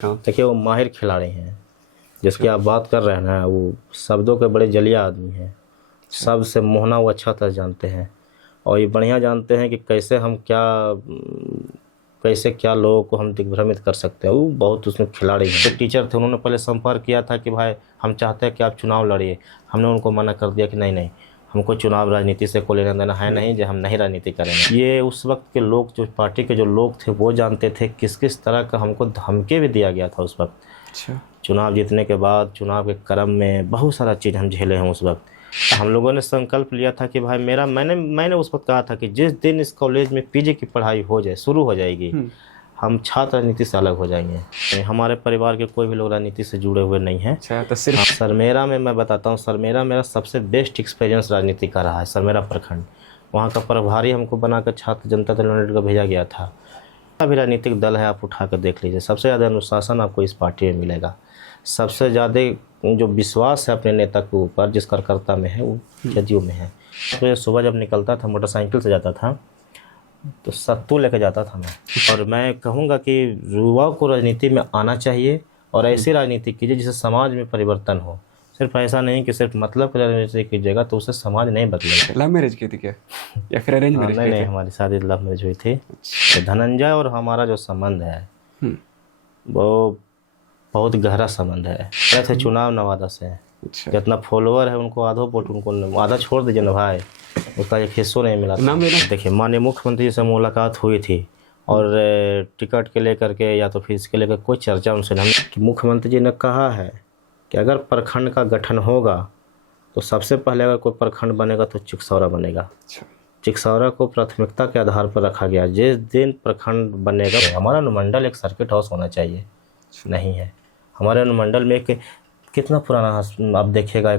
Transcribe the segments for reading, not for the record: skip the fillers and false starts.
देखिए वो माहिर खिलाड़ी हैं, जिसकी आप बात कर रहे हैं ना, वो शब्दों के बड़े जलिया आदमी हैं। सब से मोहना वो अच्छा तरह जानते हैं और ये बढ़िया जानते हैं कि कैसे क्या लोगों को हम दिग्भ्रमित कर सकते हैं। वो बहुत उसमें खिलाड़ी हैं। तो टीचर थे, उन्होंने पहले संपर्क किया था कि भाई हम चाहते हैं कि आप चुनाव लड़िए। हमने उनको मना कर दिया कि नहीं, हमको चुनाव राजनीति से कोई लेना देना है नहीं, जो हम नहीं राजनीति करेंगे। ये उस वक्त के लोग, जो पार्टी के जो लोग थे, वो जानते थे किस किस तरह का हमको धमकी भी दिया गया था उस वक्त। अच्छा। चुनाव जीतने के बाद चुनाव के क्रम में बहुत सारा चीज़ हम झेले हैं उस वक्त। हम लोगों ने संकल्प लिया था कि भाई मैंने उस वक्त कहा था कि जिस दिन इस कॉलेज में पीजी की पढ़ाई शुरू हो जाएगी, हम छात्र राजनीति से अलग हो जाएंगे। हमारे परिवार के कोई भी लोग राजनीति से जुड़े हुए नहीं हैं। अच्छा, तो सिर्फ सरमेरा में मैं बताता हूँ, सरमेरा मेरा सबसे बेस्ट एक्सपीरियंस राजनीति का रहा है। सरमेरा प्रखंड, वहाँ का प्रभारी हमको बनाकर छात्र जनता दल यूनाइटेड को भेजा गया था। अभी राजनीतिक दल है, आप उठा कर देख लीजिए, सबसे ज़्यादा अनुशासन आपको इस पार्टी में मिलेगा। सबसे ज़्यादा जो विश्वास है अपने नेता के ऊपर जिस कार्यकर्ता में है, वो जदयू में है। तो सुबह जब निकलता था, मोटरसाइकिल से जाता था, तो सत्तू लेके जाता था मैं। और मैं कहूँगा कि युवाओं को राजनीति में आना चाहिए और ऐसी राजनीति कीजिए जिससे समाज में परिवर्तन हो। सिर्फ ऐसा नहीं कि सिर्फ मतलब की राजनीति कीजिएगा तो उससे समाज नहीं बदलेगा। लव मैरिज की थी क्या, या फिर अरेंज मैरिज? नहीं, हमारी शादी लव मैरिज हुई थी। तो धनंजय और हमारा जो संबंध है वो बहुत गहरा संबंध है। ऐसे चुनाव नवादा से है। अच्छा। जितना फॉलोअर है उनको आधा वोट, उनको आधा छोड़ दीजिए ना भाई, उसका एक हिस्सों नहीं मिला। नाम लेना। देखिए, माननीय मुख्यमंत्री से मुलाकात हुई थी और टिकट के लेकर के या तो फीस के लेकर कोई चर्चा उनसे नहीं कि मुख्यमंत्री जी ने कहा है कि अगर प्रखंड का गठन होगा तो सबसे पहले अगर कोई प्रखंड बनेगा तो चिकसौरा बनेगा। चिकसौरा को प्राथमिकता के आधार पर रखा गया। जिस दिन प्रखंड बनेगा, हमारा अनुमंडल एक सर्किट हाउस होना चाहिए, नहीं है। हमारे अनुमंडल में एक कितना पुराना आप देखिएगा,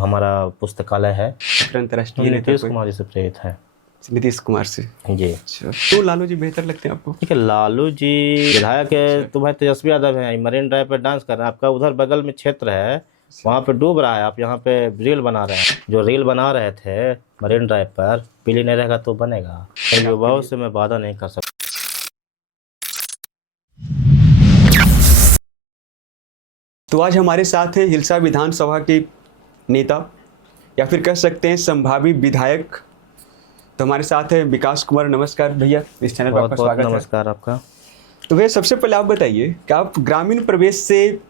हमारा पुस्तकालय है, अंतर्राष्ट्रीय नीतीश कुमार जी से प्रेरित है। नीतीश कुमार से जी। अच्छा, तो लालू जी बेहतर लगते हैं आपको? ठीक है, लालू जी विधायक है तो भाई तेजस्वी यादव है, मरीन ड्राइव पे डांस कर रहे हैं। आपका उधर बगल में क्षेत्र है, वहाँ पे डूब रहा है, आप यहाँ पे रील बना रहे हैं। जो रील बना रहे थे मरीन ड्राइव पर, पीली नहीं रहेगा तो बनेगा। युवाओं से मैं वादा नहीं कर सकता। तो आज हमारे साथ हैं हिलसा विधानसभा के नेता, या फिर कह सकते हैं संभावी विधायक। तो हमारे साथ है विकास कुमार। नमस्कार भैया, इस चैनल पर आपका स्वागत है। नमस्कार आपका। तो भैया सबसे पहले आप बताइए कि आप ग्रामीण प्रवेश से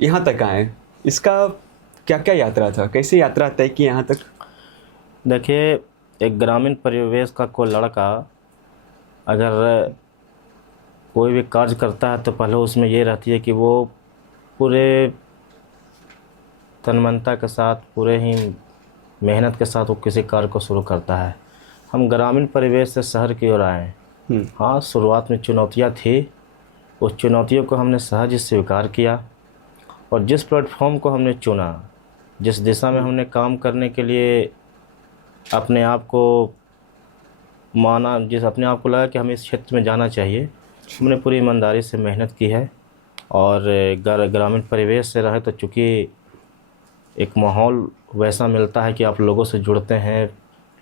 यहाँ तक आए, इसका क्या क्या यात्रा था, कैसे यात्रा तय की यहाँ तक? देखिए, एक ग्रामीण परिवेश का कोई लड़का अगर कोई भी कार्य करता है तो पहले उसमें ये रहती है कि वो पूरे तन्मयता के साथ, पूरे ही मेहनत के साथ वो किसी कार्य को शुरू करता है। हम ग्रामीण परिवेश से शहर की ओर आए। हाँ, शुरुआत में चुनौतियाँ थी, उस चुनौतियों को हमने सहज ही स्वीकार किया और जिस प्लेटफॉर्म को हमने चुना, जिस दिशा में हमने काम करने के लिए अपने आप को माना, अपने आप को लगा कि हमें इस क्षेत्र में जाना चाहिए, हमने पूरी ईमानदारी से मेहनत की है। और ग्रामीण परिवेश से रहे तो चूँकि एक माहौल वैसा मिलता है कि आप लोगों से जुड़ते हैं,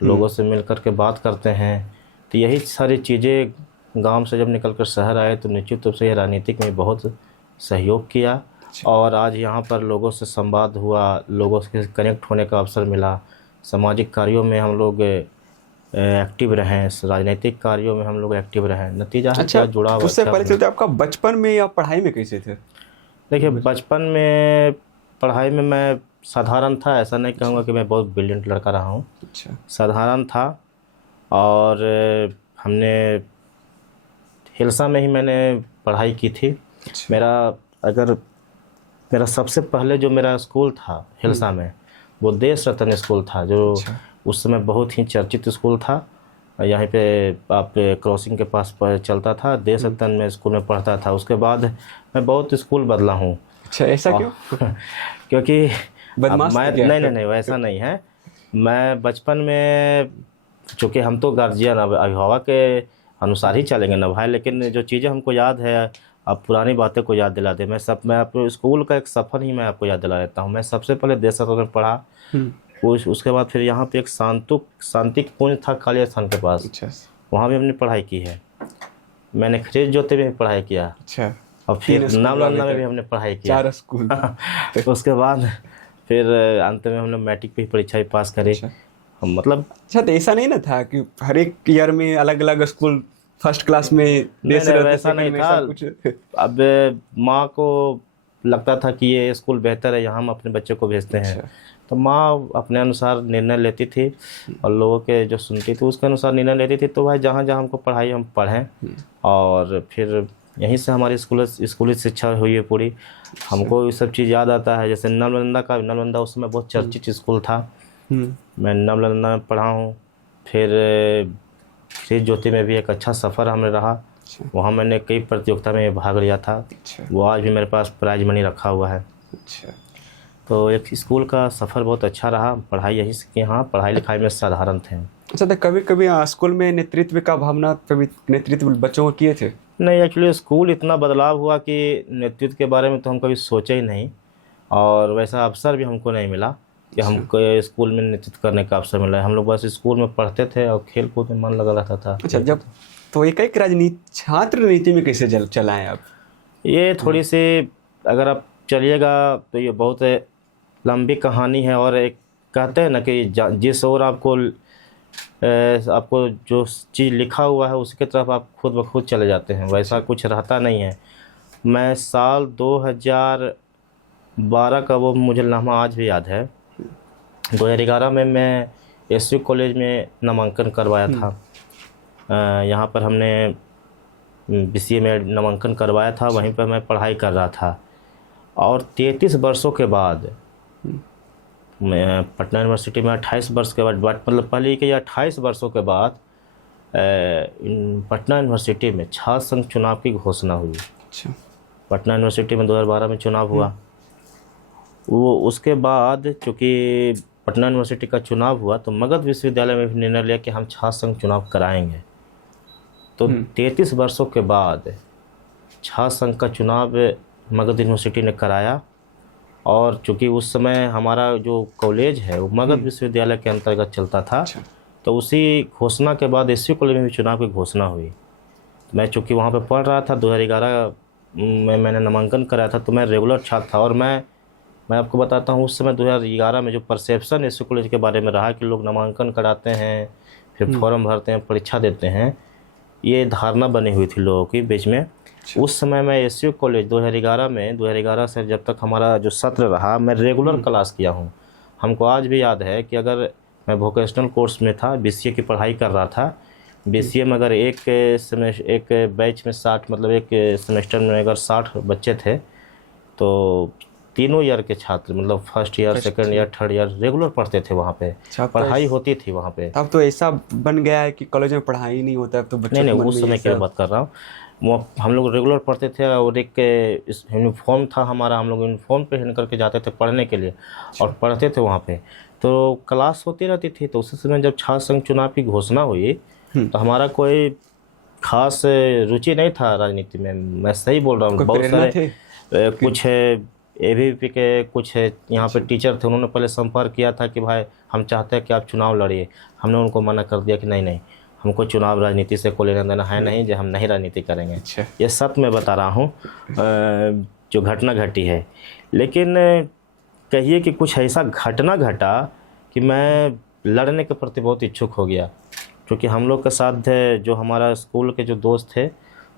लोगों से मिलकर के बात करते हैं। तो यही सारी चीज़ें, गांव से जब निकलकर शहर आए तो निश्चित रूप से ये राजनीतिक में बहुत सहयोग किया। और आज यहाँ पर लोगों से संवाद हुआ, लोगों से कनेक्ट होने का अवसर मिला। सामाजिक कार्यों में हम लोग एक्टिव रहें, राजनीतिक कार्यों में हम लोग एक्टिव रहें। नतीजा है क्या जुड़ा हुआ। उससे पहले चलते आपका बचपन में या पढ़ाई में कैसे थे? देखिए, बचपन में पढ़ाई में मैं साधारण था, ऐसा नहीं कहूँगा कि मैं बहुत ब्रिलियंट लड़का रहा हूँ। अच्छा। साधारण था। और हमने हिलसा में ही मैंने पढ़ाई की थी। मेरा सबसे पहले जो मेरा स्कूल था हिलसा में, वो देश रत्न स्कूल था, जो उस समय बहुत ही चर्चित स्कूल था। यहाँ पे आप क्रॉसिंग के पास चलता था। देश रत्न में स्कूल में पढ़ता था। उसके बाद मैं बहुत स्कूल बदला हूँ। अच्छा, ऐसा क्यों? क्योंकि नहीं, वैसा नहीं है। मैं बचपन में, चूँकि हम तो गार्जियन अभिभावक के अनुसार ही चलेंगे ना भाई, लेकिन जो चीज़ें हमको याद है, अब पुरानी बातें को याद दिला दे। मैं अपने स्कूल का एक सफ़र ही मैं आपको याद दिला देता हूँ। मैं सबसे पहले देश रत्न में पढ़ा, उसके बाद फिर यहाँ पे एक शांति कुंज था काली स्थान के पास। अच्छा। वहाँ भी हमने पढ़ाई की है। मैंने खरीद जोते में पढ़ाई किया। अच्छा। और फिर 3 नालंदा में भी हमने पढ़ाई किया। 4 स्कूल। उसके बाद फिर अंत में हमने मैट्रिक की परीक्षा भी पास करी। अच्छा। हम मतलब अच्छा, तो ऐसा नहीं ना था कि हर एक ईयर में अलग अलग स्कूल फर्स्ट क्लास में देश नहीं, रहते, वैसा second नहीं में था। ऐसा कुछ? अब माँ को लगता था कि ये स्कूल बेहतर है, यहाँ हम अपने बच्चे को भेजते हैं। अच्छा। तो माँ अपने अनुसार निर्णय लेती थी और लोगों के जो सुनती थी उसके अनुसार निर्णय लेती थी। तो भाई जहाँ जहाँ हमको पढ़ाई हम पढ़ें, और फिर यहीं से हमारी स्कूली शिक्षा हुई है पूरी। हमको ये सब चीज़ याद आता है, जैसे नालंदा उस समय बहुत चर्चित स्कूल था। मैं नालंदा में पढ़ा हूँ। फिर श्री ज्योति में भी एक अच्छा सफ़र हमें रहा। वहाँ मैंने कई प्रतियोगिता में भाग लिया था। अच्छा। वो आज भी मेरे पास प्राइज मनी रखा हुआ है। अच्छा। तो एक स्कूल का सफ़र बहुत अच्छा रहा। पढ़ाई यहीं से की, हाँ पढ़ाई लिखाई में साधारण थे। अच्छा, तो कभी कभी स्कूल में नेतृत्व का भावना, कभी नेतृत्व बच्चों को किए थे? नहीं, एक्चुअली स्कूल इतना बदलाव हुआ कि नेतृत्व के बारे में तो हम कभी सोचे ही नहीं, और वैसा अवसर भी हमको नहीं मिला कि हमको स्कूल में नेतृत्व करने का अवसर मिला है। हम लोग बस स्कूल में पढ़ते थे और खेल कूद में मन लगा रहता था। अच्छा, जब तो एक राजनीति, छात्र नीति में कैसे चलाएं आप? ये थोड़ी सी अगर आप चलिएगा तो ये बहुत लंबी कहानी है। और एक कहते हैं ना कि जिस ओर आपको जो चीज़ लिखा हुआ है उसकी तरफ आप खुद ब खुद चले जाते हैं, वैसा कुछ रहता नहीं है। मैं साल 2012 का वो मुझे लम्हा आज भी याद है। 2011 में मैं एसयू कॉलेज में नामांकन करवाया था। यहाँ पर हमने बीसीए में नामांकन करवाया था, वहीं पर मैं पढ़ाई कर रहा था। और 33 वर्षों के बाद मैं पटना यूनिवर्सिटी में 28 वर्ष के बाद, मतलब पहले के 28 वर्षों के बाद पटना यूनिवर्सिटी में छात्र संघ चुनाव की घोषणा हुई। अच्छा। पटना यूनिवर्सिटी में 2012 में चुनाव हुआ। वो उसके बाद चूँकि पटना यूनिवर्सिटी का चुनाव हुआ तो मगध विश्वविद्यालय में भी निर्णय लिया कि हम छात्र संघ चुनाव कराएंगे। तो 33 वर्षों के बाद छात्र संघ का चुनाव मगध यूनिवर्सिटी ने कराया। और चूँकि उस समय हमारा जो कॉलेज है वो मगध विश्वविद्यालय के अंतर्गत चलता था। तो उसी घोषणा के बाद एसयू कॉलेज में भी चुनाव की घोषणा हुई। मैं चूँकि वहाँ पे पढ़ रहा था, 2011 में मैंने नामांकन कराया था, तो मैं रेगुलर छात्र था। और मैं आपको बताता हूँ उस समय 2011 में जो परसेप्शन एसयू कॉलेज के बारे में रहा कि लोग नामांकन कराते हैं, फिर फॉर्म भरते हैं, परीक्षा देते हैं, ये धारणा बनी हुई थी लोगों के बीच में। उस समय मैं एसयू कॉलेज 2011 से जब तक हमारा जो सत्र रहा, मैं रेगुलर क्लास किया हूँ। हमको आज भी याद है कि अगर मैं वोकेशनल कोर्स में था, बीसीए की पढ़ाई कर रहा था, बीसीए में अगर एक बैच में 60, मतलब एक सेमेस्टर में अगर 60 बच्चे थे, तो तीनों ईयर के छात्र, मतलब first year, second year, third year regular पढ़ते थे वहाँ पे। पढ़ाई होती थी वहाँ पे। अब तो ऐसा बन गया है कि कॉलेज में पढ़ाई नहीं होता, अब तो बच्चों नहीं, उस समय की बात कर रहा हूँ। वो हम लोग रेगुलर पढ़ते थे और एक यूनिफॉर्म था हमारा, हम लोग यूनिफॉर्म पहन करके जाते थे पढ़ने के लिए और पढ़ते थे वहाँ पे। तो क्लास होती रहती थी। तो उसी समय जब छात्र संघ चुनाव की घोषणा हुई तो हमारा कोई खास रुचि नहीं था राजनीति में। मैं सही बोल रहा हूँ। बहुत सारे कुछ एबीवीपी के कुछ यहाँ पे टीचर थे, उन्होंने पहले संपर्क किया था कि भाई हम चाहते हैं कि आप चुनाव लड़िए। हमने उनको मना कर दिया कि नहीं, हमको चुनाव राजनीति से कोई लेना देना है नहीं, जो हम नहीं राजनीति करेंगे। ये सब मैं बता रहा हूँ जो घटना घटी है। लेकिन कहिए कि कुछ ऐसा घटना घटा कि मैं लड़ने के प्रति बहुत इच्छुक हो गया। क्योंकि हम लोग के साथ जो हमारा स्कूल के जो दोस्त थे,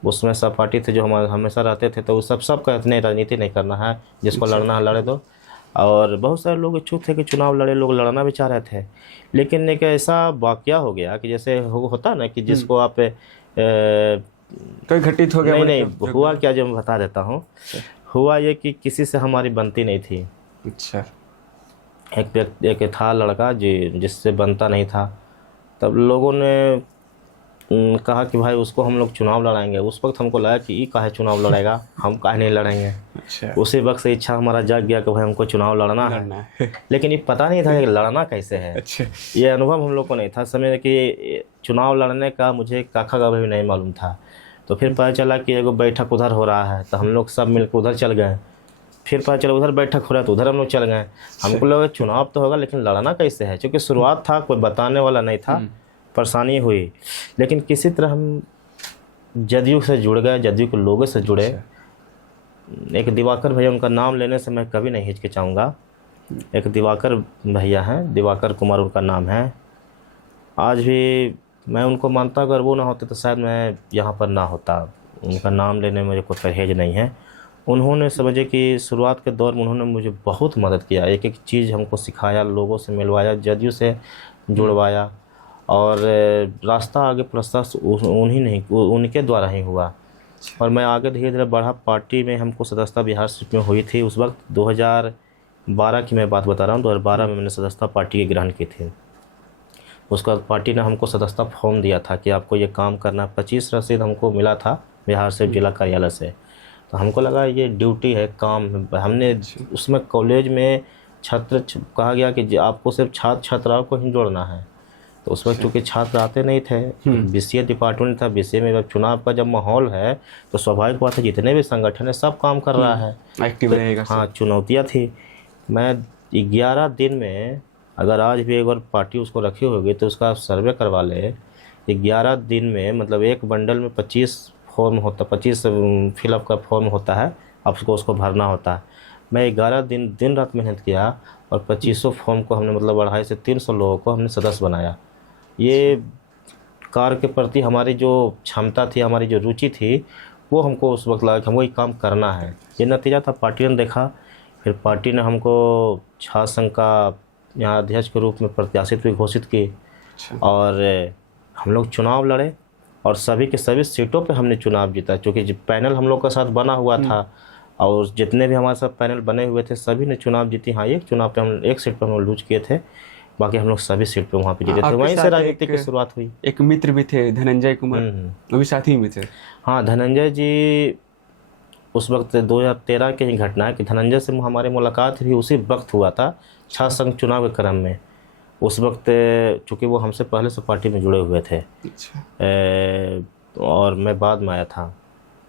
उसमें सहपाठी थे जो हमारे हमेशा रहते थे, तो वो सब कहते नहीं, राजनीति नहीं करना है, जिसको लड़ना है लड़े दो। और बहुत सारे लोग इच्छुक थे कि चुनाव लड़े, लोग लड़ना भी चाह रहे थे। लेकिन एक ऐसा वाकया हो गया कि जैसे होता ना कि जिसको आप कोई घटित हो गया। नहीं, हुआ क्या जो मैं बता देता हूँ। हुआ ये कि किसी से हमारी बनती नहीं थी। अच्छा। एक था लड़का जिससे बनता नहीं था। तब लोगों ने कहा कि भाई उसको हम लोग चुनाव लड़ाएंगे। उस वक्त हमको लगा कि ये काहे चुनाव लड़ेगा, हम काहे नहीं लड़ेंगे। अच्छा। उसी वक्त से इच्छा हमारा जाग गया कि भाई हमको चुनाव लड़ना है। लेकिन ये पता नहीं था कि लड़ना कैसे है। अच्छा। ये अनुभव हम लोग को नहीं था समय कि चुनाव लड़ने का मुझे काखा का भी नहीं मालूम था। तो फिर पता चला कि एगो बैठक उधर हो रहा है, तो हम लोग सब मिलकर उधर चल गए। फिर पता चला उधर बैठक हो रहा है तो उधर हम लोग चल गए। हमको लगा चुनाव तो होगा लेकिन लड़ना कैसे है, क्योंकि शुरुआत था, कोई बताने वाला नहीं था। परेशानी हुई, लेकिन किसी तरह हम जदयू से जुड़ गए, जदयू के लोगों से जुड़े। एक दिवाकर भैया, उनका नाम लेने से मैं कभी नहीं हिचकिचाऊँगा। एक दिवाकर भैया हैं, दिवाकर कुमार उनका नाम है। आज भी मैं उनको मानता, अगर वो ना होते तो शायद मैं यहाँ पर ना होता। उनका नाम लेने में मुझे कोई परहेज नहीं है। उन्होंने समझे कि शुरुआत के दौर में उन्होंने मुझे बहुत मदद किया, एक एक चीज़ हमको सिखाया, लोगों से मिलवाया, जदयू से जुड़वाया, और रास्ता आगे प्रशस्त उनके द्वारा ही हुआ। और मैं आगे धीरे धीरे बढ़ा। पार्टी में हमको सदस्यता बिहार सीट में हुई थी उस वक्त, 2012 की मैं बात बता रहा हूँ। 2012 में मैंने सदस्यता पार्टी की ग्रहण की थी। उसके बाद पार्टी ने हमको सदस्यता फॉर्म दिया था कि आपको ये काम करना। 25 रसीद हमको मिला था बिहार से जिला कार्यालय से। तो हमको लगा ये ड्यूटी है, काम है। हमने उसमें कॉलेज में छात्र कहा गया कि आपको सिर्फ छात्र छात्राओं को ही जोड़ना है। तो उस वक्त चूँकि छात्र आते नहीं थे, बीसीए डिपार्टमेंट था। बीसीए में जब चुनाव का जब माहौल है तो स्वाभाविक बात है जितने भी संगठन है सब काम कर रहा है, एक्टिव रहेगा। हाँ, चुनौतियाँ थी। मैं 11 दिन में, अगर आज भी एक बार पार्टी उसको रखी होगी तो उसका सर्वे करवा ले, 11 दिन में, मतलब एक बंडल में 25 फॉर्म होता, 25 फिलअप का फॉर्म होता है, आपको उसको भरना होता है। मैं 11 दिन दिन रात मेहनत किया और 2500 फॉर्म को हमने, मतलब 250 से 300 लोगों को हमने सदस्य बनाया। ये कार्य के प्रति हमारी जो क्षमता थी, हमारी जो रुचि थी, वो हमको उस वक्त लगा कि हमको ये काम करना है। ये नतीजा था। पार्टी ने देखा, फिर पार्टी ने हमको छात्र संघ का यहाँ अध्यक्ष के रूप में प्रत्याशित भी घोषित की। और हम लोग चुनाव लड़े और सभी के सभी सीटों पे हमने चुनाव जीता, क्योंकि पैनल हम लोग का साथ बना हुआ था और जितने भी हमारे साथ पैनल बने हुए थे सभी ने चुनाव जीती। हाँ, एक चुनाव पे हम एक सीट पे हम लोग लूज किए थे, बाकी हम लोग सभी सीट पे वहाँ पे जीते थे। वहीं से राजनीति की शुरुआत हुई। एक मित्र भी थे, धनंजय कुमार, वो भी साथी में थे। हाँ, धनंजय जी उस वक्त 2013 की ही घटना है कि धनंजय से हमारी मुलाकात भी उसी वक्त हुआ था, छात्र संघ चुनाव के क्रम में। उस वक्त चूँकि वो हमसे पहले से पार्टी में जुड़े हुए थे। और मैं बाद में आया था,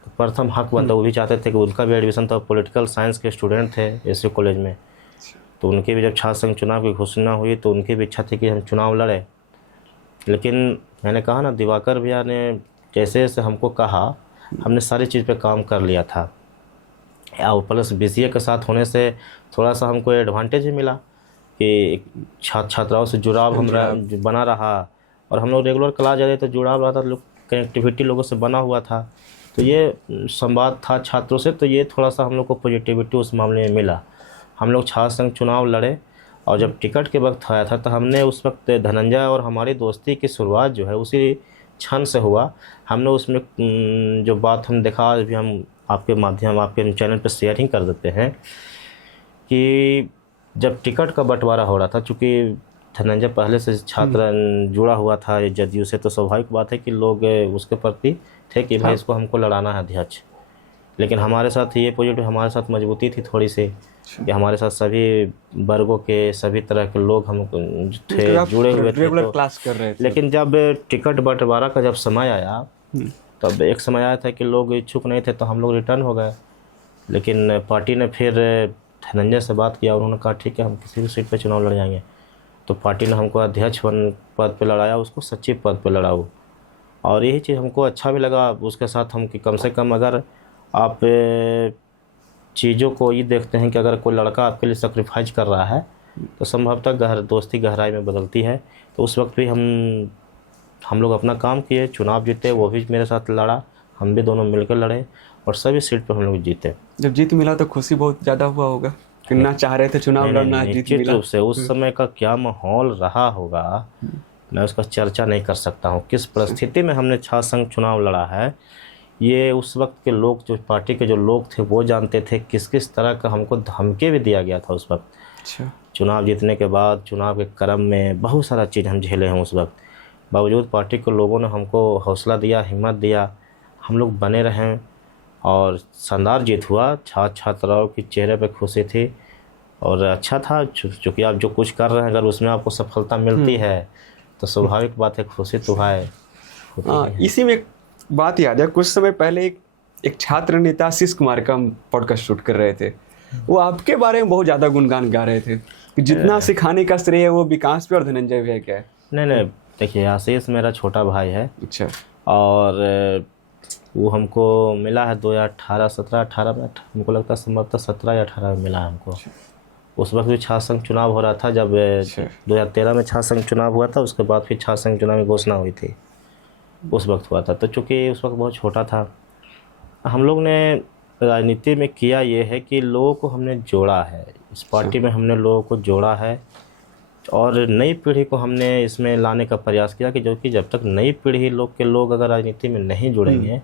तो प्रथम हक बनता। वो भी चाहते थे कि उनका भी एडमिशन था, पॉलिटिकल साइंस के स्टूडेंट थे एसयू कॉलेज में। तो उनके भी जब छात्र संघ चुनाव की घोषणा हुई तो उनकी भी इच्छा थी कि हम चुनाव लड़े। लेकिन मैंने कहा ना, दिवाकर भैया ने जैसे जैसे हमको कहा, हमने सारी चीज़ पे काम कर लिया था। और प्लस बीसीए के साथ होने से थोड़ा सा हमको एडवांटेज भी मिला कि छात्राओं से जुड़ाव बना रहा, और हम लोग रेगुलर क्लास जाते तो जुड़ाव रहा था, लोग कनेक्टिविटी लोगों से बना हुआ था। तो ये संवाद था छात्रों से, तो ये थोड़ा सा हम लोग को पॉजिटिविटी उस मामले में मिला। हम लोग छात्र संघ चुनाव लड़े और जब टिकट के वक्त आया था तो हमने उस वक्त धनंजय और हमारी दोस्ती की शुरुआत जो है उसी क्षण से हुआ। हमने उसमें जो बात हम देखा, आज भी हम आपके माध्यम, आपके चैनल पर शेयर ही कर देते हैं कि जब टिकट का बंटवारा हो रहा था, चूँकि धनंजय पहले से छात्र जुड़ा हुआ था जदयू से, तो स्वाभाविक बात है कि लोग उसके प्रति थे कि भाई इसको हमको लड़ाना है अध्यक्ष। लेकिन हमारे साथ ये पॉजिटिव, हमारे साथ मजबूती थी थोड़ी सी कि हमारे साथ सभी वर्गों के, सभी तरह के लोग हम थे, जुड़े हुए थे। रेगुलर क्लास कर रहे थे। लेकिन जब टिकट बंटवारा का जब समय आया, तब एक समय आया था कि लोग इच्छुक नहीं थे, तो हम लोग रिटर्न हो गए। लेकिन पार्टी ने फिर धनंजय से बात किया, उन्होंने कहा ठीक है हम किसी भी सीट पे चुनाव लड़ जाएंगे। तो पार्टी ने हमको अध्यक्ष पद पे लड़ाया, उसको सचिव पद पे लड़ाओ। और यही चीज़ हमको अच्छा भी लगा उसके साथ हम, कि कम से कम अगर आप चीज़ों को ये देखते हैं कि अगर कोई लड़का आपके लिए सेक्रीफाइस कर रहा है तो संभवतः दोस्ती गहराई में बदलती है। तो उस वक्त भी हम लोग अपना काम किए, चुनाव जीते, वो भी मेरे साथ लड़ा, हम भी दोनों मिलकर लड़े और सभी सीट पर हम लोग जीते। जब जीत मिला तो खुशी बहुत ज़्यादा हुआ होगा कि ना चाह रहे थे चुनाव लड़ना, जीत निश्चित मिला। रूप से उस समय का क्या माहौल रहा होगा मैं उसका चर्चा नहीं कर सकता हूँ। किस परिस्थिति में हमने छात्र संघ चुनाव लड़ा है, ये उस वक्त के लोग, जो पार्टी के जो लोग थे वो जानते थे। किस किस तरह का हमको धमकी भी दिया गया था उस वक्त। अच्छा। चुनाव जीतने के बाद चुनाव के क्रम में बहुत सारा चीज़ हम झेले हैं उस वक्त। बावजूद पार्टी के लोगों ने हमको हौसला दिया, हिम्मत दिया, हम लोग बने रहें और शानदार जीत हुआ। छात्राओं की चेहरे पे खुशी थी और अच्छा था, चूँकि आप जो कुछ कर रहे हैं अगर उसमें आपको सफलता मिलती है तो स्वाभाविक बात है खुशी तो है। इसी में एक बात याद है, कुछ समय पहले एक छात्र नेता आशीष कुमार का हम पॉडकास्ट शूट कर रहे थे, वो आपके बारे में बहुत ज़्यादा गुणगान गा रहे थे कि जितना सिखाने का श्रेय है वो विकास पे और धनंजय भैया क्या है। नहीं, देखिए आशीष मेरा छोटा भाई है। अच्छा। और वो हमको मिला है 2018 17-18 में, हमको लगता है संभवतः 17 या 18 में मिला है हमको। उस वक्त भी छात्र संघ चुनाव हो रहा था, जब 2013 में छात्र संघ चुनाव हुआ था, उसके बाद फिर छात्र संघ चुनाव में घोषणा हुई थी, उस वक्त हुआ था। तो चूँकि उस वक्त बहुत छोटा था, हम लोग ने राजनीति में किया ये है कि लोगों को हमने जोड़ा है, इस पार्टी में हमने लोगों को जोड़ा है और नई पीढ़ी को हमने इसमें लाने का प्रयास किया कि जो कि जब तक नई पीढ़ी लोग अगर राजनीति में नहीं जुड़ेंगे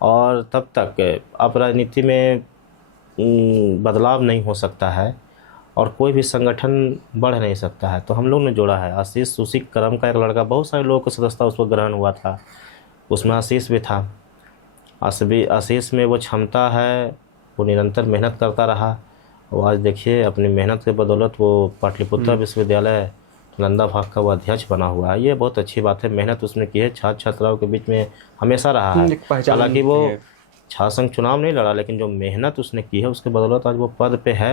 और तब तक अब राजनीति में बदलाव नहीं हो सकता है और कोई भी संगठन बढ़ नहीं सकता है। तो हम लोग ने जोड़ा है। आशीष उसी क्रम का एक लड़का, बहुत सारे लोगों को सदस्यता उसको ग्रहण हुआ था, उसमें आशीष भी था। आशीष में वो क्षमता है, वो निरंतर मेहनत करता रहा। वो आज देखिए अपनी मेहनत के बदौलत वो पाटलिपुत्र विश्वविद्यालय नालंदा भाग का वो अध्यक्ष बना हुआ है। ये बहुत अच्छी बात है, मेहनत उसने की है, छात्र छात्राओं के बीच में हमेशा रहा है। हालांकि वो छात्र संघ चुनाव नहीं लड़ा, लेकिन जो मेहनत उसने की है उसके बदौलत आज वो पद पे है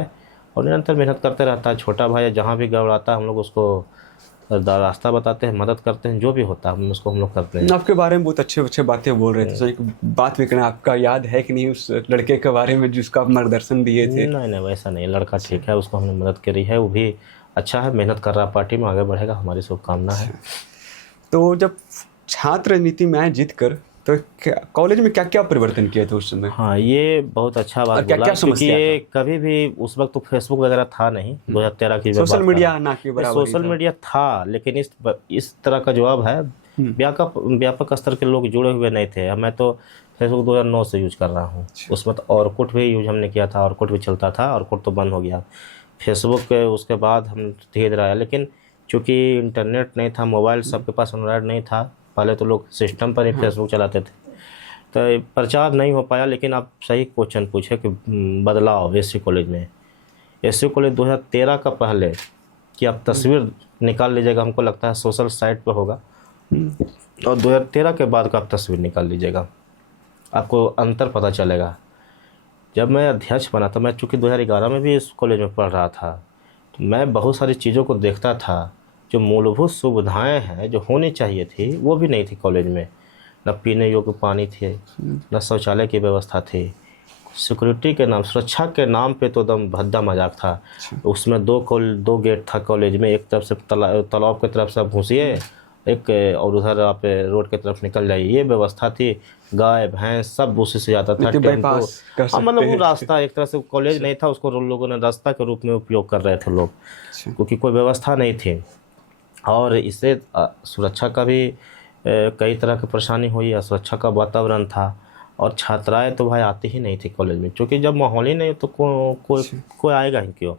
और निरंतर मेहनत करते रहता है। छोटा भाई जहाँ भी गड़बड़ाता है हम लोग उसको रास्ता बताते हैं, मदद करते हैं, जो भी होता है हम लोग करते हैं। आपके बारे में बहुत अच्छे बातें बोल रहे थे, तो एक बात भी कहना, आपका याद है कि नहीं उस लड़के के बारे में जिसका आप मार्गदर्शन दिए थे? नहीं वैसा नहीं, लड़का ठीक है, उसको हमने मदद करी है, वो भी अच्छा है, मेहनत कर रहा है, पार्टी में आगे बढ़ेगा, हमारी शुभकामना है। तो जब छात्र राजनीति में आए जीत कर, तो कॉलेज में क्या क्या परिवर्तन किए थे उस समय? हाँ, ये बहुत अच्छा बात बोला, क्योंकि ये कभी भी उस वक्त तो फेसबुक वगैरह था नहीं, 2013 की सोशल मीडिया ना के बराबर, सोशल मीडिया था, लेकिन इस तरह का जवाब है, व्यापक स्तर के लोग जुड़े हुए नहीं थे। मैं तो फेसबुक 2009 से यूज कर रहा हूँ, उसमें तो ऑरकुट भी यूज हमने किया था, ऑरकुट भी चलता था, ऑरकुट तो बंद हो गया। फेसबुक उसके बाद हम धीरे धीरे आया, लेकिन चूँकि इंटरनेट नहीं था, मोबाइल सबके पास एंड्रॉयड नहीं था, पहले तो लोग सिस्टम पर ही फेसबुक चलाते थे, तो प्रचार नहीं हो पाया। लेकिन आप सही क्वेश्चन पूछे कि बदलाव एससी कॉलेज में, एससी कॉलेज 2013 का पहले कि आप तस्वीर निकाल लीजिएगा, हमको लगता है सोशल साइट पर होगा, और 2013 के बाद का आप तस्वीर निकाल लीजिएगा, आपको अंतर पता चलेगा। जब मैं अध्यक्ष बना था, मैं चूँकि 2011 में भी इस कॉलेज में पढ़ रहा था, तो मैं बहुत सारी चीज़ों को देखता था, जो मूलभूत सुविधाएं हैं जो होनी चाहिए थी वो भी नहीं थी कॉलेज में। न पीने योग्य पानी थे, न शौचालय की व्यवस्था थी, सिक्योरिटी के नाम, सुरक्षा के नाम पे तो एकदम भद्दा मजाक था। उसमें दो गेट था कॉलेज में, एक तरफ से तालाब की तरफ से आप घुसिए, एक और उधर आप रोड की तरफ निकल जाइए, ये व्यवस्था थी। गाय भैंस सब उसी से जाता था, मतलब वो रास्ता एक तरह से कॉलेज नहीं था, उसको लोगों ने रास्ता के रूप में उपयोग कर रहे थे लोग, क्योंकि कोई व्यवस्था नहीं थी। और इससे सुरक्षा का भी कई तरह की परेशानी हुई, असुरक्षा का वातावरण था, और छात्राएं तो भाई आती ही नहीं थी कॉलेज में, क्योंकि जब माहौल ही नहीं तो कोई आएगा ही क्यों।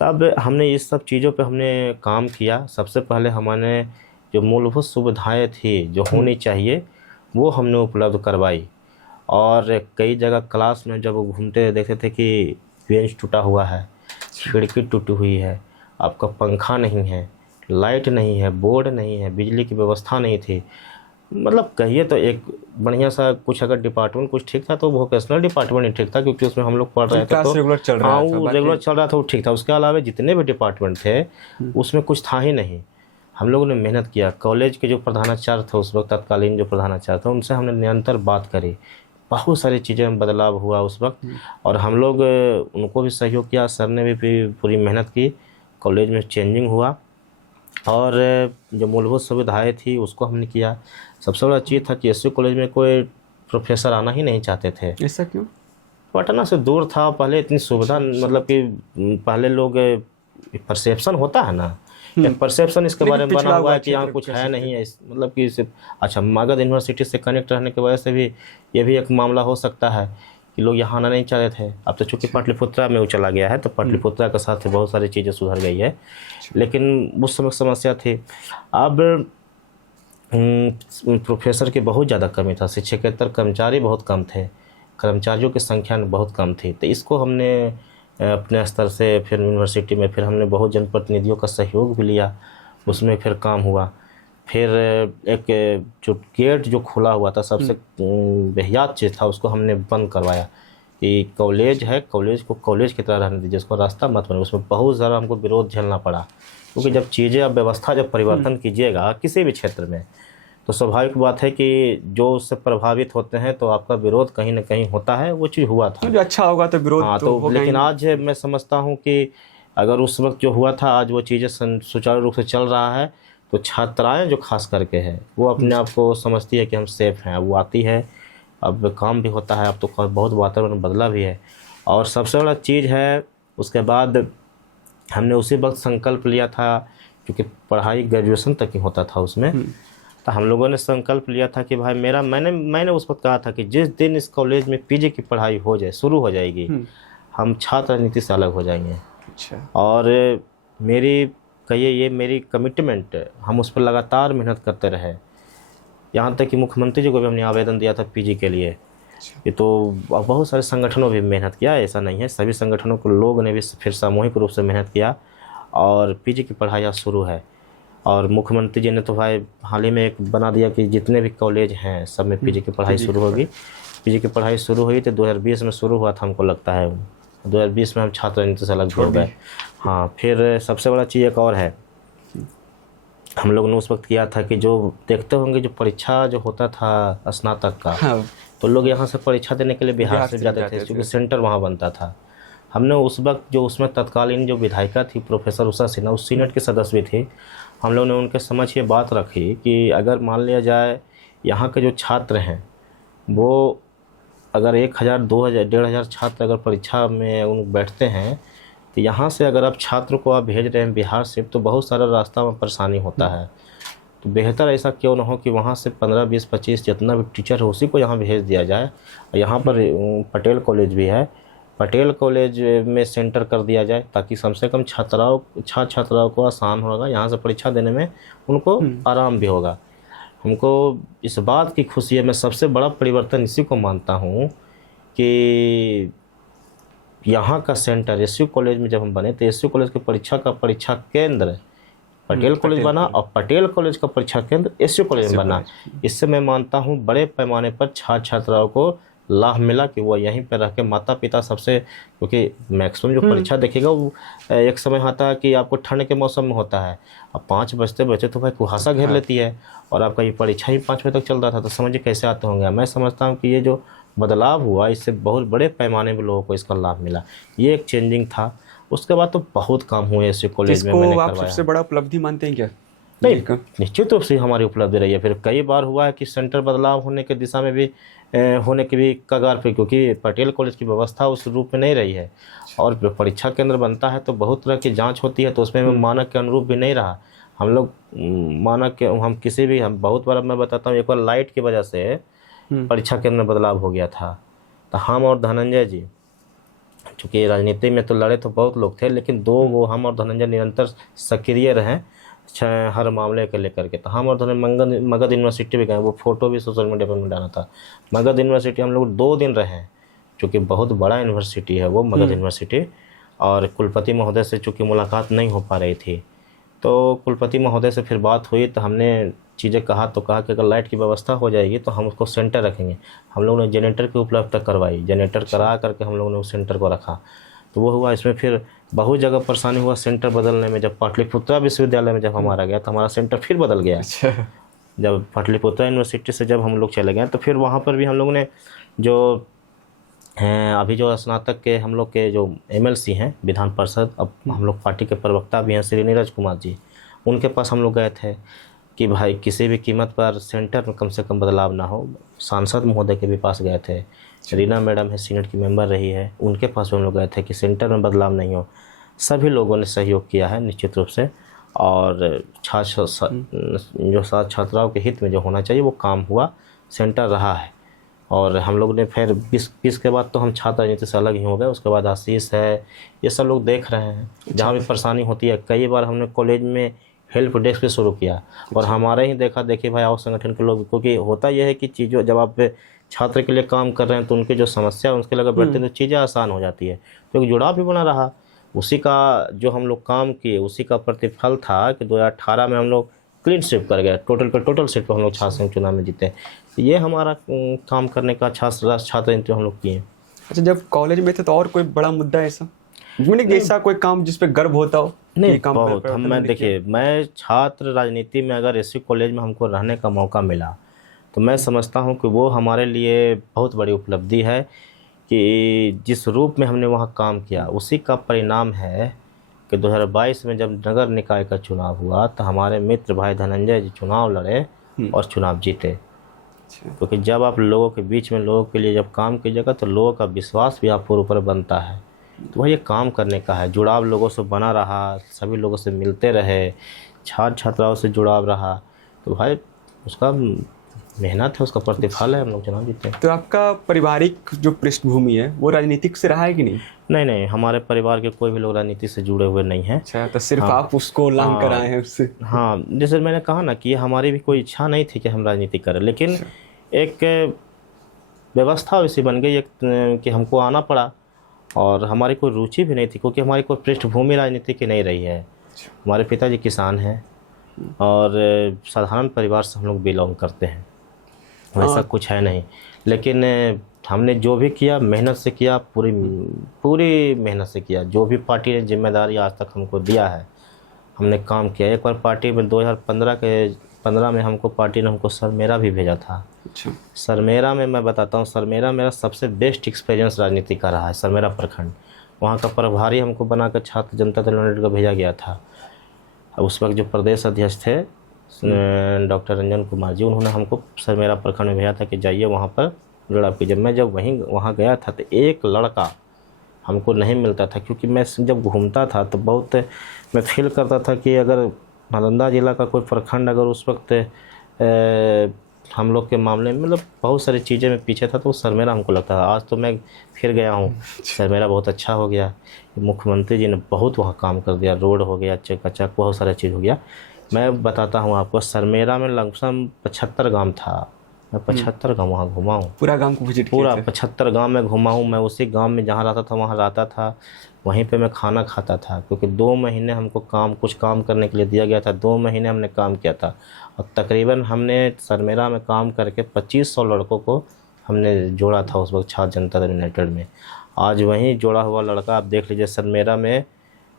तब हमने इस सब चीज़ों पे हमने काम किया। सबसे पहले हमने जो मूलभूत सुविधाएं थी जो होनी चाहिए वो हमने उपलब्ध करवाई, और कई जगह क्लास में जब घूमते देखते थे कि बेंच टूटा हुआ है, खिड़की टूटी हुई है, आपका पंखा नहीं है, लाइट नहीं है, बोर्ड नहीं है, बिजली की व्यवस्था नहीं थी, मतलब कहिए तो एक बढ़िया सा कुछ अगर डिपार्टमेंट कुछ ठीक था तो वोकेशनल डिपार्टमेंट नहीं ठीक था, क्योंकि उसमें हम लोग पढ़ रहे थे तो रेगुलर चल रहा था वो ठीक था। उसके अलावा जितने भी डिपार्टमेंट थे उसमें कुछ था ही नहीं। हम लोगों ने मेहनत किया। कॉलेज के जो प्रधानाचार्य थे उस वक्त, तत्कालीन जो प्रधानाचार्य थे, उनसे हमने निरंतर बात करी, बहुत सारी चीज़ें में बदलाव हुआ उस वक्त, और हम लोग उनको भी सहयोग किया, सर ने भी पूरी मेहनत की, कॉलेज में चेंजिंग हुआ, और जो मूलभूत सुविधाएं थी उसको हमने किया। सबसे बड़ा चीज़ था कि एससी कॉलेज में कोई प्रोफेसर आना ही नहीं चाहते थे। ऐसा क्यों? पटना से दूर था, पहले इतनी सुविधा, मतलब कि पहले लोग परसेप्शन होता है ना, परसेप्शन इसके बारे में बना हुआ है कि यहाँ कुछ है नहीं है, मतलब कि सिर्फ अच्छा मगध यूनिवर्सिटी से कनेक्ट रहने की वजह से भी ये भी एक मामला हो सकता है कि लोग यहाँ आना नहीं चाहते थे। अब तो चूँकि पाटलिपुत्रा में वो चला गया है, तो पाटलिपुत्रा के साथ बहुत सारी चीज़ें सुधर गई है, लेकिन उस समय समस्या थी। अब प्रोफेसर की बहुत ज़्यादा कमी था, शिक्षकेतर कर्मचारी बहुत कम थे, कर्मचारियों की संख्या बहुत कम थी। तो इसको हमने अपने स्तर से फिर यूनिवर्सिटी में फिर हमने बहुत जनप्रतिनिधियों का सहयोग भी लिया, उसमें फिर काम हुआ। फिर एक जो गेट जो खुला हुआ था, सबसे बेहयात चीज़ था, उसको हमने बंद करवाया कि कॉलेज है, कॉलेज को कॉलेज की तरह रहने दीजिए, उसको रास्ता मत बने। उसमें बहुत ज़्यादा हमको विरोध झेलना पड़ा, क्योंकि जब चीज़ें, अब व्यवस्था जब परिवर्तन कीजिएगा किसी भी क्षेत्र में, तो स्वाभाविक बात है कि जो उससे प्रभावित होते हैं तो आपका विरोध कहीं ना कहीं होता है। वो चीज़ हुआ था, जो अच्छा होगा तो विरोध हाँ। तो तो होगा ही। लेकिन आज मैं समझता हूँ कि अगर उस वक्त जो हुआ था, आज वो चीज़ें सुचारू रूप से चल रहा है, तो छात्राएं जो खास करके है वो अपने आप को समझती है कि हम सेफ हैं। वो आती है, अब काम भी होता है, अब तो बहुत वातावरण बदला भी है। और सबसे बड़ा चीज़ है, उसके बाद हमने उसी वक्त संकल्प लिया था, क्योंकि पढ़ाई ग्रेजुएशन तक ही होता था उसमें। तो हम लोगों ने संकल्प लिया था कि भाई मैंने उस वक्त कहा था कि जिस दिन इस कॉलेज में पीजी की पढ़ाई शुरू हो जाएगी, हम छात्र राजनीति से अलग हो जाएंगे। अच्छा। और ये मेरी कमिटमेंट, हम उस पर लगातार मेहनत करते रहे। यहाँ तक कि मुख्यमंत्री जी को भी हमने आवेदन दिया था पीजी के लिए। ये तो बहुत सारे संगठनों भी मेहनत किया, ऐसा नहीं है, सभी संगठनों को लोग ने भी फिर सामूहिक रूप से मेहनत किया और पीजी की पढ़ाई आज शुरू है। और मुख्यमंत्री जी ने तो भाई हाल ही में एक बना दिया कि जितने भी कॉलेज हैं सब में पीजी की पढ़ाई शुरू होगी। पीजी की पढ़ाई शुरू हुई तो 2020 में शुरू हुआ था, हमको लगता है 2020 में हम छात्र राजनीति से अलग हो गए। हाँ, फिर सबसे बड़ा चीज़ एक और है, हम लोग ने उस वक्त किया था कि जो देखते होंगे जो परीक्षा जो होता था स्नातक का, हाँ। तो लोग यहाँ से परीक्षा देने के लिए बिहार से जाते थे, क्योंकि सेंटर वहाँ बनता था। हमने उस वक्त जो उसमें तत्कालीन जो विधायिका थी प्रोफेसर उषा सिन्हा, उस सीनेट के सदस्य भी थे, हम लोग ने उनके समझ ये बात रखी कि अगर मान लिया जाए यहाँ के जो छात्र हैं वो अगर 1000, 2000, 1500 छात्र अगर परीक्षा में उन बैठते हैं, तो यहाँ से अगर आप छात्र को आप भेज रहे हैं बिहार से, तो बहुत सारा रास्ता में परेशानी होता है। तो बेहतर ऐसा क्यों ना हो कि वहाँ से 15, 20, 25 जितना भी टीचर है उसी को यहाँ भेज दिया जाए। यहाँ पर पटेल कॉलेज भी है, पटेल कॉलेज में सेंटर कर दिया जाए, ताकि कम से कम छात्राओं को आसान होगा, यहाँ से परीक्षा देने में उनको आराम भी होगा। हमको इस बात की खुशी है, मैं सबसे बड़ा परिवर्तन इसी को मानता हूँ कि यहाँ का सेंटर एसयू कॉलेज में जब हम बने तो एसयू कॉलेज की परीक्षा केंद्र पटेल कॉलेज बना और पटेल कॉलेज का परीक्षा केंद्र एसयू कॉलेज में बना। इससे मैं मानता हूँ बड़े पैमाने पर छात्राओं को लाभ मिला कि वो यहीं पर रह के माता पिता सबसे, क्योंकि मैक्सिमम जो परीक्षा देखेगा वो एक समय आता है कि आपको ठंड के मौसम में होता है, अब 5 बजे तो भाई कुहासा घेर लेती है और आपका ये परीक्षा ही 5 बजे तक चल रहा था, तो समझिए कैसे आते होंगे। मैं समझता हूँ कि ये जो बदलाव हुआ इससे बहुत बड़े पैमाने में लोगों को इसका लाभ मिला, ये एक चेंजिंग था। उसके बाद तो बहुत काम हुए ऐसे कॉलेज में मैंने करवाया। सबसे बड़ा उपलब्धि मानते हैं क्या? नहीं, निश्चित रूप से हमारी उपलब्धि रही है। फिर कई बार हुआ है कि सेंटर बदलाव होने के दिशा में भी होने की भी कगार पे, क्योंकि पटेल कॉलेज की व्यवस्था उस रूप में नहीं रही है और परीक्षा केंद्र बनता है तो बहुत तरह की जांच होती है, तो उसमें मानक के अनुरूप भी नहीं रहा। हम लोग मानक के हम बहुत बार, मैं बताता हूँ, एक बार लाइट की वजह से परीक्षा केंद्र में बदलाव हो गया था। तो हम और धनंजय जी, चूँकि राजनीति में तो लड़े तो बहुत लोग थे, लेकिन हम और धनंजय निरंतर सक्रिय रहे हर मामले के लेकर के। तो हम और धनंजय मगध यूनिवर्सिटी भी गए, वो फोटो भी सोशल मीडिया पर में डाला था। मगध यूनिवर्सिटी हम लोग 2 दिन रहे, चूँकि बहुत बड़ा यूनिवर्सिटी है वो मगध यूनिवर्सिटी, और कुलपति महोदय से चूँकि मुलाकात नहीं हो पा रही थी, तो कुलपति महोदय से फिर बात हुई तो हमने चीज़ें कहा कि अगर लाइट की व्यवस्था हो जाएगी तो हम उसको सेंटर रखेंगे। हम लोगों ने जनरेटर की उपलब्धता करवाई, जनरेटर करा करके हम लोगों ने उस सेंटर को रखा, तो वो हुआ। इसमें फिर बहुत जगह परेशानी हुआ सेंटर बदलने में। जब पाटलिपुत्रा विश्वविद्यालय में जब हमारा गया तो हमारा सेंटर फिर बदल गया। जब पाटलिपुत्रा यूनिवर्सिटी से जब हम लोग चले गए तो फिर वहाँ पर भी हम लोगों ने जो हैं अभी जो स्नातक के हम लोग के जो MLC हैं विधान परिषद, अब हम लोग पार्टी के प्रवक्ता भी हैं श्री नीरज कुमार जी, उनके पास हम लोग गए थे कि भाई किसी भी कीमत पर सेंटर में कम से कम बदलाव ना हो। सांसद महोदय के भी पास गए थे, रीना मैडम है सीनेट की मेंबर रही है, उनके पास हम लोग गए थे कि सेंटर में बदलाव नहीं हो। सभी लोगों ने सहयोग किया है निश्चित रूप से, और छात्राओं के हित में जो होना चाहिए वो काम हुआ, सेंटर रहा है। और हम लोग ने फिर 20 के बाद तो हम छात्र राजनीति से अलग ही हो गए। उसके बाद आशीष है, ये सब लोग देख रहे हैं जहाँ भी परेशानी होती है। कई बार हमने कॉलेज में हेल्प डेस्क भी शुरू किया और हमारे ही देखा देखी भाई और संगठन के लोग, क्योंकि होता यह है कि चीज़ों जब आप छात्र के लिए काम कर रहे हैं तो उनकी जो समस्या है उसके लगे बढ़ते हैं तो चीज़ें आसान हो जाती है। तो एक जुड़ाव भी बना रहा, उसी का जो हम लोग काम किए उसी का प्रतिफल था कि 2018 में हम लोग क्लीन स्वीप कर गए, टोटल सीट पर हम लोग छात्र संघ चुनाव में जीते। ये हमारा काम करने का छात्र राजनीति हम लोग किए। अच्छा, जब कॉलेज में थे तो और कोई बड़ा मुद्दा ऐसा? मैंने ऐसा कोई काम जिस पे गर्व होता हो? नहीं, ये काम बहुत पर हम मैंने मैं किया। देखिए, मैं छात्र राजनीति में अगर एसयू कॉलेज में हमको रहने का मौका मिला तो मैं समझता हूँ कि वो हमारे लिए बहुत बड़ी उपलब्धि है कि जिस रूप में हमने वहाँ काम किया उसी का परिणाम है कि 2022 में जब नगर निकाय का चुनाव हुआ तो हमारे मित्र भाई धनंजय जी चुनाव लड़े और चुनाव जीते। अच्छा। क्योंकि जब आप लोगों के बीच में लोगों के लिए जब काम कीजिएगा तो लोगों का विश्वास भी आपके ऊपर बनता है। तो वह ये काम करने का है, जुड़ाव लोगों से बना रहा, सभी लोगों से मिलते रहे, छात्र छात्राओं से जुड़ाव रहा, तो भाई उसका मेहनत है, उसका प्रतिफल है, हम लोग चुनाव जीते हैं। तो आपका पारिवारिक जो पृष्ठभूमि है वो राजनीतिक से रहा है कि नहीं? नहीं नहीं, हमारे परिवार के कोई भी लोग राजनीति से जुड़े हुए नहीं हैं। अच्छा, तो सिर्फ हाँ। आप उसको लांग कर आए हैं उससे? हाँ, जैसे मैंने कहा ना कि हमारी भी कोई इच्छा नहीं थी कि हम राजनीति करें, लेकिन एक व्यवस्था वैसी बन गई एक कि हमको आना पड़ा और हमारी कोई रुचि भी नहीं थी क्योंकि हमारी कोई पृष्ठभूमि राजनीति की नहीं रही है। हमारे पिताजी किसान हैं और साधारण परिवार से हम लोग बिलोंग करते हैं, वैसा कुछ है नहीं। लेकिन हमने जो भी किया मेहनत से किया, पूरी मेहनत से किया। जो भी पार्टी ने जिम्मेदारी आज तक हमको दिया है हमने काम किया। एक बार पार्टी में 2015 में हमको पार्टी ने हमको सरमेरा भी भेजा था। अच्छा। सरमेरा में मैं बताता हूँ, सरमेरा मेरा सबसे बेस्ट एक्सपीरियंस राजनीति का रहा है। सरमेरा प्रखंड, वहाँ का प्रभारी हमको बनाकर छात्र जनता दल यूनाइटेड को भेजा गया था। उस वक्त जो प्रदेश अध्यक्ष थे डॉक्टर रंजन कुमार जी, उन्होंने हमको सरमेरा प्रखंड में भेजा था कि जाइए वहाँ पर जुड़ाव कीजिए। मैं जब वहाँ गया था तो एक लड़का हमको नहीं मिलता था, क्योंकि मैं जब घूमता था तो बहुत मैं फील करता था कि अगर नालंदा जिला का कोई प्रखंड अगर उस वक्त हम लोग के मामले में मतलब बहुत सारी चीज़ें में पीछे था तो वो सरमेरा हमको लगता था। आज तो मैं फिर गया हूँ, सरमेरा बहुत अच्छा हो गया। मुख्यमंत्री जी ने बहुत वहाँ काम कर दिया, रोड हो गया, चकाचक बहुत सारा चीज़ हो गया। मैं बताता हूँ आपको, सरमेरा में लगभग 75 गांव था। मैं 75 गांव वहाँ घुमा हूँ, पूरा गांव को विजिट पूरा 75 गांव में घुमा हूँ। मैं उसी गांव में जहाँ रहता था वहाँ रहता था, वहीं पे मैं खाना खाता था, क्योंकि 2 महीने हमको कुछ काम करने के लिए दिया गया था। 2 महीने हमने काम किया था और तकरीबन हमने सरमेरा में काम करके 2500 लड़कों को हमने जोड़ा था उस वक्त छात्र जनता दल यूनाइटेड में। आज वहीं जोड़ा हुआ लड़का आप देख लीजिए, सरमेरा में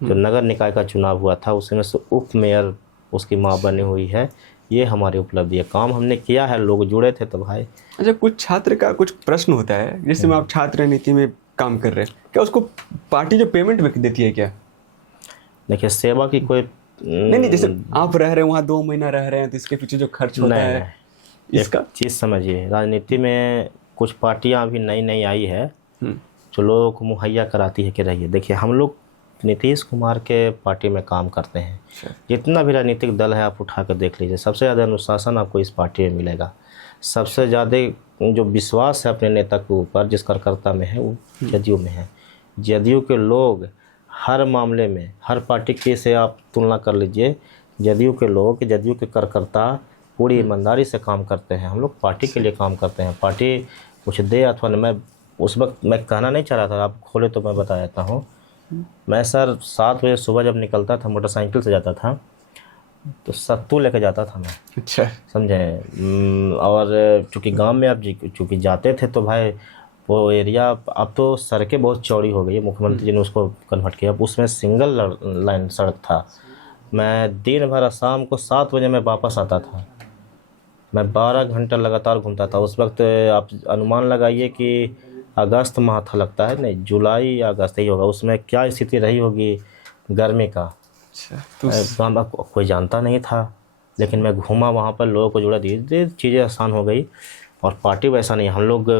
जो नगर निकाय का चुनाव हुआ था उसमें से उप मेयर उसकी माँ बनी हुई है। ये हमारी उपलब्धि है, काम हमने किया है, लोग जुड़े थे तो भाई। अच्छा, कुछ छात्र का कुछ प्रश्न होता है, जैसे में आप छात्र नीति में काम कर रहे हैं, क्या उसको पार्टी जो पेमेंट में देती है क्या? देखिए, सेवा की कोई नहीं, जैसे आप रह रहे हैं वहाँ 2 महीना रह रहे हैं तो इसके पीछे जो खर्च होता है इसका चीज़ समझिए। राजनीति में कुछ पार्टियां अभी नई नई आई है जो लोगों को मुहैया कराती है कि रहिए। देखिए, हम लोग नीतीश कुमार के पार्टी में काम करते हैं। जितना भी राजनीतिक दल है आप उठा कर देख लीजिए, सबसे ज़्यादा अनुशासन आपको इस पार्टी में मिलेगा। सबसे ज़्यादा जो विश्वास है अपने नेता के ऊपर जिस कार्यकर्ता में है वो जदयू में है। जदयू के लोग हर मामले में, हर पार्टी के से आप तुलना कर लीजिए, जदयू के लोग, जदयू के कार्यकर्ता पूरी ईमानदारी से काम करते हैं। हम लोग पार्टी के लिए काम करते हैं, पार्टी कुछ दे अथवा नहीं। मैं उस वक्त मैं कहना नहीं चाह रहा था, आप खोले तो मैं बता देता हूँ। मैं सर 7 बजे सुबह जब निकलता था, मोटरसाइकिल से जाता था तो सत्तू लेके जाता था मैं। अच्छा, समझे। और चूँकि गांव में आप चूँकि जाते थे तो भाई वो एरिया, अब तो सड़कें बहुत चौड़ी हो गई है, मुख्यमंत्री जी ने उसको कन्वर्ट किया। अब उसमें सिंगल लाइन सड़क था। मैं दिन भर शाम को 7 बजे मैं वापस आता था। मैं 12 घंटा लगातार घूमता था। उस वक्त आप अनुमान लगाइए कि अगस्त माह था, लगता है, नहीं जुलाई या अगस्त ही होगा। उसमें क्या स्थिति रही होगी गर्मी का, तो कोई जानता नहीं था। लेकिन मैं घूमा वहाँ पर, लोगों को जुड़ा, धीरे चीज़ें आसान हो गई। और पार्टी वैसा नहीं, हम लोग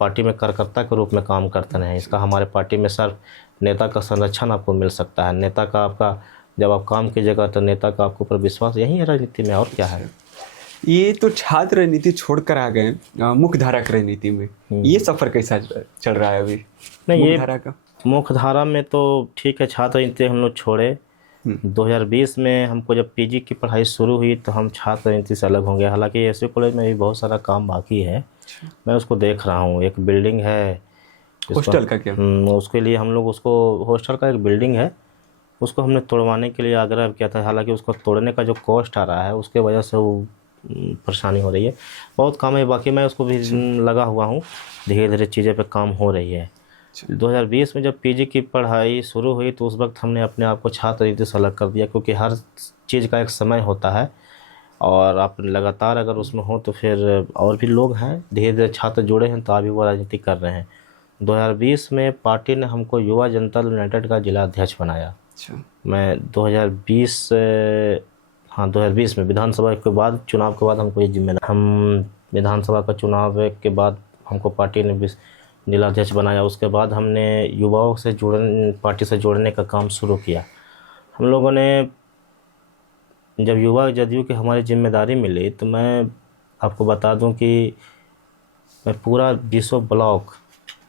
पार्टी में कार्यकर्ता के रूप में काम करते हैं। इसका हमारे पार्टी में सिर्फ नेता का संरक्षण आपको मिल सकता है। नेता का आपका जब आप काम कीजिएगा तो नेता का आपके ऊपर विश्वास, यही है राजनीति में, और क्या है। ये तो छात्र राजनीति छोड़कर आ गए मुख्य धारा की राजनीति में, ये सफर कैसा चल रहा है अभी? नहीं, ये धारा का मुख्य धारा में तो ठीक है, छात्र राजनीति हम लोग छोड़े। 2020 में हमको जब पीजी की पढ़ाई शुरू हुई तो हम छात्र राजनीति से अलग होंगे। हालांकि एसयू कॉलेज में भी बहुत सारा काम बाकी है, मैं उसको देख रहा हूँ। एक बिल्डिंग है हॉस्टल का, क्या उसके लिए हम लोग उसको, हॉस्टल का एक बिल्डिंग है, उसको हमने तोड़वाने के लिए आग्रह किया था। हालांकि उसको तोड़ने का जो कॉस्ट आ रहा है उसके वजह से वो परेशानी हो रही है। बहुत काम है बाकी, मैं उसको भी लगा हुआ हूँ, धीरे धीरे चीज़ें पे काम हो रही है। 2020 में जब पीजी की पढ़ाई शुरू हुई तो उस वक्त हमने अपने आप को छात्र राजनीति से अलग कर दिया, क्योंकि हर चीज़ का एक समय होता है और आप लगातार अगर उसमें हो तो फिर और भी लोग हैं, धीरे धीरे छात्र जुड़े हैं तो अभी वो राजनीति कर रहे हैं। 2020 में पार्टी ने हमको युवा जनता दल यूनाइटेड का जिला अध्यक्ष बनाया। मैं 2020 में विधानसभा के बाद, चुनाव के बाद हमको ये जिम्मेदारी, हम विधानसभा का चुनाव के बाद हमको पार्टी ने जिला अध्यक्ष बनाया। उसके बाद हमने युवाओं से पार्टी से जोड़ने का काम शुरू किया। हम लोगों ने जब युवा जदयू की हमारी जिम्मेदारी मिली तो मैं आपको बता दूं कि मैं पूरा 20 ब्लॉक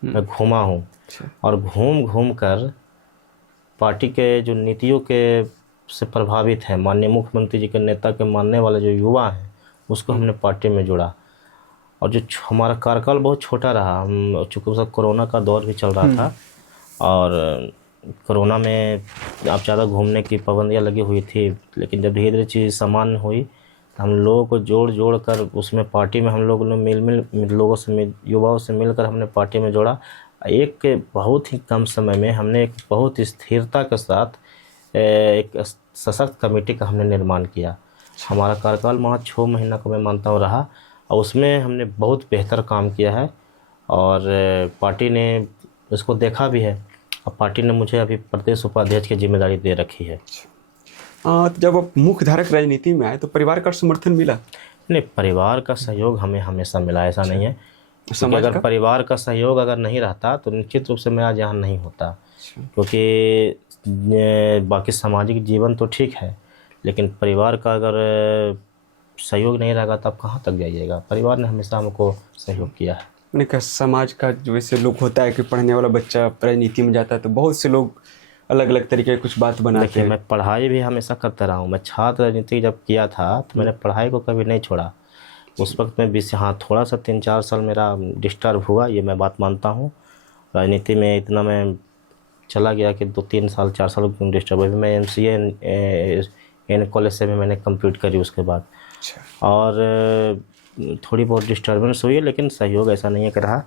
में घूमा हूं और घूम घूम कर पार्टी के जो नीतियों के से प्रभावित हैं, माननीय मुख्यमंत्री जी के नेता के मानने वाले जो युवा हैं, उसको हमने पार्टी में जोड़ा। और जो हमारा कार्यकाल बहुत छोटा रहा, हम चूँकि उस कोरोना का दौर भी चल रहा था और कोरोना में आप ज़्यादा घूमने की पाबंदियाँ लगी हुई थी, लेकिन जब धीरे धीरे चीज़ सामान्य हुई तो हम लोगों को जोड़ कर उसमें पार्टी में हम लोगों ने लोगों से युवाओं से मिलकर हमने पार्टी में जोड़ा। एक बहुत ही कम समय में हमने एक बहुत स्थिरता के साथ एक सशक्त कमेटी का हमने निर्माण किया। हमारा कार्यकाल वहाँ 6 महीना को मैं मानता हूँ रहा और उसमें हमने बहुत बेहतर काम किया है और पार्टी ने इसको देखा भी है। अब पार्टी ने मुझे अभी प्रदेश उपाध्यक्ष की जिम्मेदारी दे रखी है। तो जब आप मुख्यधारक राजनीति में आए तो परिवार का समर्थन मिला? नहीं, परिवार का सहयोग हमें हमेशा मिला, ऐसा नहीं है। अगर परिवार का सहयोग अगर नहीं रहता तो निश्चित रूप से मैं आज यहाँ नहीं होता, क्योंकि बाकी सामाजिक जीवन तो ठीक है लेकिन परिवार का अगर सहयोग नहीं रहेगा तो आप कहाँ तक जाइएगा। परिवार ने हमेशा हमको सहयोग किया है। मैंने कहा समाज का जो वैसे लोग होता है कि पढ़ने वाला बच्चा राजनीति में जाता है तो बहुत से लोग अलग अलग तरीके की कुछ बात बनाते हैं। मैं पढ़ाई भी हमेशा करता रहा हूँ। मैं छात्र राजनीति जब किया था तो मैंने पढ़ाई को कभी नहीं छोड़ा। उस वक्त में थोड़ा सा 3-4 साल मेरा डिस्टर्ब हुआ, ये मैं बात मानता हूँ। राजनीति में इतना मैं चला गया कि 2-3 साल 4 साल डिस्टर्ब हुआ। मैं MCA कॉलेज से भी मैंने कंप्लीट करी उसके बाद। और थोड़ी बहुत डिस्टर्बेंस हुई, लेकिन सहयोग ऐसा नहीं है कि रहा।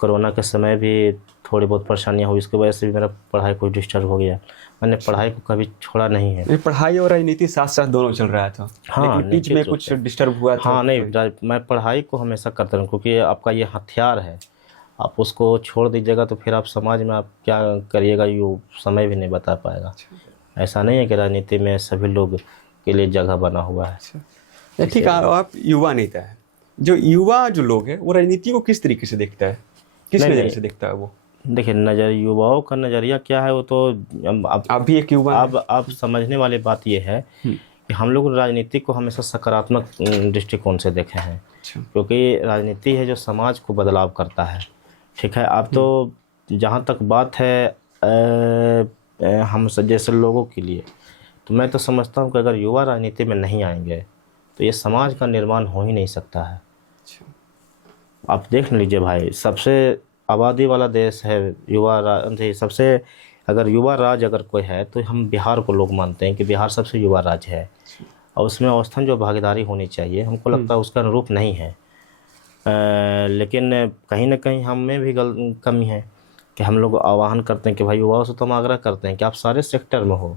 कोरोना के समय भी थोड़ी बहुत परेशानियाँ हुई, इसकी वजह से भी मेरा पढ़ाई को डिस्टर्ब हो गया। मैंने पढ़ाई को कभी छोड़ा नहीं है। पढ़ाई और राजनीति साथ साथ दोनों चल रहा था। हाँ, बीच में कुछ डिस्टर्ब हुआ था? हाँ नहीं, मैं पढ़ाई को हमेशा करता रहूँ, क्योंकि आपका ये हथियार है। आप उसको छोड़ दीजिएगा तो फिर आप समाज में आप क्या करिएगा ये समय भी नहीं बता पाएगा। ऐसा नहीं है कि राजनीति में सभी लोग के लिए जगह बना हुआ है। ठीक है, आप युवा नेता है, जो युवा जो लोग हैं वो राजनीति को किस तरीके से देखता है, किस नज़रिए से देखता है वो? देखिए, युवाओं का नज़रिया क्या है वो तो आप भी एक युवा। अब समझने वाली बात ये है कि हम लोग राजनीति को हमेशा सकारात्मक दृष्टिकोण से देखे हैं, क्योंकि राजनीति है जो समाज को बदलाव करता है। ठीक है, अब तो जहाँ तक बात है हम जैसे लोगों के लिए, तो मैं तो समझता हूँ कि अगर युवा राजनीति में नहीं आएंगे तो ये समाज का निर्माण हो ही नहीं सकता है। आप देख लीजिए भाई, सबसे आबादी वाला देश है सबसे अगर युवा राज्य अगर कोई है तो हम बिहार को लोग मानते हैं कि बिहार सबसे युवा राज्य है, और उसमें औसतन जो भागीदारी होनी चाहिए हमको लगता है उसका अनुरूप नहीं है। लेकिन कहीं ना कहीं हम में भी कमी है कि हम लोग आह्वान करते हैं कि भाई युवाओं से तो हम आग्रह करते हैं कि आप सारे सेक्टर में हो,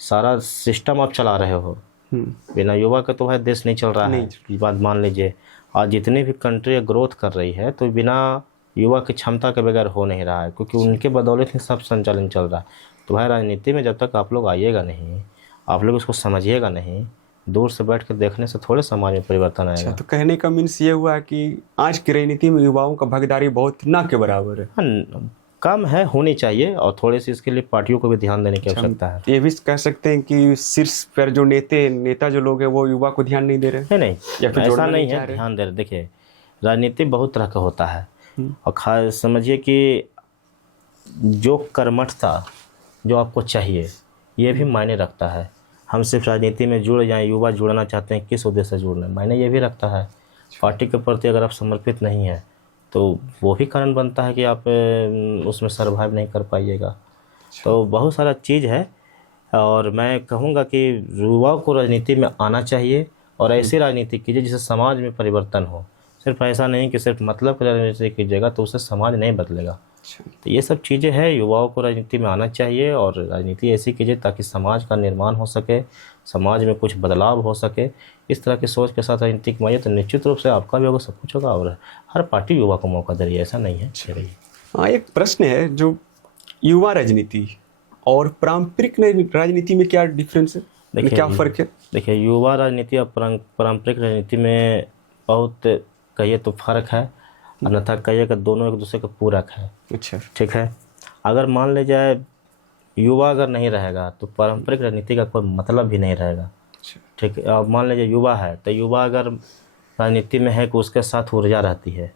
सारा सिस्टम आप चला रहे हो, बिना युवा का तो भाई देश नहीं चल रहा है। ये बात मान लीजिए, आज जितनी भी कंट्री ग्रोथ कर रही है तो बिना युवा की क्षमता के बगैर हो नहीं रहा है, क्योंकि उनके बदौलत ही सब संचालन चल रहा है। तो भाई राजनीति में जब तक आप लोग आइएगा नहीं, आप लोग उसको समझिएगा नहीं, दूर से बैठ कर देखने से थोड़े समाज में परिवर्तन आएगा। तो कहने का मीन्स ये हुआ कि आज की राजनीति में युवाओं का भागीदारी बहुत ना के बराबर है। हाँ, कम है, होनी चाहिए, और थोड़ी सी इसके लिए पार्टियों को भी ध्यान देने की आवश्यकता है। ये भी कह सकते हैं कि शीर्ष पर जो नेता जो लोग हैं वो युवा को ध्यान नहीं दे रहे? नहीं, ऐसा नहीं है, ध्यान दे रहे। देखिए, राजनीति बहुत तरह का होता है, और खास समझिए कि जो कर्मठता जो आपको चाहिए ये भी मायने रखता है। हम सिर्फ राजनीति में जुड़ जाएं, युवा जुड़ना चाहते हैं, किस उद्देश्य से जुड़ना, मायने ये भी रखता है। पार्टी के प्रति अगर आप समर्पित नहीं हैं तो वो भी कारण बनता है कि आप उसमें सर्वाइव नहीं कर पाइएगा। तो बहुत सारा चीज़ है, और मैं कहूँगा कि युवाओं को राजनीति में आना चाहिए और ऐसी राजनीति कीजिए जिससे समाज में परिवर्तन हो। सिर्फ ऐसा नहीं कि सिर्फ मतलब की राजनीति कीजिएगा तो उससे समाज नहीं बदलेगा। तो ये सब चीज़ें हैं, युवाओं को राजनीति में आना चाहिए और राजनीति ऐसी कीजिए ताकि समाज का निर्माण हो सके, समाज में कुछ बदलाव हो सके। इस तरह की सोच के साथ राजनीति में आइए तो निश्चित रूप से आपका भी होगा, सब कुछ होगा और हर पार्टी युवा को मौका दे रही है, ऐसा नहीं है। हाँ, एक प्रश्न है, जो युवा राजनीति और पारंपरिक राजनीति में क्या डिफरेंस है, क्या फ़र्क है? देखिए, युवा राजनीति और पारंपरिक राजनीति में बहुत कहिए तो फ़र्क है, अन्यथा कहिए कि दोनों एक दूसरे के पूरक है। अच्छा, ठीक है। अगर मान ले जाए युवा अगर नहीं रहेगा तो पारंपरिक राजनीति का कोई मतलब भी नहीं रहेगा। ठीक है। अब मान लीजिए युवा है तो युवा अगर राजनीति में है कि उसके साथ ऊर्जा रहती है।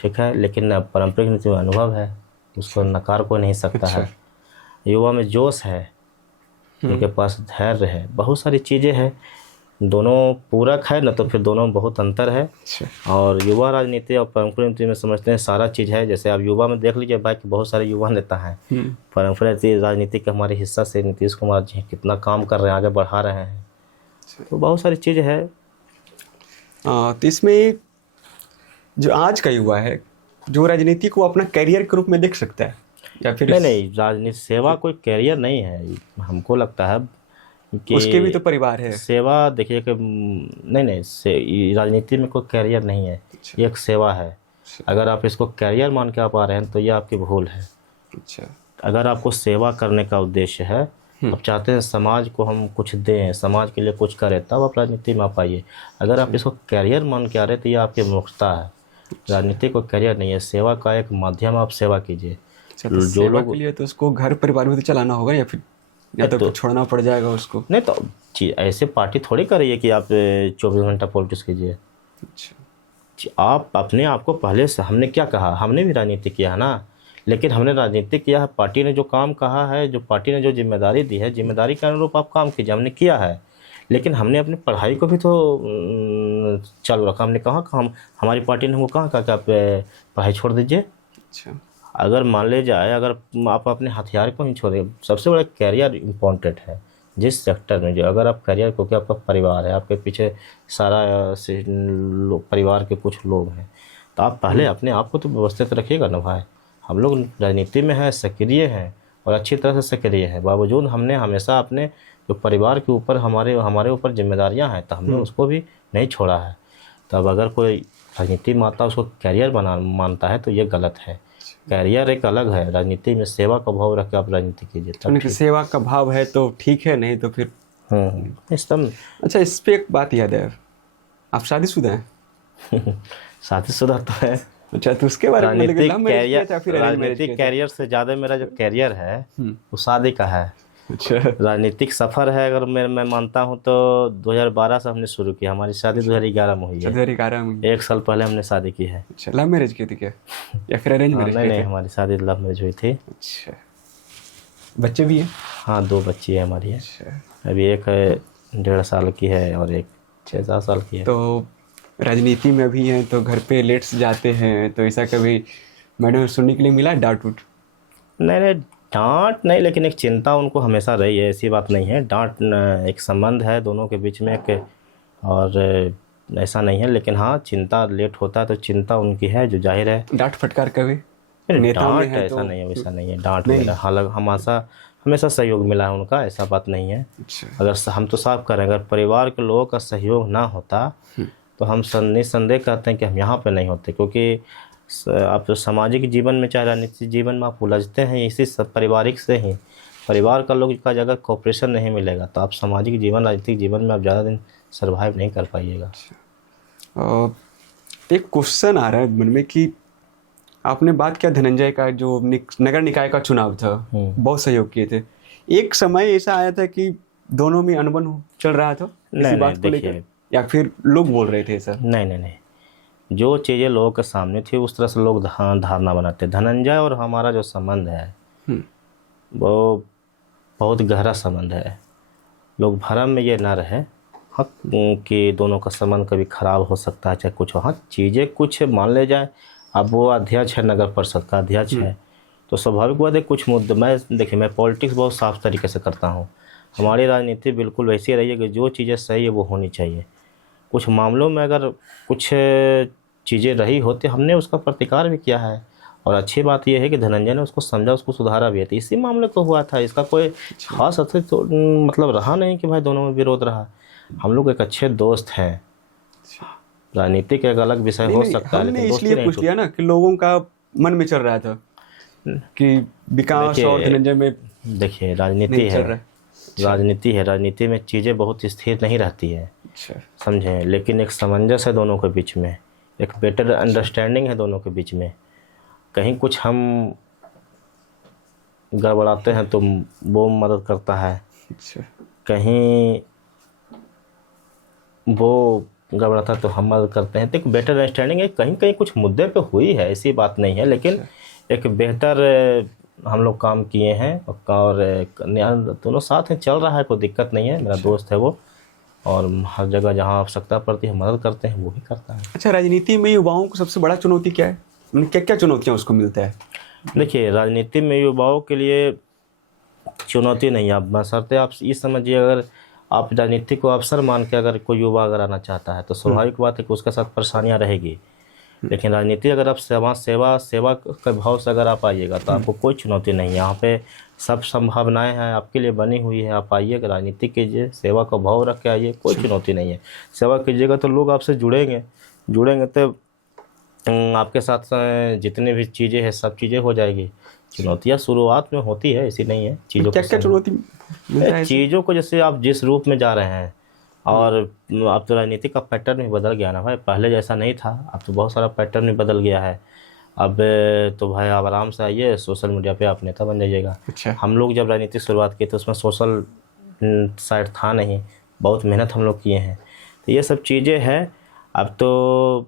ठीक है। लेकिन पारंपरिक नीति में अनुभव है, उसको नकार को नहीं सकता है। युवा में जोश है, उनके पास धैर्य है, बहुत सारी चीज़ें हैं। दोनों पूरक है, न तो फिर दोनों में बहुत अंतर है। और युवा राजनीति और पारंपरिक नीति में समझते हैं सारा चीज़ है। जैसे आप युवा में देख लीजिए भाई कि बहुत सारे युवा नेता हैं। पारंपरिक राजनीति के हमारे हिस्सा से नीतीश कुमार जी कितना काम कर रहे हैं, आगे बढ़ा रहे हैं, तो बहुत सारी चीज़ें है। तो इसमें जो आज का युवा है, जो राजनीति को अपना करियर के रूप में देख सकता है या फिर नहीं, राजनीति सेवा कोई करियर नहीं है, हमको लगता है कि उसके भी तो परिवार है। सेवा देखिए कि नहीं, राजनीति में कोई करियर नहीं है, ये एक सेवा है। अगर आप इसको करियर मान के आप आ रहे हैं तो ये आपकी भूल है। अच्छा, अगर आपको सेवा करने का उद्देश्य है, आप चाहते हैं समाज को हम कुछ दें, समाज के लिए कुछ करें, तब आप राजनीति में आप आइए। अगर आप इसको करियर मान के आ रहे हैं तो ये आपकी मूर्खता है। राजनीति को करियर नहीं है, सेवा का एक माध्यम, आप सेवा कीजिए। तो जो लोग के लिए तो उसको घर परिवार में तो चलाना होगा या तो छोड़ना पड़ जाएगा उसको। नहीं तो ऐसे पार्टी थोड़ी कर रही है कि आप 24 घंटा पॉलिटिक्स कीजिए। अच्छा, आप अपने आप को पहले से, हमने क्या कहा, हमने भी राजनीति किया है ना, लेकिन हमने राजनीति किया है, पार्टी ने जो काम कहा है, जो पार्टी ने जो जिम्मेदारी दी है, जिम्मेदारी के अनुरूप आप काम कीजिए, हमने किया है। लेकिन हमने अपनी पढ़ाई को भी तो चालू रखा। हमने कहा कि हमारी पार्टी ने हमको कहा कि आप पढ़ाई छोड़ दीजिए। अच्छा, अगर मान ले जाए, अगर आप अपने हथियार को नहीं छोड़े, सबसे बड़ा करियर इम्पोर्टेंट है जिस सेक्टर में। जो अगर आप करियर, क्योंकि आपका परिवार है, आपके पीछे सारा परिवार के कुछ लोग हैं, तो आप पहले अपने आप को तो व्यवस्थित रखिएगा ना भाई। हम लोग राजनीति में हैं, सक्रिय हैं और अच्छी तरह से सक्रिय हैं, बावजूद हमने हमेशा अपने जो परिवार के ऊपर हमारे ऊपर जिम्मेदारियां हैं, तो हमने उसको भी नहीं छोड़ा है। तब अगर कोई राजनीति माता उसको करियर मानता है तो ये गलत है। करियर एक अलग है, राजनीति में सेवा का भाव रख के आप राजनीति कीजिए। सेवा का भाव है तो ठीक है, नहीं तो फिर एकदम। अच्छा, इस पे एक बात याद है, आप शादीशुदा हैं? शादीशुदा तो है। अच्छा, तो उसके बारे में राजनीतिक कैरियर से ज़्यादा मेरा जो कैरियर है वो शादी का है। अच्छा, राजनीतिक सफ़र है अगर मैं मानता हूँ तो 2012 से हमने शुरू किया। हमारी शादी 2011 में हुई है। 2011 में? 1 साल पहले हमने शादी की है। अच्छा, लव मैरिज की थी क्या या फिर अरेंज मैरिज? नहीं, हमारी शादी लव मैरिज हुई थी। अच्छा, बच्चे भी हैं? हाँ, 2 बच्ची है हमारी है। अच्छा, अभी एक है 1.5 साल की है और एक 6-7 साल की है। तो राजनीति में भी हैं तो घर पे लेट से जाते हैं, तो ऐसा कभी मैडम सुनने के लिए मिला डांट उठ? नहीं, डांट नहीं, लेकिन एक चिंता उनको हमेशा रही है, ऐसी बात नहीं है। डांट एक संबंध है दोनों के बीच में एक, और ऐसा नहीं है। लेकिन हाँ, चिंता लेट होता है तो चिंता उनकी है, जो जाहिर है। डांट फटकार कभी? डांट ऐसा नहीं है, वैसा नहीं है। डांट मिला, हालांकि हमेशा सहयोग मिला है उनका, ऐसा बात नहीं है। अगर हम तो साफ करें, अगर परिवार के लोगों का सहयोग ना होता तो हम निसंदेह कहते हैं कि हम यहाँ पे नहीं होते। क्योंकि आप तो सामाजिक जीवन में, चाहे राजनीतिक जीवन में आप उलझते हैं इसी सब पारिवारिक से ही। परिवार का लोग का अगर कोऑपरेशन नहीं मिलेगा तो आप सामाजिक जीवन, राजनीतिक जीवन में आप ज़्यादा दिन सर्वाइव नहीं कर पाइएगा। एक क्वेश्चन आ रहा है मन में कि आपने बात किया धनंजय का, जो नगर निकाय का चुनाव था, बहुत सहयोग किए थे। एक समय ऐसा आया था कि दोनों में अनबन चल रहा था इसी बात को लेकर, या फिर लोग बोल रहे थे सर? नहीं, जो चीज़ें लोगों के सामने थी उस तरह से लोग धारणा बनाते। धनंजय और हमारा जो संबंध है वो बहुत गहरा संबंध है। लोग भरम में ये ना रहे हाँ कि दोनों का संबंध कभी ख़राब हो सकता है, चाहे कुछ हो। हाँ, चीज़ें कुछ मान ले जाए, अब वो अध्यक्ष है, नगर परिषद का अध्यक्ष है, तो स्वाभाविक बात है कुछ मुद्दे। मैं पॉलिटिक्स बहुत साफ तरीके से करता हूँ। हमारी राजनीति बिल्कुल वैसी रही है कि जो चीज़ें सही है वो होनी चाहिए। कुछ मामलों में अगर कुछ चीज़ें रही होती, हमने उसका प्रतिकार भी किया है और अच्छी बात यह है कि धनंजय ने उसको समझा, उसको सुधारा भी है। तो इसी मामले को हुआ था, इसका कोई खास असर तो मतलब रहा नहीं कि भाई दोनों में विरोध रहा। हम लोग एक अच्छे दोस्त हैं। राजनीति का एक अलग विषय हो सकता है, हमने लेकिन दोस्ती इसलिए नहीं पूछ लिया ना कि लोगों का मन में चल रहा था कि विकास और धनंजय में देखिए राजनीति नहीं चल है, रहा है। राजनीति है, राजनीति में चीज़ें बहुत स्थिर नहीं रहती है, अच्छा, समझे। लेकिन एक सामंजस्य है दोनों के बीच में, एक बेटर अंडरस्टैंडिंग है दोनों के बीच में। कहीं कुछ हम गड़बड़ाते हैं तो वो मदद करता है, अच्छा, कहीं वो गड़बड़ाता है तो हम मदद करते हैं। तो एक बेटर अंडरस्टैंडिंग है। कहीं कहीं कुछ मुद्दे पे हुई है, ऐसी बात नहीं है, लेकिन एक बेहतर हम लोग काम किए हैं और दोनों साथ हैं, चल रहा है, कोई दिक्कत नहीं है। मेरा दोस्त है वो, और हर जगह जहाँ आवश्यकता पड़ती है मदद करते हैं, वो भी करता है। अच्छा, राजनीति में युवाओं को सबसे बड़ा चुनौती क्या है? क्या क्या चुनौतियाँ उसको मिलता है? देखिए राजनीति में युवाओं के लिए चुनौती नहीं है। आप बशर्ते आप ये समझिए, अगर आप राजनीति को अवसर मान के अगर कोई युवा अगर आना चाहता है तो स्वाभाविक बात है कि उसके साथ परेशानियां रहेगी। लेकिन राजनीति अगर आप सेवा के भाव से अगर आप आइएगा तो आपको कोई चुनौती नहीं है। यहाँ पे सब संभावनाएं हैं आपके लिए बनी हुई है। आप आइए, राजनीति कीजिए, सेवा का भाव रख के आइए, कोई चुनौती नहीं है। सेवा कीजिएगा तो लोग आपसे जुड़ेंगे तो आपके साथ जितनी भी चीज़ें हैं सब चीज़ें हो जाएगी। चुनौतियाँ शुरुआत में होती है, ऐसी नहीं है। चीज़ों क्या क्या चुनौती मिलता है? चीज़ों को जैसे आप जिस रूप में जा रहे हैं, और अब तो राजनीति का पैटर्न भी बदल गया ना भाई, पहले जैसा नहीं था, अब तो बहुत सारा पैटर्न भी बदल गया है। अब तो भाई आप आराम से आइए, सोशल मीडिया पे आप नेता बन जाइएगा। अच्छा, हम लोग जब राजनीति शुरुआत की तो उसमें सोशल साइड था नहीं, बहुत मेहनत हम लोग किए हैं। तो ये सब चीज़ें हैं। अब तो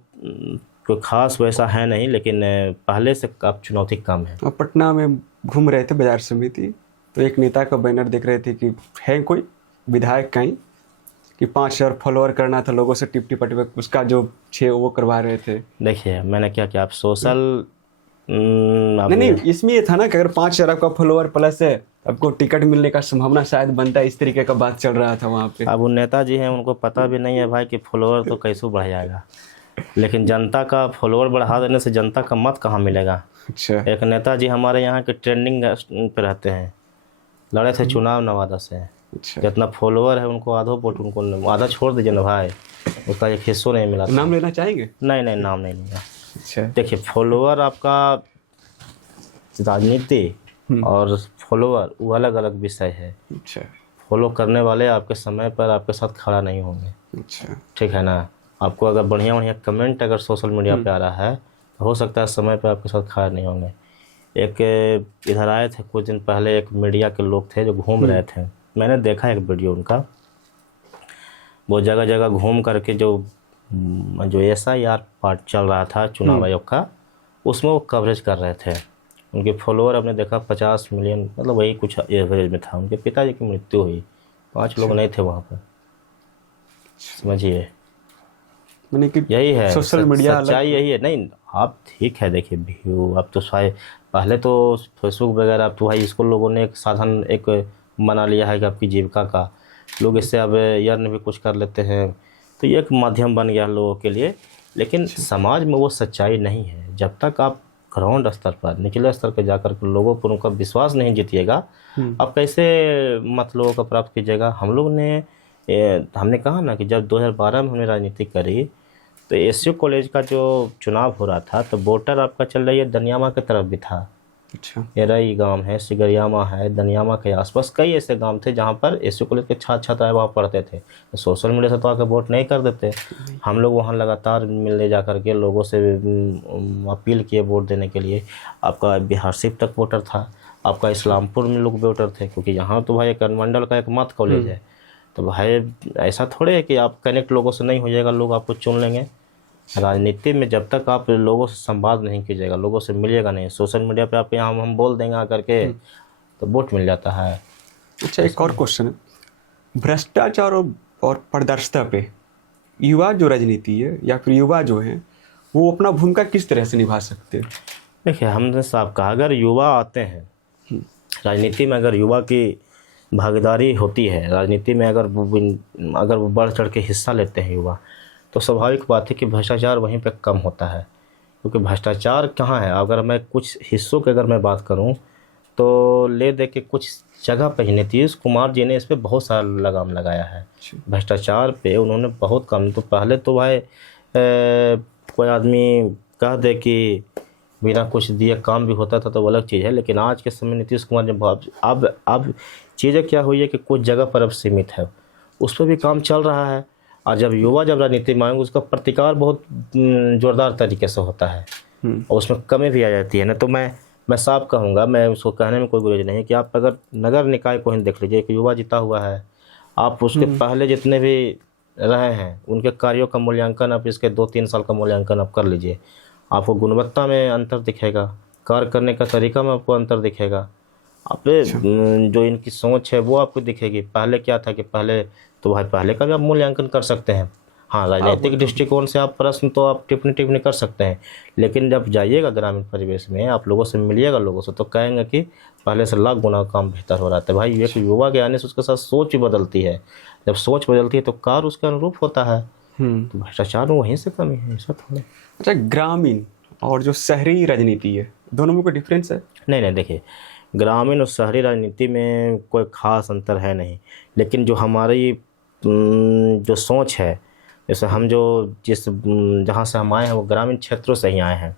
कोई खास वैसा है नहीं, लेकिन पहले से अब चुनौती कम है। और पटना में घूम रहे थे बाजार समिति, तो एक नेता का बैनर देख रहे थे कि है कोई विधायक कहीं कि 5,000 फॉलोअर करना था लोगों से, टिप टिप उसका जो 6 वो करवा रहे थे। देखिए मैंने क्या किया, आप सोशल नहीं, इसमें ये था ना कि अगर 5,000 आपका फॉलोअर प्लस है, आपको टिकट मिलने का संभावना शायद बनता है, इस तरीके का बात चल रहा था वहाँ पे। अब वो नेताजी हैं, उनको पता भी नहीं है भाई कि फॉलोअर तो कैसे बढ़ जाएगा, लेकिन जनता का फॉलोअर बढ़ा देने से जनता का मत कहाँ मिलेगा। अच्छा, एक नेताजी हमारे यहाँ के ट्रेंडिंग पे रहते हैं, लड़े थे चुनाव नवादा से। अच्छा, जितना फॉलोअर है उनको आधो वोट, उनको आधा छोड़ दीजिए ना भाई, उसका एक हिस्सों नहीं मिला। नाम लेना चाहेंगे? नहीं, नाम नहीं लेगा। अच्छा, देखिए फॉलोअर आपका, राजनीति और फॉलोअर वो अलग अलग विषय है। अच्छा, फॉलो करने वाले आपके समय पर आपके साथ खड़ा नहीं होंगे, अच्छा, ठीक है ना। आपको अगर बढ़िया कमेंट अगर सोशल मीडिया पे आ रहा है तो हो सकता है समय पर आपके साथ खड़ा नहीं होंगे। एक इधर आए थे कुछ दिन पहले, एक मीडिया के लोग थे जो घूम रहे थे, मैंने देखा एक वीडियो उनका, वो जगह जगह घूम करके जो SIR पार्ट चल रहा था चुनाव आयोग का, उसमें वो कवरेज कर रहे थे। उनके फॉलोअर हमने देखा 50 मिलियन, मतलब वही कुछ एवरेज में था। उनके पिताजी की मृत्यु हुई, 5 लोग नहीं थे वहाँ पर, समझिए। मैंने कि यही है सोशल मीडिया, सच्चाई यही है। नहीं आप ठीक है, देखिए व्यू अब तो पहले तो फेसबुक वगैरह, अब तो भाई इसको लोगों ने एक साधन एक बना लिया है कि आपकी जीविका का, लोग इससे अब यर्न भी कुछ कर लेते हैं, तो ये एक माध्यम बन गया लोगों के लिए। लेकिन समाज में वो सच्चाई नहीं है। जब तक आप ग्राउंड स्तर पर, निचले स्तर पर जाकर के लोगों पर उनका विश्वास नहीं जीतिएगा, आप कैसे मत लोगों का प्राप्त कीजिएगा। हम लोग ने हमने कहा ना कि जब 2012 में हमने राजनीति करी तो SU कॉलेज का जो चुनाव हो रहा था तो वोटर आपका चल रही है दनियामा की तरफ भी था। अच्छा, एरई गांव है, सिगरियामा है, दनियामा के आसपास कई ऐसे गांव थे जहां पर SU कॉलेज के छात्र वहाँ पढ़ते थे। तो सोशल मीडिया से तो आकर वोट नहीं कर देते। हम लोग वहां लगातार मिलने जा कर के लोगों से अपील किए वोट देने के लिए। आपका बिहार सिप तक वोटर था, आपका इस्लामपुर में लोग वोटर थे, क्योंकि यहाँ तो भाई एक अनुमंडल का एक मत कॉलेज है। तो भाई ऐसा थोड़े है कि आप कनेक्ट लोगों से नहीं हो जाएगा, लोग आपको चुन लेंगे। राजनीति में जब तक आप लोगों से संवाद नहीं कीजिएगा, लोगों से मिलिएगा नहीं, सोशल मीडिया पे आप यहाँ हम बोल देंगे आकर के तो वोट मिल जाता है। अच्छा, एक और क्वेश्चन है, भ्रष्टाचार और पारदर्शिता पे युवा जो राजनीति है या फिर युवा जो है वो अपना भूमिका किस तरह से निभा सकते हैं? देखिए हमने साहब कहा, अगर युवा आते हैं राजनीति में, अगर युवा की भागीदारी होती है राजनीति में, अगर वो बढ़ चढ़ के हिस्सा लेते हैं युवा, तो स्वाभाविक बात है कि भ्रष्टाचार वहीं पे कम होता है। क्योंकि भ्रष्टाचार कहाँ है, अगर मैं कुछ हिस्सों की अगर मैं बात करूं तो ले दे के कुछ जगह पे ही नीतीश कुमार जी ने इस पे बहुत सारा लगाम लगाया है। भ्रष्टाचार पे उन्होंने बहुत कम, तो पहले तो भाई कोई आदमी कह दे कि बिना कुछ दिए काम भी होता था तो वो अलग चीज़ है, लेकिन आज के समय नीतीश कुमार ने अब चीज़ें क्या हुई है कि कुछ जगह पर अब सीमित है, उस पर भी काम चल रहा है। और जब युवा जब राजनीति में आएंगे उसका प्रतिकार बहुत जोरदार तरीके से होता है और उसमें कमी भी आ जाती है ना। तो मैं साफ कहूँगा, मैं उसको कहने में कोई गुरेज नहीं है कि आप अगर नगर निकाय को ही देख लीजिए, एक युवा जीता हुआ है, आप उसके पहले जितने भी रहे हैं उनके कार्यों का मूल्यांकन आप इसके 2-3 साल का मूल्यांकन आप कर लीजिए, आपको गुणवत्ता में अंतर दिखेगा, कार्य करने का तरीका में आपको अंतर दिखेगा, आप जो इनकी सोच है वो आपको दिखेगी। पहले क्या था कि पहले तो भाई पहले का भी आप मूल्यांकन कर सकते हैं, हाँ राजनीतिक दृष्टिकोण से आप प्रश्न तो आप टिप्पणी कर सकते हैं, लेकिन जब जाइएगा ग्रामीण परिवेश में, आप लोगों से मिलिएगा लोगों से, तो कहेंगे कि पहले से लाख गुना काम बेहतर हो रहा था। भाई एक युवा के आने से उसके साथ सोच भी बदलती है, जब सोच बदलती है तो कार्य उसके अनुरूप होता है। तो भ्रष्टाचार में वहीं से कमी है, ऐसा थोड़ा। अच्छा, ग्रामीण और जो शहरी राजनीति है दोनों में कोई डिफरेंस है? नहीं, देखिए ग्रामीण और शहरी राजनीति में कोई खास अंतर है नहीं, लेकिन जो हमारी जो सोच है, जैसे हम जो जहाँ से हम आए हैं वो ग्रामीण क्षेत्रों से ही आए हैं,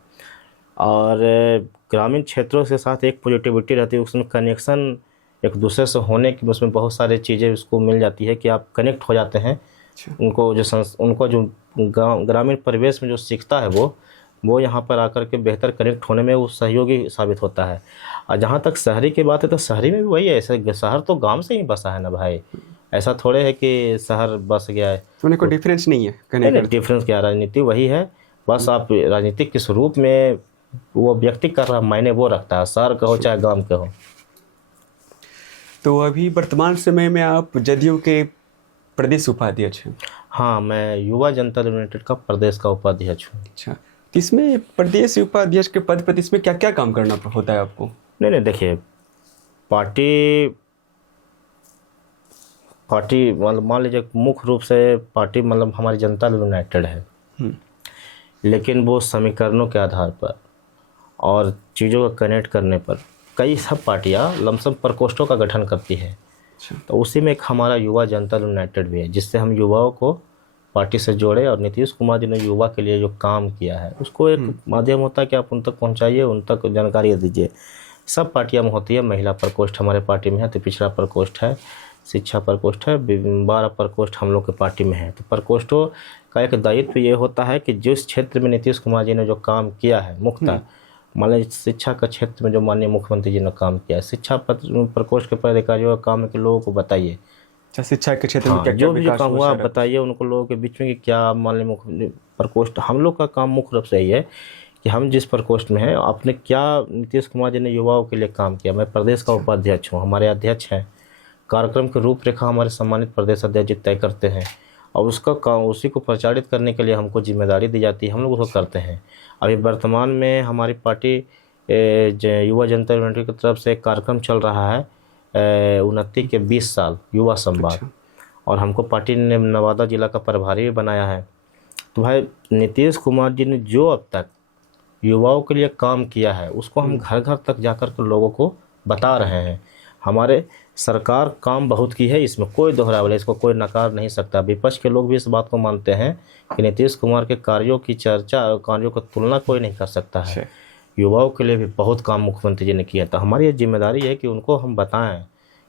और ग्रामीण क्षेत्रों के साथ एक पॉजिटिविटी रहती है, उसमें कनेक्शन एक दूसरे से होने की, उसमें बहुत सारी चीज़ें उसको मिल जाती है कि आप कनेक्ट हो जाते हैं। उनको जो ग्रामीण परिवेश में जो सीखता है वो यहाँ पर आकर के बेहतर कनेक्ट होने में वो सहयोगी साबित होता है। और जहाँ तक शहरी की बात है तो शहरी में भी वही है, ऐसे शहर तो गांव से ही बसा है ना भाई, ऐसा थोड़े है कि शहर बस गया है। तो कोई डिफरेंस नहीं है? नहीं, डिफरेंस क्या, राजनीति वही है, बस आप राजनीतिक किस रूप में वो व्यक्ति कर रहा मायने वो रखता है, शहर का हो चाहे गाँव के हो। तो अभी वर्तमान समय में आप जदयू के प्रदेश उपाध्यक्ष हैं? हाँ, मैं युवा जनता दल यूनाइटेड का प्रदेश का उपाध्यक्ष हूँ। अच्छा, इसमें प्रदेश उपाध्यक्ष के पद पर इसमें क्या क्या काम करना होता है आपको? नहीं, देखिए पार्टी मतलब मान लीजिए मुख्य रूप से पार्टी मतलब हमारी जनता दल यूनाइटेड है, लेकिन वो समीकरणों के आधार पर और चीज़ों को कनेक्ट करने पर कई सब पार्टियां लमसम प्रकोष्ठों का गठन करती है। तो उसी में एक हमारा युवा जनता दल यूनाइटेड भी है, जिससे हम युवाओं को पार्टी से जोड़े, और नीतीश कुमार जी ने युवा के लिए जो काम किया है उसको एक माध्यम होता है कि आप उन तक पहुंचाइए, उन तक जानकारी दीजिए। सब पार्टियां में होती है, महिला प्रकोष्ठ हमारे पार्टी में है, तो पिछड़ा प्रकोष्ठ है, शिक्षा प्रकोष्ठ है, 12 प्रकोष्ठ हम लोग के पार्टी में है। तो प्रकोष्ठों का एक दायित्व ये होता है कि जिस क्षेत्र में नीतीश कुमार जी ने जो काम किया है, मुख्यतः मान लीजिए शिक्षा का क्षेत्र में जो माननीय मुख्यमंत्री जी ने काम किया है, शिक्षा प्रकोष्ठ के पदाधिकारियों का काम है कि लोगों को बताइए शिक्षा के क्षेत्र में क्या जो भी काम हुआ बताइए उनको, लोगों के बीच में कि क्या मान लीजिए प्रकोष्ठ हम लोग का काम मुख्य रूप से यही है कि हम जिस प्रकोष्ठ में हैं आपने क्या नीतीश कुमार जी ने युवाओं के लिए काम किया। मैं प्रदेश का उपाध्यक्ष हूँ, हमारे अध्यक्ष हैं, कार्यक्रम की रूपरेखा हमारे सम्मानित प्रदेश अध्यक्ष जी तय करते हैं, और उसका काम उसी को प्रचारित करने के लिए हमको जिम्मेदारी दी जाती है, हम लोग उसको करते हैं। अभी वर्तमान में हमारी पार्टी युवा जनता यूनाइटेड की तरफ से एक कार्यक्रम चल रहा है, उन्नति के 20 साल युवा संवाद, और हमको पार्टी ने नवादा जिला का प्रभारी भी बनाया है। तो भाई नीतीश कुमार जी ने जो अब तक युवाओं के लिए काम किया है उसको हम घर घर तक जाकर के लोगों को बता रहे हैं। हमारे सरकार काम बहुत की है, इसमें कोई दोहरावली, इसको कोई नकार नहीं सकता। विपक्ष के लोग भी इस बात को मानते हैं कि नीतीश कुमार के कार्यों की चर्चा और कार्यों की तुलना कोई नहीं कर सकता है। युवाओं के लिए भी बहुत काम मुख्यमंत्री जी ने किया, तो हमारी ये जिम्मेदारी है कि उनको हम बताएं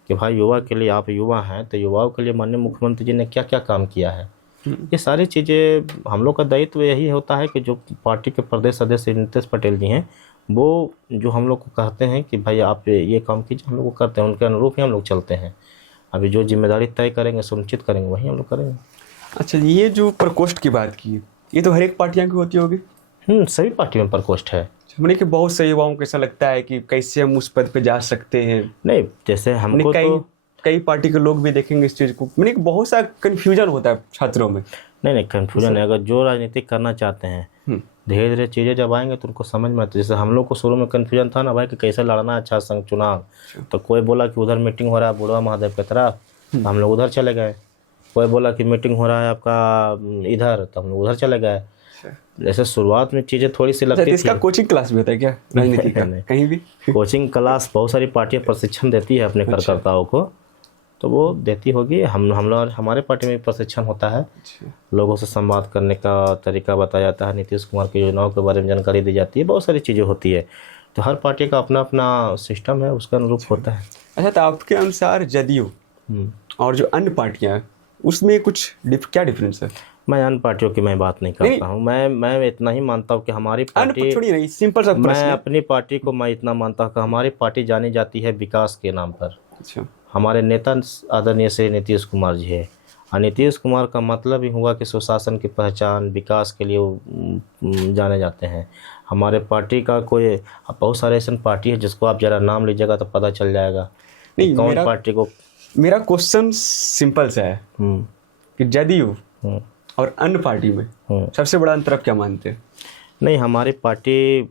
कि भाई युवा के लिए, आप युवा हैं तो युवाओं के लिए माननीय मुख्यमंत्री जी ने क्या क्या काम किया है। ये सारी चीज़ें हम लोग का दायित्व यही होता है कि जो पार्टी के प्रदेश सदस्य नितेश पटेल जी हैं वो जो हम लोग को कहते हैं कि भाई आप ये काम कीजिए, हम लोग को करते हैं, उनके अनुरूप ही हम लोग चलते हैं। अभी जो जिम्मेदारी तय करेंगे, सुनिश्चित करेंगे, वही हम लोग करेंगे। अच्छा, ये जो प्रकोष्ठ की बात की, ये तो हर एक पार्टियां की होती होगी? सभी पार्टी में प्रकोष्ठ है। मैंने कि बहुत से युवाओं को ऐसा लगता है कि कैसे हम उस पद पे जा सकते हैं। नहीं, जैसे हमको तो कई पार्टी के लोग भी देखेंगे इस चीज़ को, मैंने कि बहुत सा कन्फ्यूजन होता है छात्रों में। नहीं, कन्फ्यूजन है। अगर जो राजनीति करना चाहते हैं, धीरे धीरे चीज़ें जब आएंगे तो उनको समझ में आती है। जैसे हम लोग को शुरू में कन्फ्यूजन था ना भाई कि कैसे लड़ना अच्छा संघ चुनाव, तो कोई बोला कि उधर मीटिंग हो रहा है बुढ़वा महादेव की तरफ, तो हम लोग उधर चले गए। कोई बोला कि मीटिंग हो रहा है आपका इधर, तो हम लोग उधर चले गए। जैसे शुरुआत में चीज़ें थोड़ी सी लगती इसका थी। कोचिंग क्लास भी होता है क्या राजनीति का नहीं। कहीं भी? कोचिंग क्लास बहुत सारी पार्टियां प्रशिक्षण देती है अपने कार्यकर्ताओं को, तो वो देती होगी। हम लोग हमारे पार्टी में भी प्रशिक्षण होता है, लोगों से संवाद करने का तरीका बताया जाता है, नीतीश कुमार की योजनाओं के बारे में जानकारी दी जाती है, बहुत सारी चीज़ें होती है। तो हर पार्टी का अपना अपना सिस्टम है, उसके अनुरूप होता है। अच्छा, तो आपके अनुसार जदयू और जो अन्य पार्टियां हैं उसमें कुछ क्या डिफरेंस है? मैं अन्य पार्टियों की मैं बात नहीं करता हूँ। मैं इतना ही मानता हूँ कि हमारी पार्टी, छोड़िए नहीं, सिंपल सा प्रश्न मैं है। अपनी पार्टी को मैं इतना मानता हूँ कि हमारी पार्टी जानी जाती है विकास के नाम पर। अच्छा, हमारे नेता आदरणीय श्री नीतीश कुमार जी है, और नीतीश कुमार का मतलब ही हुआ कि सुशासन की पहचान, विकास के लिए वो जाने जाते हैं। हमारे पार्टी का कोई बहुत सारे ऐसे पार्टी है जिसको आप जरा नाम लीजिएगा तो पता चल जाएगा नहीं, कौन पार्टी को। मेरा क्वेश्चन सिंपल सा है कि जदयू और अन्य पार्टी में सबसे बड़ा अंतर आप क्या मानते हैं? नहीं, हमारी पार्टी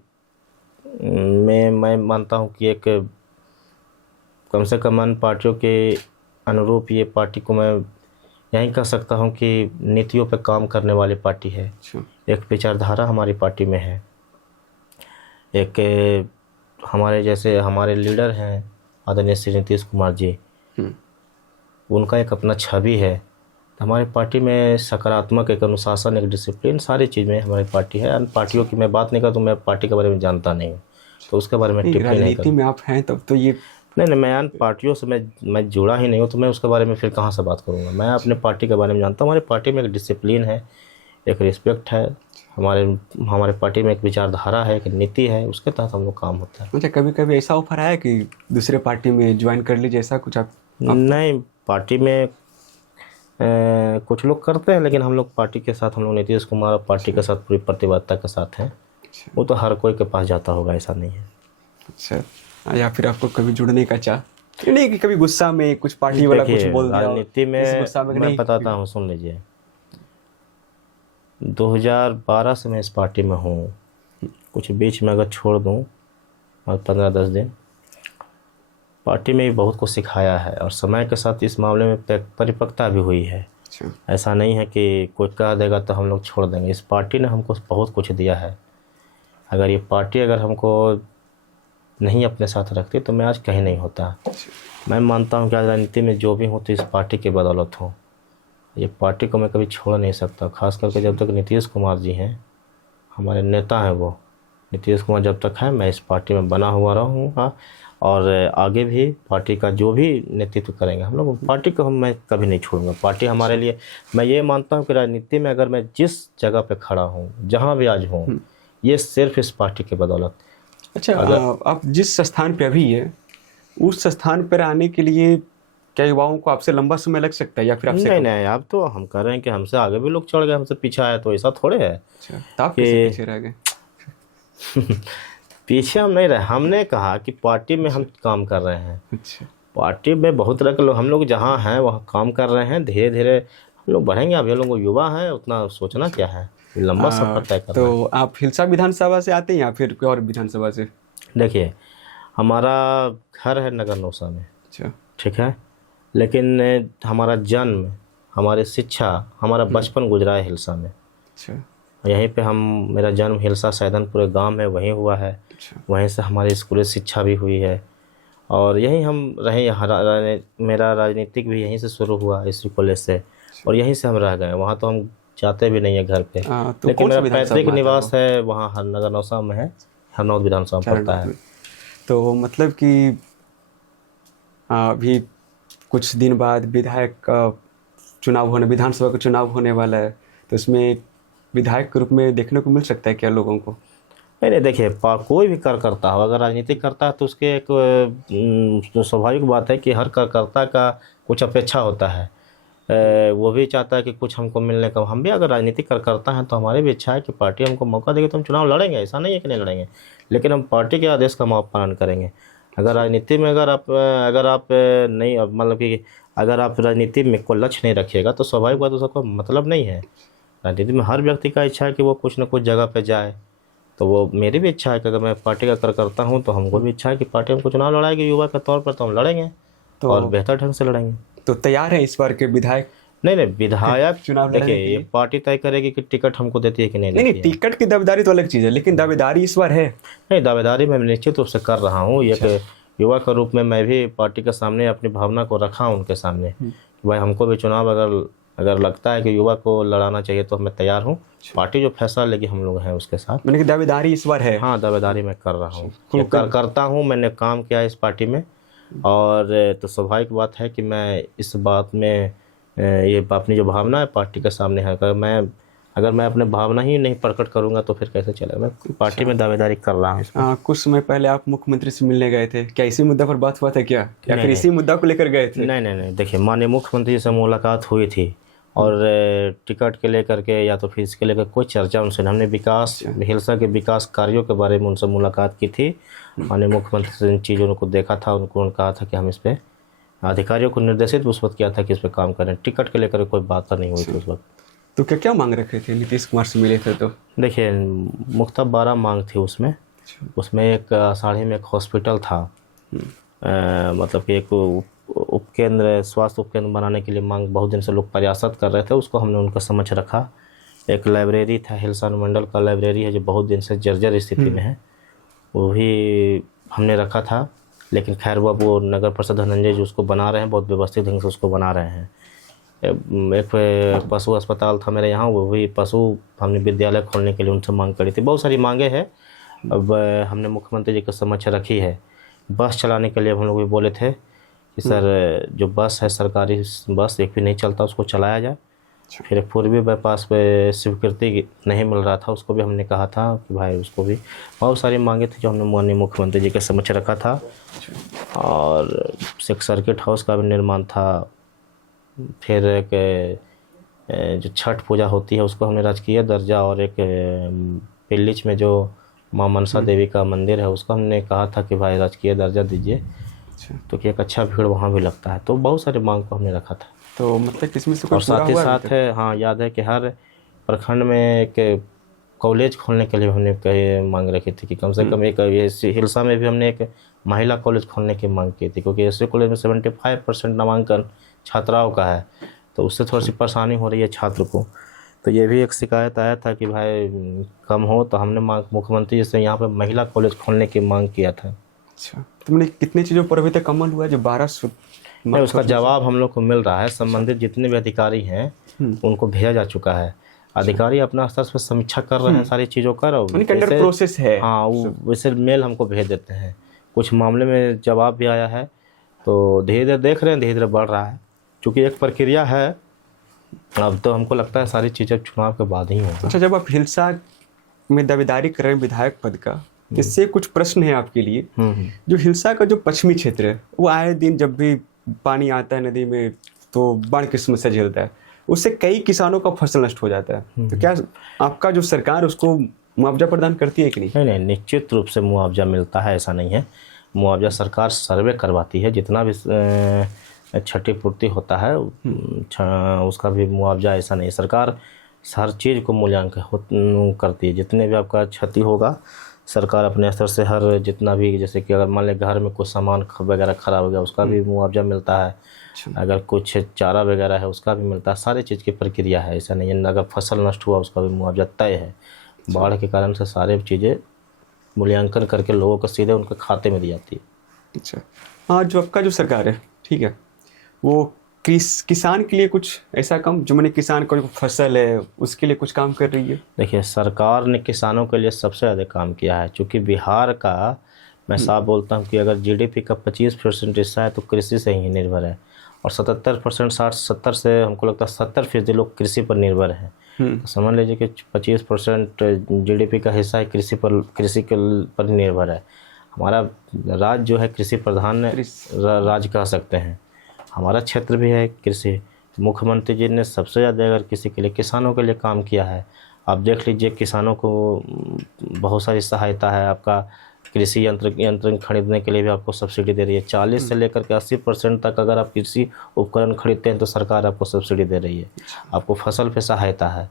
में मैं मानता हूँ कि एक कम से कम अन्य पार्टियों के अनुरूप ये पार्टी को मैं यही कह सकता हूँ कि नीतियों पर काम करने वाली पार्टी है। एक विचारधारा हमारी पार्टी में है। एक हमारे जैसे हमारे लीडर हैं आदरणीय श्री नीतीश कुमार जी, उनका एक अपना छवि है। हमारी पार्टी में सकारात्मक एक अनुशासन, एक डिसिप्लिन, सारी चीज़ में हमारी पार्टी है। अन्य पार्टियों की मैं बात नहीं करता, तो मैं पार्टी के बारे में जानता नहीं हूँ, तो उसके बारे में टिप्पणी नहीं राजनीति में आप हैं तब तो ये नहीं, मैं अन्य पार्टियों से मैं जुड़ा ही नहीं हूँ, तो मैं उसके बारे में फिर कहाँ से बात करूँगा। मैं अपने पार्टी के बारे में जानता हूँ। हमारी पार्टी में एक डिसिप्लिन है, एक रिस्पेक्ट है, हमारे पार्टी में एक विचारधारा है, एक नीति है, उसके तहत हम लोग काम होता है। अच्छा, कभी कभी ऐसा ऑफर आया कि दूसरे पार्टी में ज्वाइन कर लीजिए, ऐसा कुछ आप? नहीं, पार्टी में कुछ लोग करते हैं, लेकिन हम लोग पार्टी के साथ, हम लोग नीतीश कुमार और पार्टी के साथ पूरी प्रतिबद्धता के साथ हैं। वो तो हर कोई के पास जाता होगा, ऐसा नहीं है। अच्छा, या फिर आपको कभी जुड़ने का चाह नहीं कि कभी गुस्सा में कुछ पार्टी वाला कुछ बोल दिया? राजनीति में मैं बताता हूँ, सुन लीजिए। 2012 से मैं इस पार्टी में हूँ। कुछ बीच में अगर छोड़ दूँ और 15-10 दिन, पार्टी में भी बहुत कुछ सिखाया है, और समय के साथ इस मामले में परिपक्वता भी हुई है। ऐसा नहीं है कि कोई कह देगा तो हम लोग छोड़ देंगे। इस पार्टी ने हमको बहुत कुछ दिया है। अगर ये पार्टी अगर हमको नहीं अपने साथ रखती तो मैं आज कहीं नहीं होता। मैं मानता हूँ कि आज राजनीति में जो भी हूँ तो इस पार्टी की बदौलत हूँ। ये पार्टी को मैं कभी छोड़ नहीं सकता, खास करके जब तक नीतीश कुमार जी हैं, हमारे नेता हैं वो नीतीश कुमार जब तक है, मैं इस पार्टी में बना हुआ रहूँगा, और आगे भी पार्टी का जो भी नेतृत्व करेंगे हम लोग, पार्टी को मैं कभी नहीं छोड़ूंगा। पार्टी हमारे लिए, मैं ये मानता हूँ कि राजनीति में अगर मैं जिस जगह पे खड़ा हूँ, जहाँ भी आज हूँ, ये सिर्फ इस पार्टी की बदौलत। अच्छा, आप जिस स्थान पे अभी है, उस स्थान पर आने के लिए क्या युवाओं को आपसे लंबा समय लग सकता है या फिर आपसे? नहीं, अब तो हम कर रहे हैं कि हमसे आगे भी लोग चढ़ गए, हमसे पीछे आए, तो ऐसा थोड़े है। अच्छा, तो आप कैसे पीछे रह गए? पीछे हम नहीं रहे, हमने कहा कि पार्टी में हम काम कर रहे हैं। अच्छा, पार्टी पार्टी में बहुत तरह के लोग, हम लोग जहाँ हैं वहाँ काम कर रहे हैं। धीरे धीरे हम लोग बढ़ेंगे। अभी हम लोग युवा हैं, उतना सोचना क्या है, लंबा सफर तय करना। तो आप हिलसा विधानसभा से आते हैं या फिर कोई और विधानसभा से? देखिए, हमारा घर है नगर नौसा में। अच्छा, ठीक है, लेकिन हमारा जन्म, हमारी शिक्षा, हमारा बचपन गुजरा है हिलसा में। अच्छा, यहीं पे मेरा जन्म हिलसा सैदनपुर गांव में वहीं हुआ है। अच्छा, वहीं से हमारी स्कूली शिक्षा भी हुई है, और यहीं हम रहे। मेरा राजनीतिक भी यहीं से शुरू हुआ, इसी कॉलेज से, और यहीं से हम रह गए। वहाँ तो हम जाते भी नहीं है घर पे। तो लेकिन मेरा पैतृक निवास आता है वहाँ नगर नौसा में है, हरनौत विधानसभा पड़ता है। तो मतलब कि अभी कुछ दिन बाद विधायक का चुनाव होने, विधानसभा का चुनाव होने वाला है, तो उसमें विधायक के रूप में देखने को मिल सकता है क्या लोगों को? नहीं, देखिए, कोई भी कार्यकर्ता हो अगर राजनीति करता है तो उसके एक जो स्वाभाविक बात है कि हर कार्यकर्ता का कुछ अपेक्षा होता है। वो भी चाहता है कि कुछ हमको मिलने का। हम भी अगर राजनीतिक कार्यकर्ता हैं तो हमारी भी इच्छा है कि पार्टी हमको मौका देगी तो हम चुनाव लड़ेंगे, ऐसा नहीं है कि नहीं लड़ेंगे, लेकिन हम पार्टी के आदेश का हम पालन करेंगे। अगर राजनीति में अगर आप नहीं, मतलब कि अगर आप राजनीति में कोई लक्ष्य नहीं रखिएगा तो स्वाभाविक बात उसका कोई मतलब नहीं है। राजनीति में हर व्यक्ति का इच्छा है कि वो कुछ न कुछ जगह पे जाए, तो वो मेरी भी इच्छा है कि अगर मैं पार्टी का कार्यकर्ता हूँ तो हमको भी इच्छा है कि पार्टी हमको चुनाव लड़ाएगी युवा के तौर पर, तो हम लड़ेंगे, तो और बेहतर ढंग से लड़ेंगे। तो तैयार है इस बार के विधायक? नहीं नहीं, विधायक चुनाव लड़ने देखिए के ये लिए? पार्टी तय करेगी कि टिकट हमको देती है कि नहीं नहीं देती नहीं, है। टिकट की दावेदारी तो अलग चीज़ है, लेकिन दावेदारी इस बार है। नहीं, दावेदारी मैं निश्चित रूप से कर रहा हूँ। अच्छा। एक युवा के रूप में मैं भी पार्टी के सामने अपनी भावना को रखा हूँ उनके सामने कि भाई हमको भी चुनाव अगर अगर लगता है कि युवा को लड़ाना चाहिए तो मैं तैयार हूँ। पार्टी जो फैसला लेगी हम लोग हैं उसके साथ। मैंने की दावेदारी इस बार है। हाँ, दावेदारी मैं कर रहा हूँ, तो ये करता हूँ, मैंने काम किया है इस पार्टी में। और तो स्वाभाविक बात है कि मैं इस बात में ये अपनी जो भावना है पार्टी के सामने है, अगर मैं अपने भावना ही नहीं प्रकट करूंगा तो फिर कैसे चलेगा। मैं पार्टी में दावेदारी कर रहा हूँ। कुछ समय पहले आप मुख्यमंत्री से मिलने गए थे, क्या इसी मुद्दा पर बात हुआ था क्या, या फिर इसी मुद्दा को लेकर गए थे? नहीं नहीं नहीं, देखिए माननीय मुख्यमंत्री से मुलाकात हुई थी और टिकट के लेकर के या तो फिर इसके लेकर कोई चर्चा उनसे, हमने विकास हिलसा के विकास कार्यों के बारे में उनसे मुलाकात की थी। माननीय मुख्यमंत्री से इन चीज़ों को देखा था, उनको कहा था कि हम इस पर अधिकारियों को निर्देशित उस वक्त किया था कि इस पर काम करें। टिकट के लेकर कोई बात नहीं हुई थी उस वक्त। तो क्या क्या मांग रखे थे नीतीश कुमार से मिले थे तो? देखिए मुख्तलिफ 12 मांग थी उसमें एक आषाढ़ी में एक हॉस्पिटल था, मतलब कि एक उपकेंद्र, स्वास्थ्य उपकेंद्र बनाने के लिए मांग बहुत दिन से लोग प्रयासरत कर रहे थे, उसको हमने उनका समझ रखा। एक लाइब्रेरी था, हिलसा अनुमंडल का लाइब्रेरी है जो बहुत दिन से जर्जर स्थिति में है, वो भी हमने रखा था। लेकिन खैर वो नगर परिषद धनंजय जी उसको बना रहे हैं, बहुत व्यवस्थित ढंग से उसको बना रहे हैं। एक पशु अस्पताल था मेरे यहाँ, वो भी पशु हमने विद्यालय खोलने के लिए उनसे मांग करी थी। बहुत सारी मांगे हैं, अब हमने मुख्यमंत्री जी को समझ रखी है। बस चलाने के लिए हम लोग भी बोले थे कि सर जो बस है सरकारी बस एक भी नहीं चलता उसको चलाया जाए। फिर एक पूर्वी बाईपास पे स्वीकृति नहीं मिल रहा था, उसको भी हमने कहा था कि भाई उसको भी, बहुत सारी मांगे थी जो हमने माननीय मुख्यमंत्री जी के समझ रखा था। और एक सर्किट हाउस का भी निर्माण था। फिर एक जो छठ पूजा होती है उसको हमने राजकीय दर्जा, और एक पिल्लिच में जो माँ मनसा देवी का मंदिर है उसको हमने कहा था कि भाई राजकीय दर्जा दीजिए, तो कि एक अच्छा भीड़ वहाँ भी लगता है। तो बहुत सारे मांग को हमने रखा था। तो मतलब किसमें से और साथ ही साथ है, हाँ याद है कि हर प्रखंड में एक कॉलेज खोलने के लिए हमने मांग रखी थी कि कम से कम एक हिलसा में भी हमने एक महिला कॉलेज खोलने की मांग की थी, क्योंकि ऐसे कॉलेज में 75% नामांकन छात्राओं का है, तो उससे थोड़ी सी परेशानी हो रही है छात्र को। तो ये भी एक शिकायत आया था कि भाई कम हो, तो हमने मुख्यमंत्री से यहाँ पर महिला कॉलेज खोलने की मांग किया था। अच्छा, तुमने कितनी चीज़ों पर अभी तक अमल हुआ है जो 12 नहीं, उसका जवाब हम लोग को मिल रहा है। संबंधित जितने भी अधिकारी हैं उनको भेजा जा चुका है। अधिकारी अपना स्तर पर समीक्षा कर रहे हैं सारी चीज़ों का, अंडर प्रोसेस है। हाँ, वैसे मेल हमको भेज देते हैं। कुछ मामले में जवाब भी आया है, तो धीरे धीरे देख रहे हैं, धीरे धीरे बढ़ रहा है। क्योंकि एक प्रक्रिया है, अब तो हमको लगता है सारी चीज़ें चुनाव के बाद ही होंगी। अच्छा, जब आप हिलसा में दावेदारी कर रहे हैं विधायक पद का, इससे कुछ प्रश्न है आपके लिए। जो हिलसा का जो पश्चिमी क्षेत्र है, वो आए दिन जब भी पानी आता है नदी में तो बाढ़ की समस्या झेलता है, उससे कई किसानों का फसल नष्ट हो जाता है। तो क्या आपका जो सरकार उसको मुआवजा प्रदान करती है कि नहीं? नहीं, निश्चित रूप से मुआवजा मिलता है, ऐसा नहीं है। मुआवजा सरकार सर्वे करवाती है, जितना भी क्षतिपूर्ति होता है उसका भी मुआवजा, ऐसा नहीं। सरकार हर चीज़ को मूल्यांकन करती है। जितने भी आपका क्षति होगा सरकार अपने स्तर से हर जितना भी, जैसे कि अगर मान लें घर में कुछ सामान वगैरह खराब हो गया उसका भी मुआवजा मिलता है। अगर कुछ चारा वगैरह है उसका भी मिलता है। सारी चीज़ की प्रक्रिया है, ऐसा नहीं है। अगर फसल नष्ट हुआ उसका भी मुआवजा तय है। बाढ़ के कारण से सारे चीज़ें मूल्यांकन करके लोगों को सीधे उनके खाते में दी जाती है। अच्छा, हाँ, जो आपका जो सरकार है, ठीक है, वो किसान के लिए कुछ ऐसा काम, जो मैंने किसान को जो फसल है उसके लिए कुछ काम कर रही है? देखिए, सरकार ने किसानों के लिए सबसे ज़्यादा काम किया है। चूँकि बिहार का, मैं साफ बोलता हूँ कि अगर जीडीपी का 25% हिस्सा है तो कृषि से ही निर्भर है। और 77%, 60-70 से हमको लगता है 70% लोग कृषि पर निर्भर हैं। तो समझ लीजिए कि 25% जीडीपी का हिस्सा है कृषि पर निर्भर है। हमारा राज्य जो है कृषि प्रधान राज्य कह सकते हैं। हमारा क्षेत्र भी है कृषि। मुख्यमंत्री जी ने सबसे ज़्यादा अगर किसी के लिए, किसानों के लिए काम किया है। आप देख लीजिए, किसानों को बहुत सारी सहायता है। आपका कृषि यंत्र खरीदने के लिए भी आपको सब्सिडी दे रही है। 40 से लेकर के 80% तक अगर आप कृषि उपकरण खरीदते हैं तो सरकार आपको सब्सिडी दे रही है। आपको फसल पे सहायता है।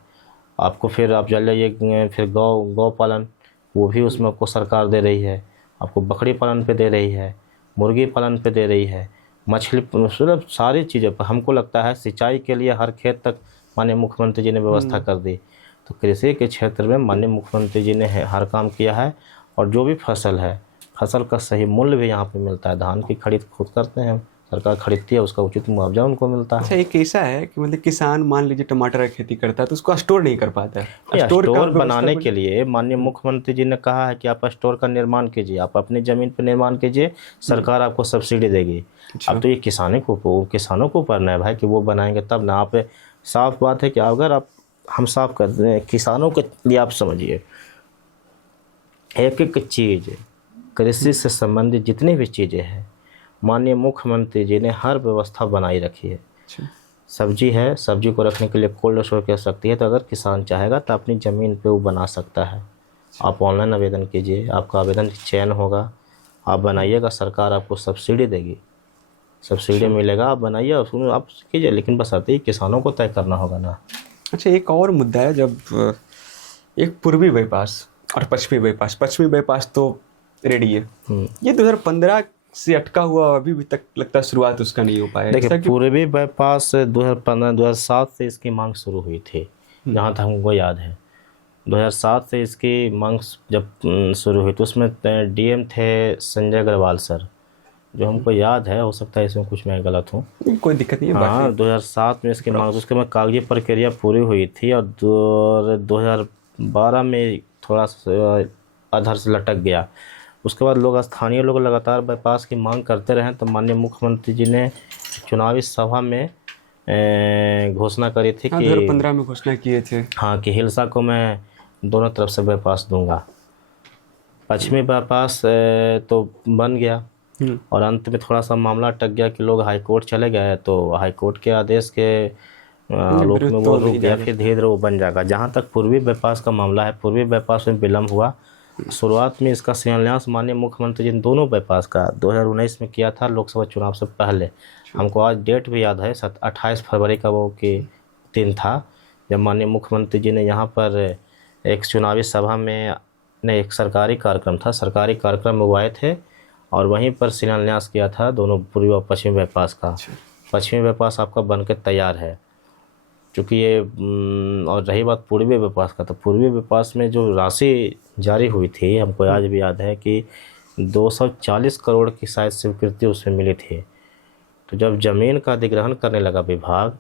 आपको फिर आप चल जाइए, फिर गौ पालन, वो भी उसमें आपको सरकार दे रही है। आपको बकरी पालन पे दे रही है, मुर्गी पालन पे दे रही है। मछली मतलब सारी चीज़ें पर हमको लगता है सिंचाई के लिए हर खेत तक माननीय मुख्यमंत्री जी ने व्यवस्था कर दी। तो कृषि के क्षेत्र में माननीय मुख्यमंत्री जी ने हर काम किया है, और जो भी फसल है, फसल का सही मूल्य भी यहाँ पे मिलता है। धान की खरीद खुद करते हैं, सरकार खरीदती है, उसका उचित मुआवजा उनको मिलता है। अच्छा, एक ऐसा है कि मतलब किसान मान लीजिए टमाटर की खेती करता है तो उसको स्टोर नहीं कर पाता है। स्टोर बनाने के लिए माननीय मुख्यमंत्री जी ने कहा है कि आप स्टोर का निर्माण कीजिए, आप अपनी ज़मीन पर निर्माण कीजिए, सरकार आपको सब्सिडी देगी। अब तो ये किसानों को ऊपर है भाई कि वो बनाएंगे तब ना। आप साफ बात है कि अगर आप हम साफ कर दें किसानों के लिए, आप समझिए एक एक चीज़ कृषि से संबंधित जितनी भी चीज़ें हैं माननीय मुख्यमंत्री जी ने हर व्यवस्था बनाई रखी है। सब्जी है, सब्जी को रखने के लिए कोल्ड स्टोर की सकती है, तो अगर किसान चाहेगा तो अपनी ज़मीन पे वो बना सकता है। आप ऑनलाइन आवेदन कीजिए, आपका आवेदन चयन होगा, आप बनाइएगा, सरकार आपको सब्सिडी देगी, सब्सिडी मिलेगा, आप बनाइए, उसमें आप कीजिए, लेकिन बस आते ही किसानों को तय करना होगा ना। अच्छा, एक और मुद्दा है, जब एक पूर्वी बाईपास और पश्चिमी बाईपास तो रेडी है, ये 2015 से अटका हुआ, अभी तक लगता है शुरुआत उसका नहीं हो पाया। देखिए पूर्वी बाईपास 2015-2007 से इसकी मांग शुरू हुई थी, जहाँ तक हमको याद है। 2007 से इसकी मांग जब शुरू हुई तो उसमें डीएम थे संजय अग्रवाल सर, जो हमको याद है, हो सकता है इसमें कुछ मैं गलत हूँ, कोई दिक्कत नहीं है। हाँ 2007 में इसकी मांग, उसके में कागजी प्रक्रिया पूरी हुई थी, और 2012 में थोड़ा सा आधार से लटक गया। उसके बाद स्थानीय लोग लगातार बाईपास की मांग करते रहे, तो माननीय मुख्यमंत्री जी ने चुनावी सभा में घोषणा करी थी कि 2015 में घोषणा किए थे, हाँ, कि हिलसा को मैं दोनों तरफ से बाईपास दूंगा। पश्चिमी बाईपास तो बन गया, और अंत में थोड़ा सा मामला अटक गया कि लोग हाई कोर्ट चले गए, तो हाई कोर्ट के आदेश के आलोक में वो रुक गया, फिर धीरे धीरे वो बन जाएगा। जहाँ तक पूर्वी बाईपास का मामला है, पूर्वी बाईपास में विलम्ब हुआ। शुरुआत में इसका शिलान्यास माननीय मुख्यमंत्री जी ने दोनों बाईपास का 2019 में किया था, लोकसभा चुनाव से पहले। हमको आज डेट भी याद है, 28 फरवरी का वो के दिन था, जब माननीय मुख्यमंत्री जी ने यहाँ पर एक चुनावी सभा में एक सरकारी कार्यक्रम था, सरकारी कार्यक्रम में वो आए थे, और वहीं पर शिलान्यास किया था दोनों पूर्वी और पश्चिमी बाईपास का। पश्चिमी बाईपास आपका बनकर तैयार है, क्योंकि ये और रही बात पूर्वी बाईपास का, तो पूर्वी बाईपास में जो राशि जारी हुई थी, हमको आज भी याद है कि 240 करोड़ की शायद स्वीकृति उसमें मिली थी। तो जब ज़मीन का अधिग्रहण करने लगा विभाग,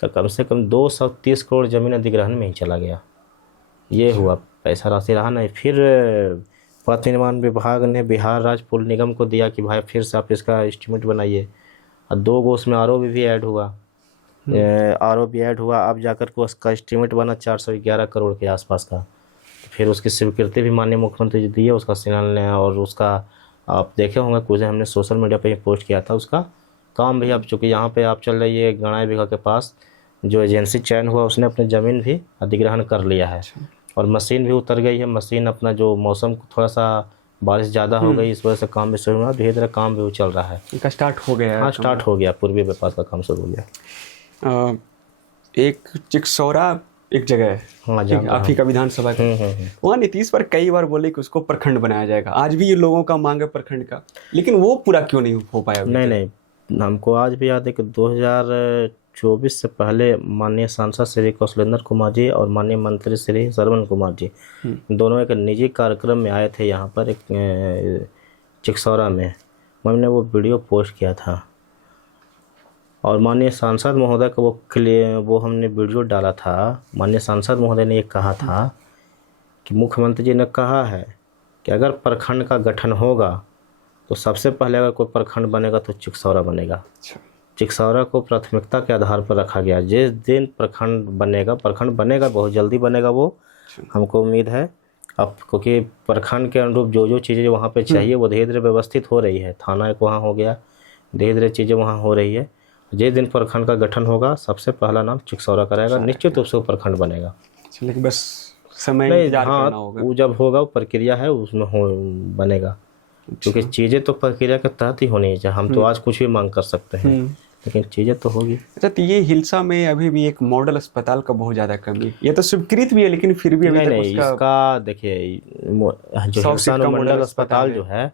तो कम से कम 230 करोड़ ज़मीन अधिग्रहण में ही चला गया। ये हुआ, पैसा राशि रहा नहीं। फिर पथ निर्माण विभाग ने बिहार राज्य पुल निगम को दिया कि भाई फिर से आप इसका एस्टीमेट बनाइए, और 2 गो उसमें आरओ भी ऐड हुआ, अब जाकर के उसका एस्टीमेट बना 411 करोड़ के आसपास का। फिर उसकी स्वीकृति भी माननीय मुख्यमंत्री जी दी है, उसका शिलान्यास, और उसका आप देखे होंगे कुछ हमने सोशल मीडिया पे पोस्ट किया था, उसका काम भी अब चूँकि यहाँ पे आप चल रही है गणाई बीघा के पास, जो एजेंसी चयन हुआ उसने अपनी ज़मीन भी अधिग्रहण कर लिया है, और मशीन भी उतर गई है। मशीन अपना जो मौसम थोड़ा सा बारिश ज़्यादा हो गई, इस वजह से काम भी शुरू हुआ, धीरे धीरे काम भी चल रहा है, इनका स्टार्ट हो गया है। हाँ, स्टार्ट हो गया, पूर्वी बाईपास का काम शुरू हो गया। एक चिकसौरा एक जगह है, हाँ, आप ही का विधानसभा का, वहाँ नीतीश पर कई बार बोले कि उसको प्रखंड बनाया जाएगा। आज भी ये लोगों का मांग है प्रखंड का, लेकिन वो पूरा क्यों नहीं हो पाया? नहीं, हमको आज भी याद है कि 2024 से पहले माननीय सांसद श्री कौशलेंद्र कुमार जी और माननीय मंत्री श्री श्रवण कुमार जी दोनों एक निजी कार्यक्रम में आए थे यहाँ पर, एक चिकसौरा में। मैंने वो वीडियो पोस्ट किया था, और माननीय सांसद महोदय का वो हमने वीडियो डाला था। माननीय सांसद महोदय ने ये कहा था कि मुख्यमंत्री जी ने कहा है कि अगर प्रखंड का गठन होगा तो सबसे पहले अगर कोई प्रखंड बनेगा तो चिकसौरा बनेगा। चिकसौरा को प्राथमिकता के आधार पर रखा गया। जिस दिन प्रखंड बनेगा बहुत जल्दी बनेगा, वो हमको उम्मीद है। अब क्योंकि प्रखंड के अनुरूप जो चीज़ें वहाँ पे चाहिए वो धीरे धीरे व्यवस्थित हो रही है। थाना एक वहाँ हो गया, धीरे धीरे चीज़ें वहाँ हो रही है। जिस दिन प्रखंड का गठन होगा सबसे पहला नाम चिकसौरा का रहेगा, निश्चित रूप से वो प्रखंड बनेगा। लेकिन बस समय इंतजार करना होगा। वो जब होगा, वो प्रक्रिया है उसमें बनेगा, क्योंकि चीज़ें तो प्रक्रिया के तहत ही होनी चाहिए। हम तो आज कुछ भी मांग कर सकते हैं, लेकिन चीज़ें तो होगी। अच्छा, तो ये हिलसा में अभी भी एक मॉडल अस्पताल का बहुत ज़्यादा कमी है। ये तो स्वीकृत भी है लेकिन फिर भी अभी नहीं तक नहीं, उसका इसका देखिए जो 100 हिलसा सीट का अनुमंडल मॉडल अस्पताल जो है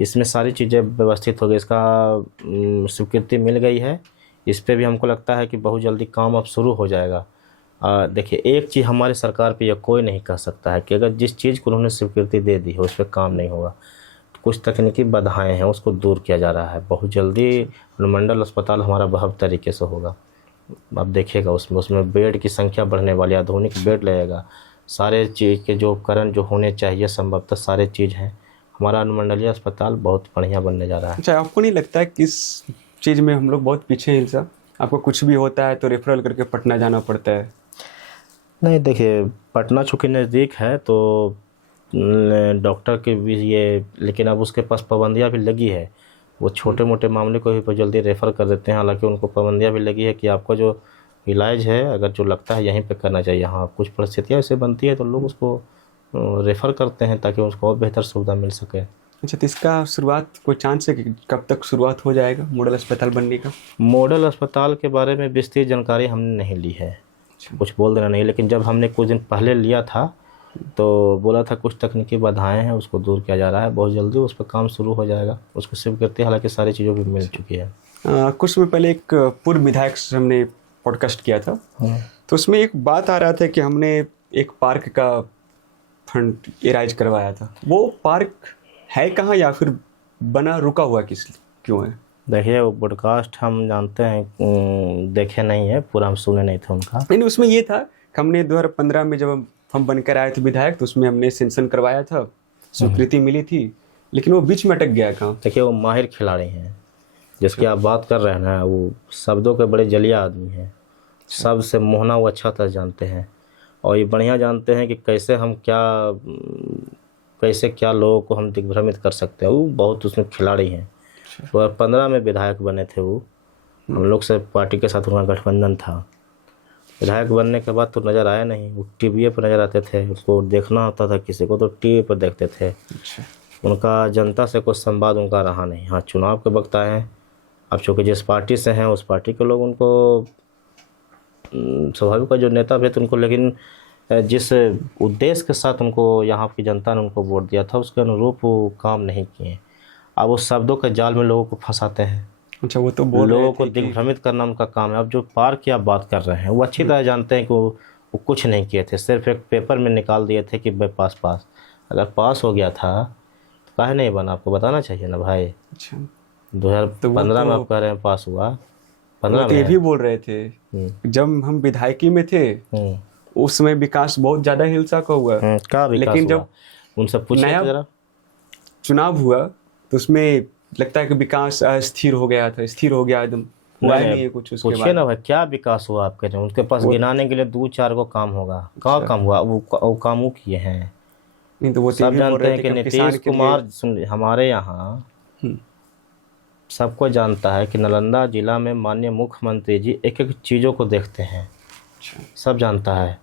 इसमें सारी चीज़ें व्यवस्थित हो गई, इसका स्वीकृति मिल गई है। इस पे भी हमको लगता है कि बहुत जल्दी काम अब शुरू हो जाएगा। देखिए एक चीज़ हमारी सरकार पे यह कोई नहीं कह सकता है कि अगर जिस चीज़ को उन्होंने स्वीकृति दे दी है उस पर काम नहीं होगा। कुछ तकनीकी बाधाएं हैं, उसको दूर किया जा रहा है। बहुत जल्दी अनुमंडल अस्पताल हमारा बहुत तरीके से होगा। आप देखिएगा उसमें बेड की संख्या बढ़ने वाली, आधुनिक बेड लगेगा, सारे चीज़ के जो उपकरण जो होने चाहिए संभवतः सारे चीज़ हैं। हमारा अनुमंडलीय अस्पताल बहुत बढ़िया बनने जा रहा है। अच्छा, आपको नहीं लगता है कि इस चीज़ में हम लोग बहुत पीछे हैं हिलसा? आपको कुछ भी होता है तो रेफरल करके पटना जाना पड़ता है। नहीं देखिए, पटना चूँकि नज़दीक है तो डॉक्टर के भी ये, लेकिन अब उसके पास पाबंदियाँ भी लगी है। वो छोटे मोटे मामले को भी जल्दी रेफ़र कर देते हैं। हालांकि उनको पाबंदियाँ भी लगी है कि आपका जो इलाज है अगर जो लगता है यहीं पे करना चाहिए। हाँ, कुछ परिस्थितियाँ ऐसे बनती है तो लोग उसको रेफ़र करते हैं ताकि उसको और बेहतर सुविधा मिल सके। अच्छा, तो इसका शुरुआत कोई चांस है कि कब तक शुरुआत हो जाएगा मॉडल अस्पताल बनने का? मॉडल अस्पताल के बारे में विस्तृत जानकारी हमने नहीं ली है, कुछ बोल देना नहीं। लेकिन जब हमने कुछ दिन पहले लिया था तो बोला था कुछ तकनीकी बाधाएं हैं, उसको दूर किया जा रहा है। बहुत जल्दी उस पर काम शुरू हो जाएगा। उसको स्वीकृति हालांकि सारी चीज़ों की मिल चुकी है। कुछ समय पहले एक पूर्व विधायक से हमने पॉडकास्ट किया था तो उसमें एक बात आ रहा था कि हमने एक पार्क का फंड एराइज करवाया था। वो पार्क है कहाँ या फिर बना रुका हुआ क्यों है? देखिए वो पॉडकास्ट हम जानते हैं, देखे नहीं है पूरा, हम सुने नहीं थे उनका। नहीं, उसमें ये था कि हमने 2015 में जब हम बनकर आए थे विधायक तो उसमें हमने सेंक्शन करवाया था, स्वीकृति मिली थी, लेकिन वो बीच में अटक गया। कहाँ? देखिए वो माहिर खिलाड़ी हैं जिसकी आप बात कर रहे हैं ना, वो शब्दों के बड़े जलिया आदमी हैं। सब से मोहना वो अच्छा तरह जानते हैं और ये बढ़िया जानते हैं कि कैसे क्या लोगों को हम दिग्भ्रमित कर सकते हैं। वो बहुत उसमें खिलाड़ी हैं। 2015 में विधायक बने थे वो, हम लोग से पार्टी के साथ उनका गठबंधन था। विधायक बनने के बाद तो नज़र आया नहीं, वो टीवी पर नज़र आते थे। उसको देखना होता था किसी को तो टीवी पर देखते थे। उनका जनता से कोई संवाद उनका रहा नहीं। हाँ, चुनाव के वक्त आए हैं, अब चूँकि जिस पार्टी से हैं उस पार्टी के लोग उनको स्वाभाविक का जो नेता भी थे उनको, लेकिन जिस उद्देश्य के साथ उनको यहाँ की जनता ने उनको वोट दिया था उसके अनुरूप वो काम नहीं किए। अब वो शब्दों के जाल में लोगों को फंसाते हैं। अच्छा, वो तो बोल लोगों को दिग्भ्रमित करना उनका काम है। अब जो पार्क की आप बात कर रहे हैं वो अच्छी तरह जानते हैं कि वो कुछ नहीं किए थे, सिर्फ एक पेपर में निकाल दिए थे कि भाई पास। अगर पास हो गया था तो काहे नहीं बना, आपको बताना चाहिए ना भाई। अच्छा, 2015 में आप कह रहे हैं पास हुआ, 15 तो ये में भी बोल रहे थे जब हम विधायकी में थे उस समय विकास बहुत ज्यादा हिलसा का हुआ। क्या विकास लेकिन हुआ? जब उनसे पूछिए जरा। चुनाव हुआ तो उसमें लगता है कि विकास स्थिर हो गया था, स्थिर हो गया एकदम, हुआ नहीं है कुछ उसके पूछिए ना भाई, क्या विकास हुआ आपके? जो उनके पास गिनाने के लिए 2-4 को काम होगा, कहाँ काम हुआ? वो काम वो किए हैं। नहीं तो वो सब जानते हैं कि नीतीश कुमार, हमारे यहाँ सबको जानता है कि नालंदा जिला में माननीय मुख्यमंत्री जी एक एक चीज़ों को देखते हैं। सब जानता है,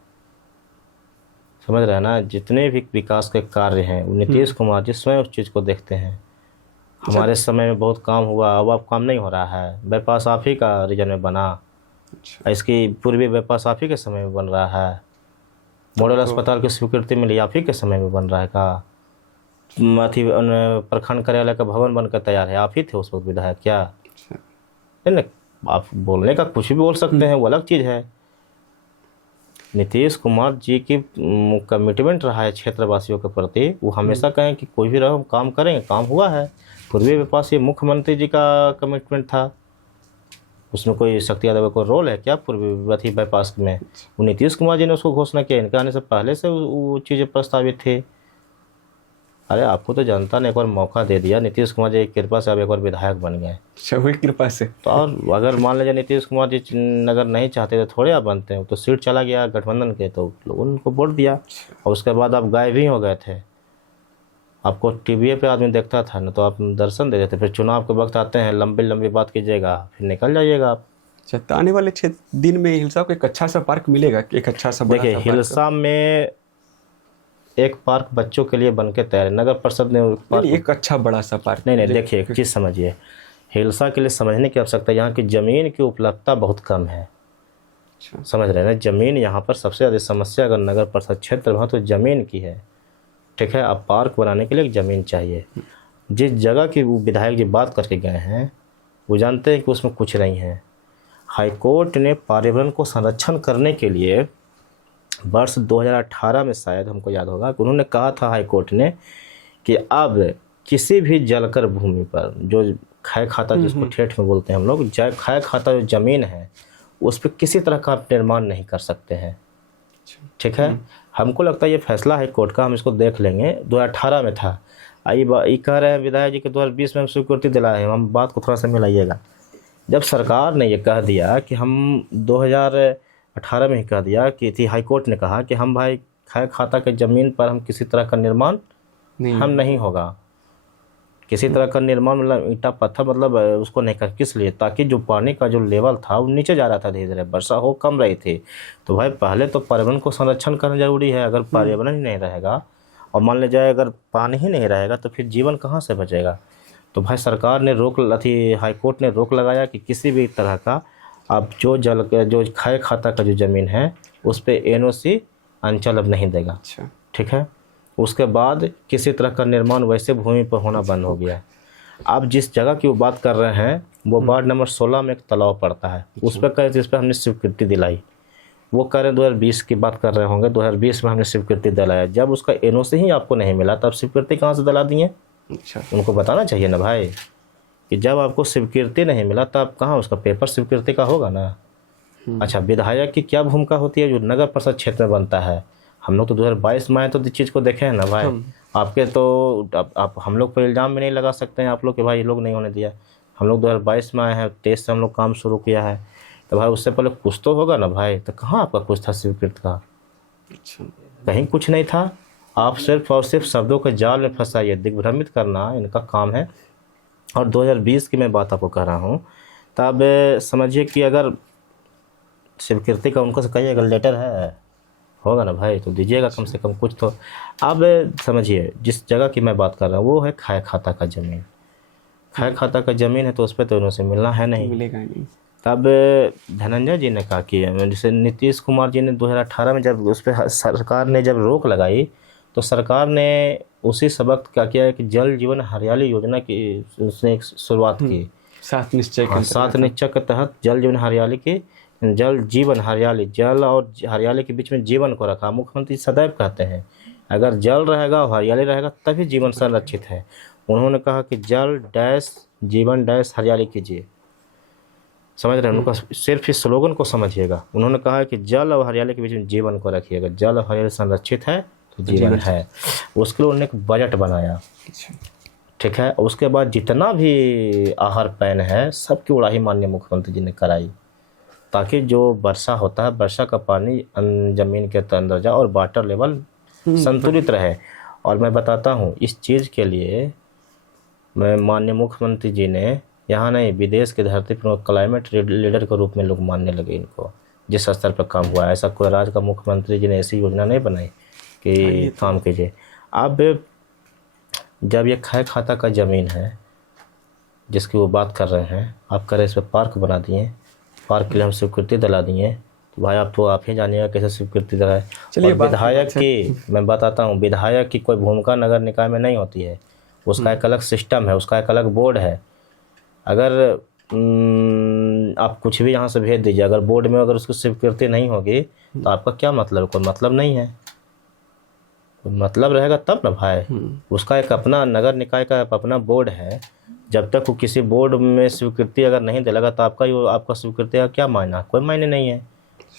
समझ रहे हैं ना। जितने भी विकास के कार्य हैं वो नीतीश कुमार जी स्वयं उस चीज़ को देखते हैं। हमारे समय में बहुत काम हुआ, अब काम नहीं हो रहा है। बाईपास आप ही का रीजन में बना, इसकी पूर्वी बाईपास आप ही के समय में बन रहा है। मॉडल अस्पताल की स्वीकृति मिली आप ही के समय में बन रहा है। का अथी प्रखंड कार्यालय का भवन बनकर तैयार है, आप ही थे उस वक्त विधायक। क्या नहीं ना, आप बोलने का कुछ भी बोल सकते हैं, वो अलग चीज़ है। नीतीश कुमार जी की कमिटमेंट रहा है क्षेत्रवासियों के प्रति। वो हमेशा कहें कि कोई भी रहो हम काम करेंगे, काम हुआ है। पूर्वी बाईपास ये मुख्यमंत्री जी का कमिटमेंट था, उसमें कोई शक्ति यादव का रोल है क्या पूर्वी बाईपास में? वो नीतीश कुमार जी ने उसको घोषणा किया, इनके आने से पहले से वो चीज़ें प्रस्तावित थी। अरे आपको तो जनता ने एक बार मौका दे दिया, नीतीश कुमार जी की कृपा से आप एक बार विधायक बन गए। सबकी कृपा से। तो और अगर मान लीजिए नीतीश कुमार जी अगर नहीं चाहते तो थोड़े आप बनते हैं। तो सीट चला गया गठबंधन के तो लोगों ने उनको वोट दिया और उसके बाद आप गायब ही हो गए थे। आपको टीवी पे आदमी देखता था ना, तो आप दर्शन दे देते। फिर चुनाव के वक्त आते हैं, लंबी बात कीजिएगा, फिर निकल जाइएगा आप। अच्छा, तो आने वाले 6 दिन में हिलसा को एक अच्छा सा पार्क मिलेगा, एक अच्छा सा बड़ा देखिए हिलसा में एक पार्क बच्चों के लिए बन के तैयार है। नगर परिषद ने एक अच्छा बड़ा सा पार्क। नहीं देखिए एक चीज़ समझिए, हिलसा के लिए समझने की आवश्यकता है, यहाँ की ज़मीन की उपलब्धता बहुत कम है। समझ रहे हैं ना, ज़मीन यहाँ पर सबसे ज़्यादा समस्या अगर नगर परिषद क्षेत्र में तो ज़मीन की है। ठीक है, अब पार्क बनाने के लिए एक ज़मीन चाहिए। जिस जगह की वो विधायक जी बात करके गए हैं वो जानते हैं कि उसमें कुछ नहीं है। हाईकोर्ट ने पर्यावरण को संरक्षण करने के लिए वर्ष 2018 में शायद हमको याद होगा कि उन्होंने कहा था हाईकोर्ट ने कि अब किसी भी जलकर भूमि पर जो खाए खाता जिसको ठेठ में बोलते हैं हम लोग, खाए खाता जो ज़मीन है उस पर किसी तरह का निर्माण नहीं कर सकते हैं। ठीक है, हमको लगता है ये फैसला है कोर्ट का, हम इसको देख लेंगे। 2018 में था, ये कह रहे हैं विधायक जी कि 2020 में हम स्वीकृति दिलाए हैं। हम बात को थोड़ा सा मिलाइएगा। जब सरकार ने ये कह दिया कि हम 2018 में ही कह दिया कि थी, हाईकोर्ट ने कहा कि हम भाई खाए खाता के ज़मीन पर हम किसी तरह का निर्माण नहीं होगा, किसी तरह का निर्माण मतलब ईंटा पत्थर मतलब उसको नहीं कर। किस लिए? ताकि जो पानी का जो लेवल था वो नीचे जा रहा था धीरे धीरे, वर्षा हो कम रही थी। तो भाई पहले तो पर्यावरण को संरक्षण करना जरूरी है। अगर पर्यावरण ही नहीं रहेगा और मान लिया जाए अगर पानी ही नहीं रहेगा तो फिर जीवन कहाँ से बचेगा। तो भाई सरकार ने हाईकोर्ट ने रोक लगाया कि किसी भी तरह का अब जो खाए खाता का जो ज़मीन है उस पर NOC अंचल अब नहीं देगा। ठीक है, उसके बाद किसी तरह का निर्माण वैसे भूमि पर होना बंद हो गया। अब जिस जगह की वो बात कर रहे हैं वो वार्ड नंबर 16 में एक तालाब पड़ता है, उस पर कहे जिस पर हमने स्वीकृति दिलाई। वो कह रहे 2020 की बात कर रहे होंगे, 2020 में हमने स्वीकृति दिलाया। जब उसका NOC ही आपको नहीं मिला तब स्वीकृति कहाँ से दिला दिए? उनको बताना चाहिए ना भाई कि जब आपको स्वीकृति नहीं मिला तब कहाँ उसका पेपर स्वीकृति का होगा ना। अच्छा, विधायक की क्या भूमिका होती है जो नगर परिषद क्षेत्र में बनता है? हम लोग तो 2022 में आए तो इस चीज़ को देखे हैं ना भाई। आपके तो आप हम लोग पर इल्ज़ाम भी नहीं लगा सकते हैं आप लोग कि भाई ये लोग नहीं होने दिया। हम लोग 2022 में आए हैं, 23 से हम लोग काम शुरू किया है, तो भाई उससे पहले कुछ तो होगा ना भाई। तो कहाँ आपका कुछ था स्वीकृत का? कहीं कुछ नहीं था। आप सिर्फ और सिर्फ शब्दों के जाल में फंसाइए, दिग्भ्रमित करना इनका काम है। और 2020 की मैं बात आपको कह रहा हूँ, तब समझिए कि अगर स्वीकृति का उनको से कहिए अगर लेटर है होगा ना भाई तो दीजिएगा कम से कम कुछ तो। अब समझिए जिस जगह की मैं बात कर रहा हूँ वो है खाए खाता का ज़मीन। खाए खाता का ज़मीन है तो उस पर तो उनसे मिलना है नहीं, मिलेगा नहीं। तब धनंजय जी ने कहा कि जैसे नीतीश कुमार जी ने 2018 में जब उस पर सरकार ने जब रोक लगाई तो सरकार ने उसी सबक क्या किया है कि जल जीवन हरियाली योजना की उसने एक शुरुआत की। 7 निश्चय के तहत जल जीवन हरियाली की जल जीवन हरियाली, जल और हरियाली के बीच में जीवन को रखा। मुख्यमंत्री सदैव कहते हैं अगर जल रहेगा और हरियाली रहेगा तभी जीवन संरक्षित है। उन्होंने कहा कि जल डैश जीवन डैश हरियाली कीजिए। समझ रहे हैं? उनका सिर्फ इस स्लोगन को समझिएगा। उन्होंने कहा कि जल और हरियाली के बीच में जीवन को रखिएगा। जल और हरियाली संरक्षित है तो जीवन है। उसके लिए उन्होंने एक बजट बनाया। ठीक है, उसके बाद जितना भी आहार पैन है सबकी उड़ाही माननीय मुख्यमंत्री जी ने कराई ताकि जो वर्षा होता है वर्षा का पानी ज़मीन के अंदर जाए और वाटर लेवल संतुलित रहे। और मैं बताता हूँ इस चीज़ के लिए मैं माननीय मुख्यमंत्री जी ने यहाँ नहीं विदेश की धरती पर क्लाइमेट लीडर के रूप में लोग मानने लगे इनको, जिस स्तर पर काम हुआ है। ऐसा कोई राज्य का मुख्यमंत्री जी ने ऐसी योजना नहीं बनाई कि काम कीजिए। अब जब ये खाए खाता का ज़मीन है जिसकी वो बात कर रहे हैं, आप करें इस पर पार्क बना दिए, पार्क के लिए हम स्वीकृति दिला दिए, तो भाई आप ही जानिएगा कैसे स्वीकृति दिलाए। चलिए विधायक की मैं बताता हूँ, विधायक की कोई भूमिका नगर निकाय में नहीं होती है। उसका एक अलग सिस्टम है, उसका एक अलग बोर्ड है। अगर आप कुछ भी यहाँ से भेज दीजिए, अगर बोर्ड में अगर उसकी स्वीकृति नहीं होगी तो आपका क्या मतलब? कोई मतलब नहीं है। कोई मतलब रहेगा तब ना भाई। उसका एक अपना नगर निकाय का अपना बोर्ड है। जब तक वो किसी बोर्ड में स्वीकृति अगर नहीं दिलागा तो आपका स्वीकृति का क्या मायना? कोई मायने नहीं है।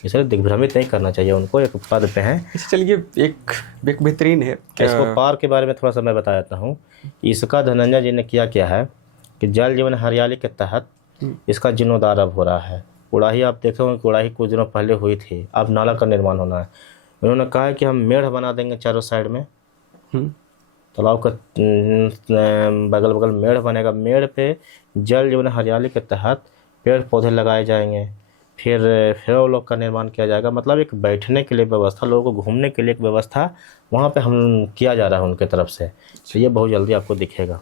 इसलिए दिग्भ्रमित नहीं करना चाहिए उनको। एक पद पे हैं। चलिए एक बेहतरीन है। इसको पार्क के बारे में थोड़ा सा मैं बता देता हूँ। इसका धनंजय जी ने क्या है कि जल जीवन हरियाली के तहत इसका जीर्णोद्धार अब हो रहा है। उड़ाही आप देखे होंगे कि उड़ाही कुछ दिनों पहले हुई थी, अब नाला का निर्माण होना है। उन्होंने कहा है कि हम मेढ़ बना देंगे चारों साइड में, तालाब का बगल बगल मेढ़ बनेगा। मेढ़ पे जल जीवन हरियाली के तहत पेड़ पौधे लगाए जाएंगे। फिर वो लोग का निर्माण किया जाएगा। मतलब एक बैठने के लिए व्यवस्था, लोगों को घूमने के लिए एक व्यवस्था वहाँ पे हम किया जा रहा है उनके तरफ से। तो ये बहुत जल्दी आपको दिखेगा।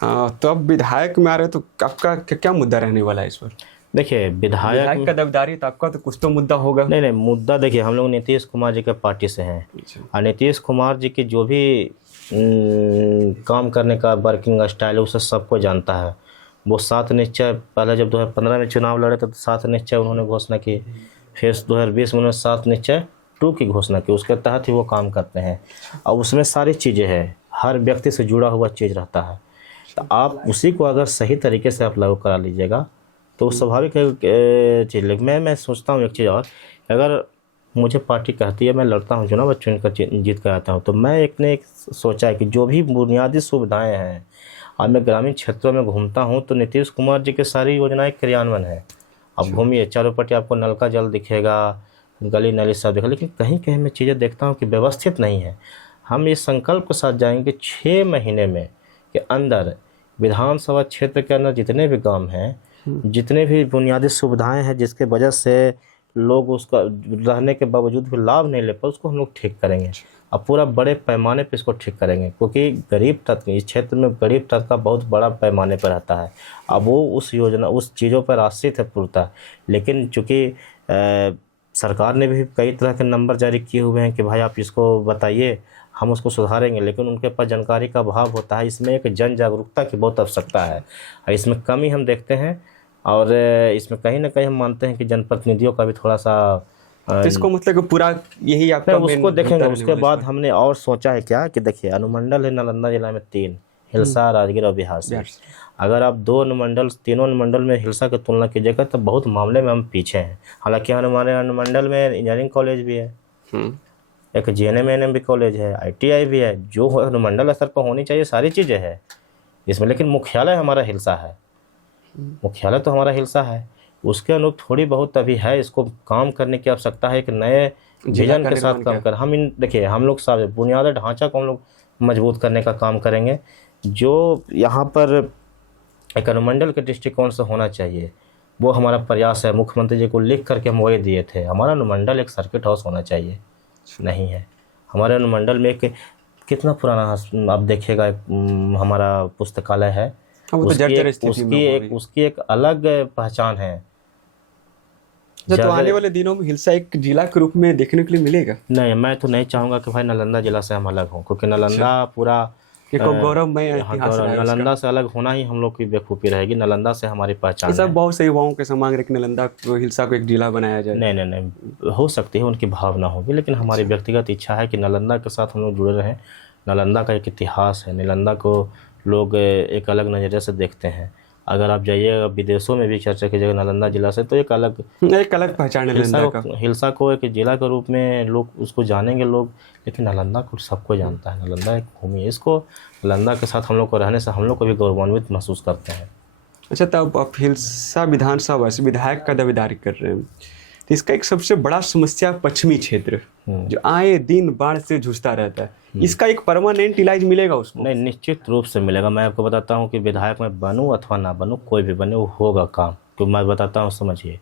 हाँ, तो अब विधायक में आ रहे, तो आपका क्या मुद्दा रहने वाला है इस पर? देखिए विधायक का दावेदारी, तो आपका तो कुछ तो मुद्दा होगा। नहीं, मुद्दा देखिए, हम लोग नीतीश कुमार जी के पार्टी से हैं। और नीतीश कुमार जी की जो भी काम करने का वर्किंग स्टाइल है उसे सबको जानता है। वो 7 निश्चय, पहले जब 2015 में चुनाव लड़े थे तो 7 निश्चय उन्होंने घोषणा की, फिर 2020 में उन्होंने 7 निश्चय 2 की घोषणा की, उसके तहत ही वो काम करते हैं। और उसमें सारी चीज़ें हैं, हर व्यक्ति से जुड़ा हुआ चीज़ रहता है। तो आप उसी को अगर सही तरीके से आप लागू करा लीजिएगा तो स्वाभाविक है चीज़। लेकिन मैं सोचता हूँ एक चीज़ और, अगर मुझे पार्टी कहती है मैं लड़ता हूँ चुनाव, चुनकर जीत कर आता हूँ, तो मैं एक सोचा है कि जो भी बुनियादी सुविधाएं हैं, और मैं ग्रामीण क्षेत्रों में घूमता हूँ तो नीतीश कुमार जी की सारी योजनाएं क्रियान्वयन है। अब घूमिए चारों पट्टी आपको नल का जल दिखेगा, गली नाली सब दिखेगा, लेकिन कहीं कहीं मैं चीज़ें देखता हूँ कि व्यवस्थित नहीं है। हम इस संकल्प के साथ जाएंगे कि 6 महीने में के अंदर विधानसभा क्षेत्र के अंदर जितने भी गांव हैं, जितने भी बुनियादी सुविधाएं हैं जिसके वजह से लोग उसका रहने के बावजूद भी लाभ नहीं ले पाए, उसको हम लोग ठीक करेंगे। अब पूरा बड़े पैमाने पे इसको ठीक करेंगे, क्योंकि गरीब तत्व इस क्षेत्र में गरीब तत्व का बहुत बड़ा पैमाने पर रहता है। अब वो उस योजना उस चीज़ों पर आश्रित है पूर्णतः। लेकिन चूँकि सरकार ने भी कई तरह के नंबर जारी किए हुए हैं कि भाई आप इसको बताइए, हम उसको सुधारेंगे, लेकिन उनके पास जानकारी का अभाव होता है। इसमें एक जन जागरूकता की बहुत आवश्यकता है, इसमें कमी हम देखते हैं। और इसमें कहीं ना कहीं हम मानते हैं कि जनप्रतिनिधियों का भी थोड़ा सा तो इसको मतलब कि पूरा यही आपका उसको देखेंगे। उसके बाद हमने और सोचा है क्या कि देखिए, अनुमंडल है नालंदा जिला में 3, हिलसा, राजगीर और बिहार से। अगर आप 2 अनुमंडल, तीनों अनुमंडल में हिलसा की तुलना कीजिएगा तो बहुत मामले में हम पीछे हैं। हालांकि हमारे अनुमंडल में इंजीनियरिंग कॉलेज भी है, एक JNM भी कॉलेज है, ITI भी है, जो अनुमंडल स्तर पर होनी चाहिए सारी चीज़ें हैं इसमें। लेकिन मुख्यालय हमारा हिलसा है, मुख्यालय तो हमारा हिलसा है, उसके अनुरूप थोड़ी बहुत अभी है, इसको काम करने की आवश्यकता है। एक नए विजन के साथ काम कर हम देखिए, हम लोग सब बुनियादी ढांचा को हम लोग मजबूत करने का काम करेंगे। जो यहाँ पर एक अनुमंडल के दृष्टिकोण से होना चाहिए वो हमारा प्रयास है। मुख्यमंत्री जी को लिख करके हम वही दिए थे, हमारा अनुमंडल एक सर्किट हाउस होना चाहिए, नहीं है। हमारे अनुमंडल में एक कितना पुराना आप देखिएगा, हमारा पुस्तकालय है, उसकी एक अलग पहचान है। तो आने वाले दिनों में हिलसा एक जिला के रूप में देखने के लिए मिलेगा? नहीं, मैं तो नहीं चाहूँगा कि भाई नालंदा जिला से हम अलग हों, क्योंकि नालंदा पूरा गौरवमय इतिहास है। नालंदा से अलग होना ही हम लोग की बेवकूफ़ी रहेगी। नालंदा से हमारी पहचान है। बहुत से युवाओं के मांग रहे कि नालंदा को, हिलसा को एक जिला बनाया जाए। नहीं, हो सकती है, उनकी भावना होगी, लेकिन हमारी व्यक्तिगत इच्छा है कि नालंदा के साथ हम लोग जुड़े रहें। नालंदा का एक इतिहास है, नालंदा को लोग एक अलग नज़रिए से देखते हैं। अगर आप जाइएगा विदेशों में भी चर्चा कीजिएगा नालंदा जिला से, तो एक अलग पहचान है। हिलसा को एक जिला के रूप में लोग उसको जानेंगे लोग, लेकिन नालंदा को सबको जानता है। नालंदा एक भूमि है, इसको नालंदा के साथ हम लोग को रहने से हम लोग को भी गौरवान्वित महसूस करते हैं। अच्छा, तब आप हिलसा विधानसभा से विधायक का दावेदारी कर रहे हैं, तो इसका एक सबसे बड़ा समस्या पश्चिमी क्षेत्र जो आए दिन बाढ़ से जूझता रहता है, इसका एक परमानेंट इलाज मिलेगा उसको? नहीं, निश्चित रूप से मिलेगा। मैं आपको बताता हूँ कि विधायक में बनूँ अथवा ना बनूँ, कोई भी बने, वो होगा काम। तो मैं बताता हूँ, समझिए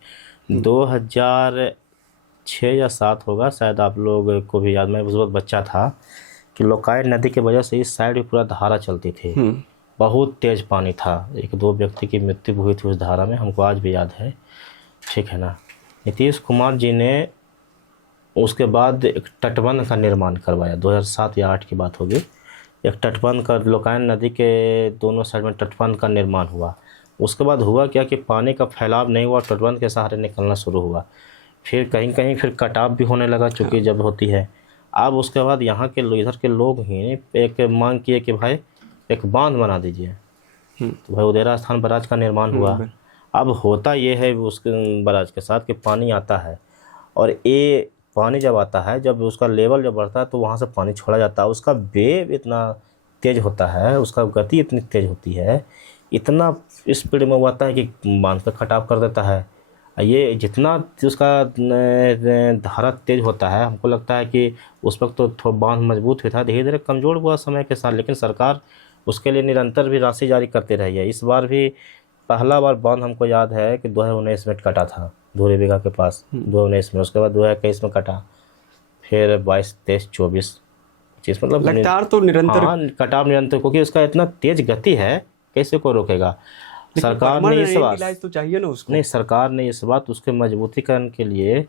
2006 या 7 होगा शायद, आप लोग को भी याद, मैं उस वक्त बच्चा था, कि लोकायत नदी की वजह से इस साइड भी पूरा धारा चलती थी, बहुत तेज़ पानी था, 1-2 व्यक्ति की मृत्यु हुई थी उस धारा में, हमको आज भी याद है, ठीक है ना। नीतीश कुमार जी ने उसके बाद एक तटबंध का निर्माण करवाया, 2007 या 8 की बात होगी। एक तटबंध का, लोकायत नदी के दोनों साइड में तटबंध का निर्माण हुआ। उसके बाद हुआ क्या कि पानी का फैलाव नहीं हुआ, तटबंध के सहारे निकलना शुरू हुआ। फिर कहीं कहीं फिर कटाव भी होने लगा, चूँकि जब होती है। अब उसके बाद यहाँ के इधर के लोग ही एक मांग किए कि भाई एक बांध बना दीजिए, तो भाई उदेरा स्थान बराज का निर्माण हुआ। अब होता ये है उसके बराज के साथ कि पानी आता है, और ये पानी जब आता है, जब उसका लेवल जब बढ़ता है तो वहाँ से पानी छोड़ा जाता है। उसका वेव इतना तेज़ होता है, उसका गति इतनी तेज़ होती है, इतना स्पीड में वो आता है कि बांध पर कटाव कर देता है। ये जितना उसका धारा तेज होता है, हमको लगता है कि उस वक्त तो बांध मजबूत हुआ था, धीरे धीरे कमज़ोर हुआ समय के साथ, लेकिन सरकार उसके लिए निरंतर भी राशि जारी करती रही है। इस बार भी पहला बार बांध हमको याद है कि 2019 में कटा था, धूरी बीघा के पास 2019 में, उसके बाद 2021 में कटा, फिर 22, 23, 24, 25, मतलब लगातार तो निरंतर कटाव निरंतर, क्योंकि उसका इतना तेज गति है कैसे को रोकेगा। सरकार ने इस बात इलाज तो चाहिए ना उसको। नहीं, सरकार ने इस बात उसके मजबूतीकरण के लिए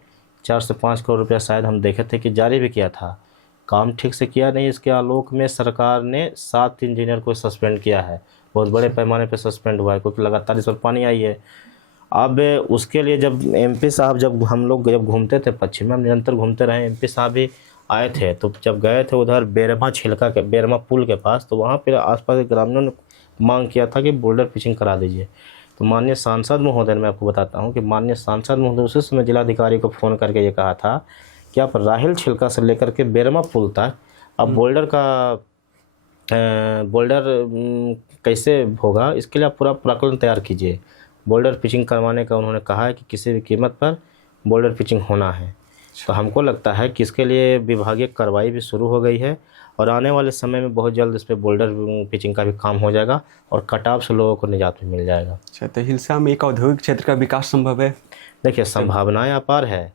4 से 5 करोड़ रुपया शायद हम देखे थे कि जारी भी किया था, काम ठीक से किया नहीं। इसके आलोक में सरकार ने 7 इंजीनियर को सस्पेंड किया है, बहुत बड़े पैमाने पर सस्पेंड हुआ है, क्योंकि लगातार इस पर पानी आई है। अब उसके लिए जब एमपी साहब, जब हम लोग जब घूमते थे पश्चिम में, हम निरंतर घूमते रहे, एमपी साहब भी आए थे, तो जब गए थे उधर बेरमा पुल के पास, तो वहाँ पर आसपास के ग्रामीणों ने मांग किया था कि बोल्डर पिचिंग करा दीजिए। तो माननीय सांसद महोदय, मैं आपको बताता हूँ कि माननीय सांसद महोदय उसी समय जिलाधिकारी को फ़ोन करके ये कहा था कि आप राहिल छिलका से लेकर के बेरमा पुल तक अब बोल्डर कैसे होगा, इसके लिए आप पूरा प्राकलन तैयार कीजिए। बोल्डर पिचिंग करवाने का उन्होंने कहा है कि किसी भी कीमत पर बोल्डर पिचिंग होना है। तो हमको लगता है कि इसके लिए विभागीय कार्रवाई भी शुरू हो गई है और आने वाले समय में बहुत जल्द इस पर बोल्डर पिचिंग का भी काम हो जाएगा और कटाव से लोगों को निजात भी मिल जाएगा। अच्छा, तो हिलसा में एक औद्योगिक क्षेत्र का विकास संभव है? देखिए, संभावनाएं अपार है,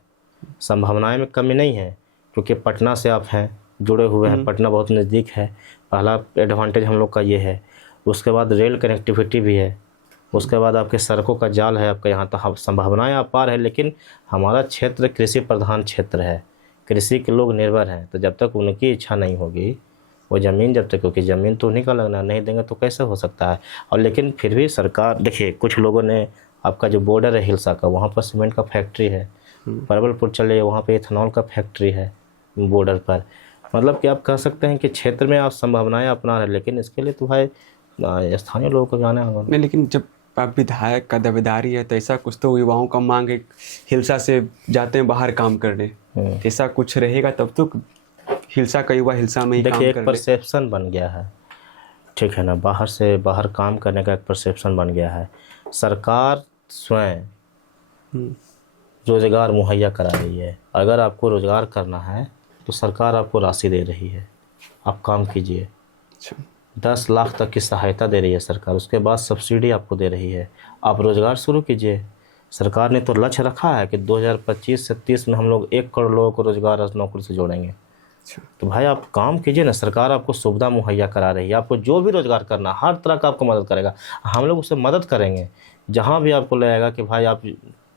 संभावनाएं में कमी नहीं है, क्योंकि पटना से आप हैं, जुड़े हुए हैं, पटना बहुत नज़दीक है, पहला एडवांटेज हम लोग का ये है। उसके बाद रेल कनेक्टिविटी भी है, उसके बाद आपके सड़कों का जाल है आपका यहाँ, तो संभावनाएं अपार है। लेकिन हमारा क्षेत्र कृषि प्रधान क्षेत्र है, कृषि के लोग निर्भर हैं, तो जब तक उनकी इच्छा नहीं होगी वो ज़मीन, जब तक, क्योंकि ज़मीन तो उन्हीं का लगना, नहीं देंगे तो कैसे हो सकता है। और लेकिन फिर भी सरकार, देखिए कुछ लोगों ने, आपका जो बॉर्डर है हिलसा का, वहाँ पर सीमेंट का फैक्ट्री है, परवलपुर चले वहाँ पे इथेनॉल का फैक्ट्री है बॉर्डर पर। मतलब कि आप कह सकते हैं कि क्षेत्र में आप संभावनाएं अपना रहे, लेकिन इसके लिए तो भाई स्थानीय लोगों को जाना होगा। नहीं, लेकिन जब आप विधायक का दावेदारी है तो ऐसा कुछ तो युवाओं का मांग है, हिलसा से जाते हैं बाहर काम करने, ऐसा कुछ रहेगा तब तो हिलसा का युवा हिलसा में ही काम देखिए, कर एक परसेप्शन बन गया है, ठीक है ना, बाहर से बाहर काम करने का एक परसेप्शन बन गया है। सरकार स्वयं रोज़गार मुहैया करा रही है। अगर आपको रोज़गार करना है तो सरकार आपको राशि दे रही है, आप काम कीजिए। 10 लाख तक की सहायता दे रही है सरकार, उसके बाद सब्सिडी आपको दे रही है, आप रोज़गार शुरू कीजिए। सरकार ने तो लक्ष्य रखा है कि 2025 से 30 में हम लोग 1 करोड़ लोगों को रोज़गार नौकरी से जोड़ेंगे। तो भाई आप काम कीजिए ना, सरकार आपको सुविधा मुहैया करा रही है, आपको जो भी रोज़गार करना हर तरह का आपको मदद करेगा, हम लोग उससे मदद करेंगे। जहाँ भी आपको लगेगा कि भाई आप,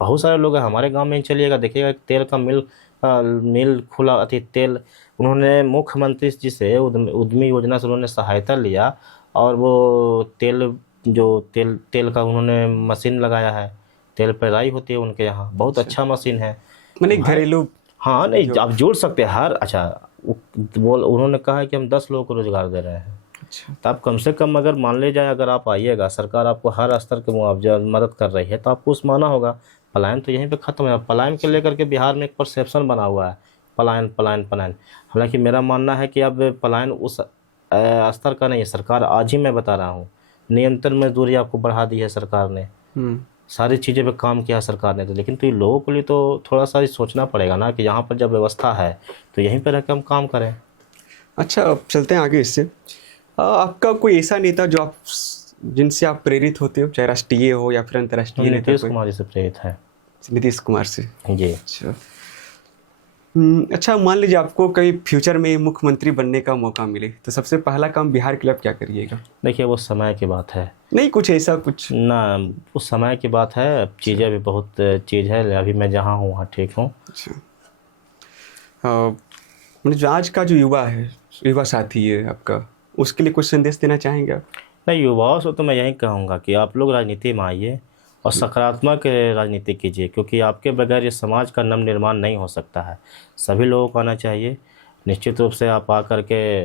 बहुत सारे लोग हैं हमारे गांव में ही चलिएगा, देखिएगा तेल का मिल खुला, तेल, उन्होंने मुख्यमंत्री जी से उद्यमी योजना से उन्होंने सहायता लिया और वो तेल का उन्होंने मशीन लगाया है, तेल पेराई होती है उनके यहाँ, बहुत अच्छा मशीन है, मैंने घरेलू। हाँ, नहीं आप जोड़ सकते हैं हर, अच्छा उन्होंने कहा है कि हम 10 लोगों को रोज़गार दे रहे हैं। अच्छा, तो आप कम से कम अगर मान ले जाए, अगर आप आइएगा, सरकार आपको हर स्तर के मुआवजा मदद कर रही है, तो आपको उस माना होगा। पलायन तो यहीं पे ख़त्म है। पलायन के लेकर के बिहार में एक परसेप्शन बना हुआ है, पलायन पलायन पलायन। हालांकि मेरा मानना है कि अब पलायन उस स्तर का नहीं है। सरकार, आज ही मैं बता रहा हूँ, नियंत्रण मजदूरी आपको बढ़ा दी है सरकार ने, सारी चीज़ें पे काम किया सरकार ने, तो लेकिन तो ये लोगों के लिए तो थोड़ा सा सोचना पड़ेगा ना कि यहाँ पर जब व्यवस्था है तो यहीं पर रहकर हम काम करें। अच्छा, अब चलते हैं आगे इससे। आपका कोई ऐसा नेता जो आप, जिनसे आप प्रेरित होते हो, चाहे राष्ट्रीय हो या फिर अंतर्राष्ट्रीय? नीतीश कुमार जी से प्रेरित है। नीतीश कुमार से जी। अच्छा। अच्छा, मान लीजिए आपको कहीं फ्यूचर में मुख्यमंत्री बनने का मौका मिले तो सबसे पहला काम बिहार के लिए आप क्या करिएगा? देखिए, वो समय की बात है, नहीं कुछ ऐसा कुछ ना, उस समय की बात है, चीज़ें भी बहुत चीज़ है, अभी मैं जहाँ हूँ वहाँ ठीक हूँ। अच्छा, मतलब जो आज का जो युवा साथी है आपका, उसके लिए कुछ संदेश देना चाहेंगे आप? नहीं, युवाओं से तो मैं यही कहूँगा कि आप लोग राजनीति में आइए और सकारात्मक राजनीति कीजिए, क्योंकि आपके बगैर ये समाज का नव निर्माण नहीं हो सकता है। सभी लोगों को आना चाहिए। निश्चित रूप से आप आकर के